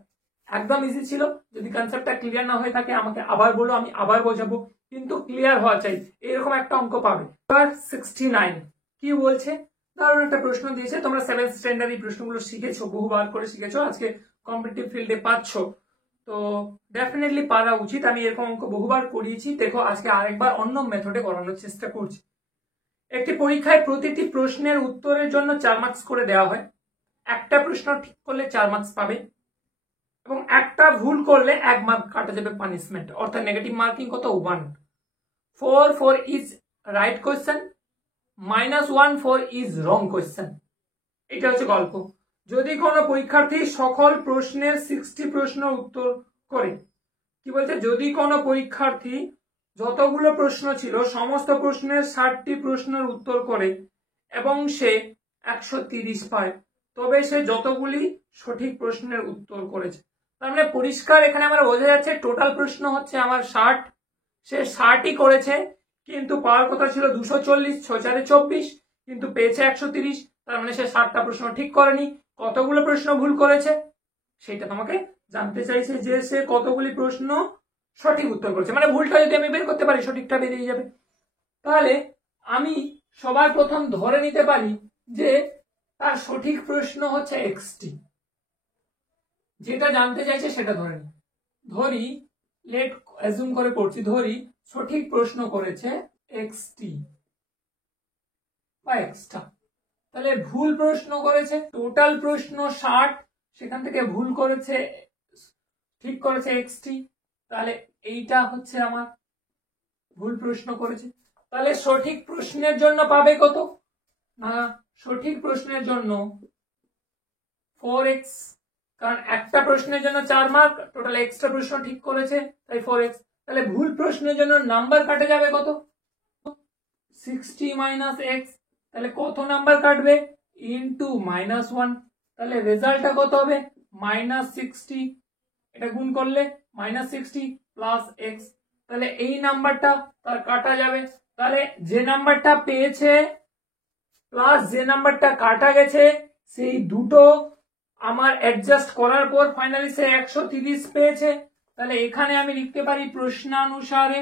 একদম ইজি ছিল। যদি কনসেপ্টটা ক্লিয়ার না হয়ে থাকে আমাকে আবার বলো, আমি আবার বোঝাবো, কিন্তু ক্লিয়ার হওয়া চাই। এরকম একটা অঙ্ক পাবে। 69 কি বলছে? দারুণ একটা প্রশ্ন দিয়েছে। তোমরা 7th স্ট্যান্ডার্ড এই প্রশ্নগুলো শিখেছো, বহুবার করে শিখেছো, আজকে কম্পিটিটিভ ফিল্ডে পাচ্ছ, তো ডেফিনেটলি পারা উচিত। আমি এরকম অঙ্ক বহুবার করিয়েছি। দেখো আজকে আরেকবার অন্য মেথডে করানোর চেষ্টা করছি। একটি পরীক্ষায় প্রতিটি প্রশ্নের উত্তরের জন্য 4 মার্কস করে দেওয়া হয়। একটা প্রশ্ন ঠিক করলে 4 মার্কস পাবে এবং একটা ভুল করলে 1 মার্ক কাটা যাবে পানিশমেন্ট, অর্থাৎ নেগেটিভ মার্কিং কত? 1। 4 is right question, -1 4 is wrong question. এটা হচ্ছে গল্প। যদি কোনো পরীক্ষার্থী সকল প্রশ্নের 60 প্রশ্ন উত্তর করে, কি বলছে? যদি কোনো পরীক্ষার্থী যতগুলো প্রশ্ন ছিল সমস্ত প্রশ্নের 60টি প্রশ্নের উত্তর করে এবং সে 130 পায়, তবে সে যতগুলি সঠিক প্রশ্নের উত্তর করেছে। তার মানে পরিষ্কার এখানে আমার বোঝা যাচ্ছে টোটাল প্রশ্ন হচ্ছে আমার 60, সে 60ই করেছে, কিন্তু পাওয়ার কথা ছিল 240, 6 4 24, কিন্তু পেয়েছে 130। তার মানে সে 60টা প্রশ্ন ঠিক করেনি। কতগুলো প্রশ্ন ভুল করেছে সেটা তোমাকে জানতে চাইছে, যে সে কতগুলি প্রশ্ন সঠিক উত্তর করেছে। মানে ভুলটা যদি আমি বের করতে পারি সঠিকটা বেরিয়ে যাবে। তাহলে আমি সবার প্রথম ধরে নিতে পারি যে তার সঠিক প্রশ্ন হচ্ছে এক্সটি, যেটা জানতে চাইছে সেটা ধরে নি। ধরি, লেট অ্যাজুম করে পড়ছি, ধরি সঠিক প্রশ্ন করেছে এক্সটি বা এক্সটা, তাহলে ভুল প্রশ্ন করেছে, টোটাল প্রশ্ন 60, সেখান থেকে ভুল করেছে, ঠিক করেছে এক্সটি, তাহলে এইটা হচ্ছে আমার ভুল প্রশ্ন করেছে। তাহলে সঠিক প্রশ্নের জন্য পাবে কত? না, সঠিক প্রশ্নের জন্য 4x, কারণ একটা প্রশ্নের জন্য 4 মার্ক, টোটাল এক্সট্রা প্রশ্ন ঠিক করেছে তাই 4x। তাহলে ভুল প্রশ্নের জন্য নাম্বার কাটে যাবে কত? 60 - x, তাহলে কত নাম্বার কাটবে? ইনটু -1, তাহলে রেজাল্টটা কত হবে? -60, এটা গুণ করলে -60 + x, তাহলে এই নাম্বারটা তার কাটা যাবে। তাহলে যে নাম্বারটা পেয়েছে প্লাস যে নাম্বারটা কাটা গেছে, সেই দুটো আমার অ্যাডজাস্ট করার পর ফাইনালি সে 130 পেয়েছে। তাহলে এখানে আমি লিখতে পারি প্রশ্নানুসারে,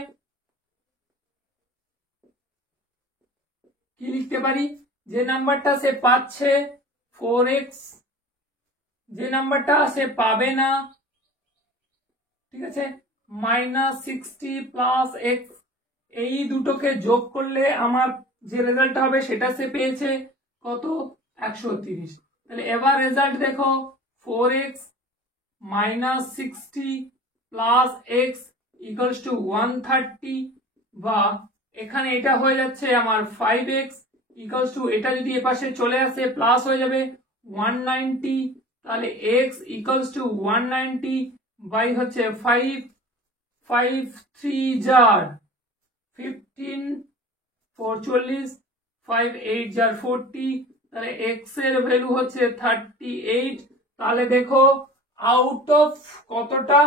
কি লিখতে পারি? যে নাম্বারটা সে পাচ্ছে 4x, যে নাম্বারটা সে পাবে না, ঠিক আছে, -60 + x, এই দুটোকে যোগ করলে আমার যে রেজাল্ট হবে সেটা সে পেয়েছে কত? 130। তাহলে এবার রেজাল্ট দেখো, 4x -60 + x = 130, বা এখানে এটা হয়ে যাচ্ছে আমার 5x = এটা যদি এপাশে চলে আসে প্লাস হয়ে যাবে 190, তাহলে x = 190 বাই হচ্ছে 5, 5 3 jar 15, 4 40, 5 8 jar 40, তাহলে x এর ভ্যালু হচ্ছে 38। তাহলে দেখো আউট অফ কতটা?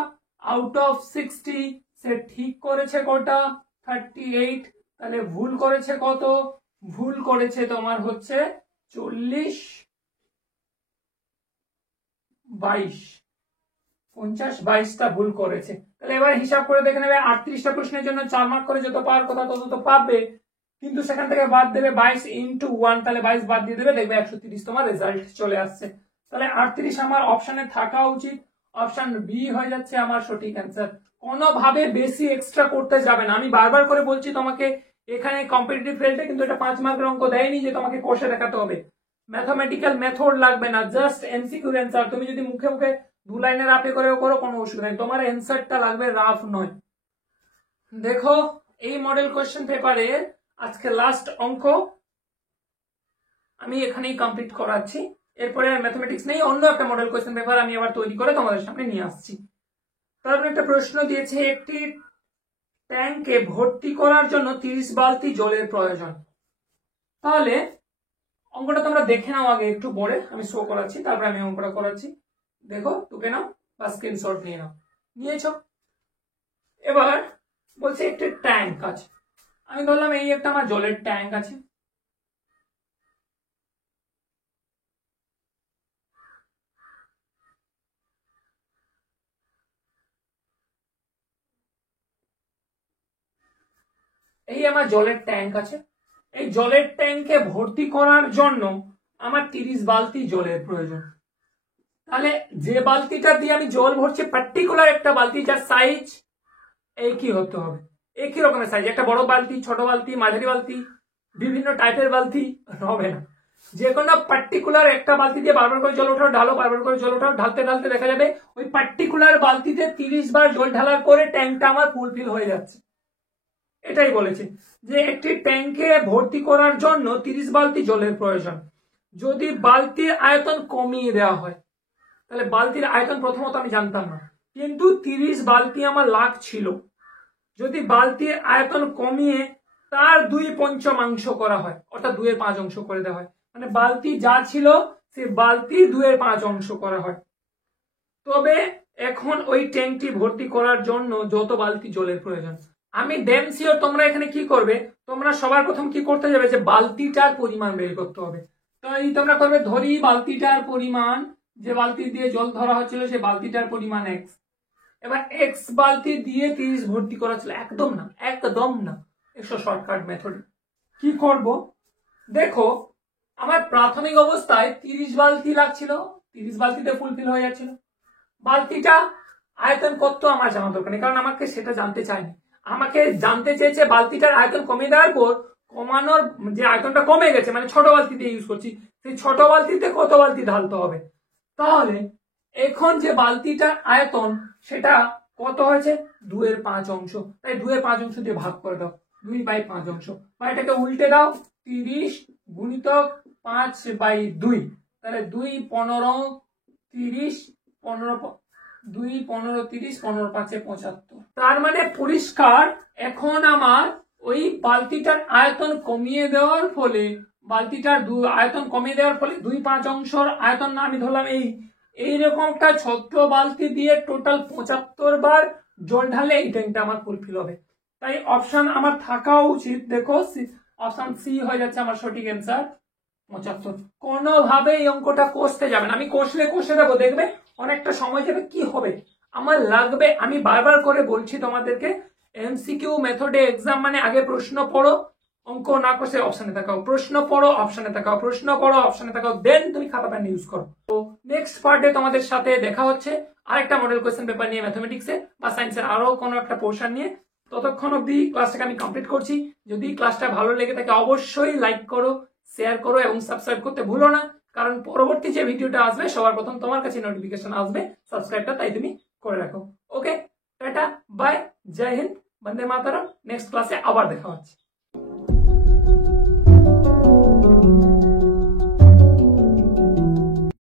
আউট অফ 60 সে ঠিক করেছে কটা? 38। তাহলে ভুল করেছে কত? ভুল করেছে তোমার হচ্ছে 40 22 50 22টা ভুল করেছে। তাহলে এবার হিসাব করে দেখে নেবে 38টা প্রশ্নের জন্য 4 মার্ক করে যত পাওয়ার কথা তত তো পাবে, কিন্তু সেখান থেকে বাদ দেবে 22 ইন্টু 1, তাহলে 22 বাদ দিয়ে দেবে, দেখবে 130 তোমার রেজাল্ট চলে আসছে। তাহলে 38 আমার অপশনে থাকা উচিত, অপশন বি হয়ে যাচ্ছে আমার সঠিক অ্যান্সার। কোনোভাবে বেশি এক্সট্রা করতে যাবে না, আমি বারবার করে বলছি তোমাকে, এখানে কম্পিটিটিভ ফিল্ডে কিন্তু এটা 5 মার্কের অঙ্ক দেয়নি যে তোমাকে কষে দেখাতে হবে, ম্যাথমেটিক্যাল মেথড লাগবে না, জাস্ট এমসিকিউ অ্যান্সার। তুমি যদি মুখে মুখে 2 লাইনের রাফে করেও করো কোনো অসুবিধা নেই, তোমার অ্যান্সারটা লাগবে রাফ নয়। দেখো এই মডেল কোশ্চেন পেপারের আজকে লাস্ট অঙ্ক আমি এখানেই কমপ্লিট করাচ্ছি, এরপরে ম্যাথমেটিক্স নেই, অন্য একটা মডেল কোশ্চেন পেপার আমি আবার তৈরি করে তোমাদের সামনে নিয়ে আসছি। তারপর একটা প্রশ্ন দিয়েছে, একটি ট্যাঙ্কে ভর্তি করার জন্য 30 বালতি জলের প্রয়োজন। তাহলে অঙ্কটা তোমরা দেখে নাও আগে একটু পরে, আমি শো করাচ্ছি, তারপরে আমি অঙ্কটা করাচ্ছি। দেখো টুকে নাও বা স্ক্রিনশট নিয়ে নাও, নিয়েছো? এবার বলছে একটি ট্যাঙ্ক আছে, আমি ধরলাম এই একটা আমার জলের ট্যাঙ্ক আছে, এই আমার জলের ট্যাঙ্ক আছে, এই জলের ট্যাঙ্কে ভর্তি করার জন্য আমার 30 বালতি জলের প্রয়োজন। তাহলে যে বালতিটা দিয়ে আমি জল ভরছি পার্টিকুলার একটা বালতি, যার সাইজ একই হতে হবে, একই রকমের সাইজ, একটা বড় বালতি, ছোট বালতি, মাঝারি বালতি, বিভিন্ন টাইপের বালতি হবে না, যে কোনো পার্টিকুলার একটা বালতি দিয়ে বারবার করে জল ওঠাও ঢালো, বারবার করে জল ওঠাও, ঢালতে ঢালতে দেখা যাবে ওই পার্টিকুলার বালতিতে 30 বার জল ঢালার পরে ট্যাঙ্কটা আমার ফুলফিল হয়ে যাচ্ছে। এটাই বলেছে যে একটি ট্যাঙ্কে ভর্তি করার জন্য 30 বালতি জলের প্রয়োজন। যদি বালতির আয়তন কমিয়ে দেওয়া হয়, তাহলে বালতির আয়তন প্রথমত আমি জানতাম না, কিন্তু 30 বালতি আমার লাগছিল, যদি বালতির আয়তন কমিয়ে তার 2/5 করা হয়, অর্থাৎ 2/5 অংশ করে দেওয়া হয়, মানে বালতি যা ছিল সে বালতি 2/5 করা হয়, তবে এখন ওই ট্যাঙ্কটি ভর্তি করার জন্য যত বালতি জলের প্রয়োজন। আমি ড্যাম শিওর তোমরা এখানে কি করবে, তোমরা সবার প্রথম কি করতে যাবে যে বালতিটার পরিমাণ বের করতে হবে। তো এই তোমরা করবে, ধরি বালতিটার পরিমাণ, যে বালতি দিয়ে জল ধরা হচ্ছিল সে বালতিটার পরিমাণ x, এবার x বালতি দিয়ে 30 ভর্তি করা ছিল, একদম না, একদম না, একশো শর্টকাট মেথড কি করব, দেখো আমার প্রাথমিক অবস্থায় 30 বালতি লাগছিল, 30 বালতিতে ফুলফিল হয়ে যাচ্ছিল, বালতিটা আয়তন কত আমার জানা দরকার নেই, কারণ আমাকে সেটা জানতে চাইনি, আমাকে জানতে চেয়েছে বালতিটার আয়তন কমিয়ে দেওয়ার পর কমানোর যে আয়তনটা কমে গেছে, মানে ছোট বালতিতে ইউজ করছি, সেই ছোট বালতিতে কত বালতি ঢালতে হবে। তাহলে এখন যে বালতিটার আয়তন সেটা কত হয়েছে, 2/5, তাই 2/5 দিয়ে ভাগ করে দাও, 2/5, বা এটাকে উল্টে দাও, 30 গুণিতক 5/2, তাহলে 2 15 30 15 2 15 30 15 5 75, তার মানে পরিষ্কার এখন আমার ওই বালতিটার আয়তন কমিয়ে দেওয়ার ফলে, বালতিটার আয়তন কমিয়ে দেওয়ার ফলে 2/5 আয়তন না, আমি ধরলাম এইরকম একটা ছোট্ট বালতি দিয়ে টোটাল 75 বার জল ঢালে এই ট্যাঙ্কটা আমার ফুলফিল হবে। তাই অপশন আমার থাকা উচিত, দেখো অপশন সি হয়ে যাচ্ছে আমার সঠিক অ্যান্সার 75। কোনোভাবে এই অঙ্কটা কষতে যাবে না, আমি কষে দেবো, দেখবে অনেকটা সময় যাবে, কি হবে আমার লাগবে, আমি বারবার করে বলছি তোমাদেরকে, এমসিকিউ মেথডে এক্সাম মানে আগে প্রশ্ন পড়ো, অঙ্ক না কষে অপশনে তাকাও, প্রশ্ন পড়ো অপশনে তাকাও, প্রশ্ন পড়ো অপশনে তাকাও, দেন তুমি খাতা পেন ইউজ করো। তো নেক্সট পার্টে তোমাদের সাথে দেখা হচ্ছে আরেকটা মডেল কোয়েশ্চেন পেপার নিয়ে, ম্যাথমেটিক্সে বা সায়েন্সের আরো কোনো একটা পোর্শন নিয়ে। ততক্ষণ অবধি ক্লাসটাকে আমি কমপ্লিট করছি, যদি ক্লাসটা ভালো লেগে থাকে অবশ্যই লাইক করো, শেয়ার করো এবং সাবস্ক্রাইব করতে ভুলো না, কারণ পরবর্তী যে ভিডিওটা আসবে সবার প্রথম তোমার কাছে নোটিফিকেশন আসবে, সাবস্ক্রাইবটা তাই তুমি করে রাখো। ওকে, টাটা, বাই, জয় হিন্দ, বন্দে মাতরম, নেক্সট ক্লাসে আবার দেখা হচ্ছে।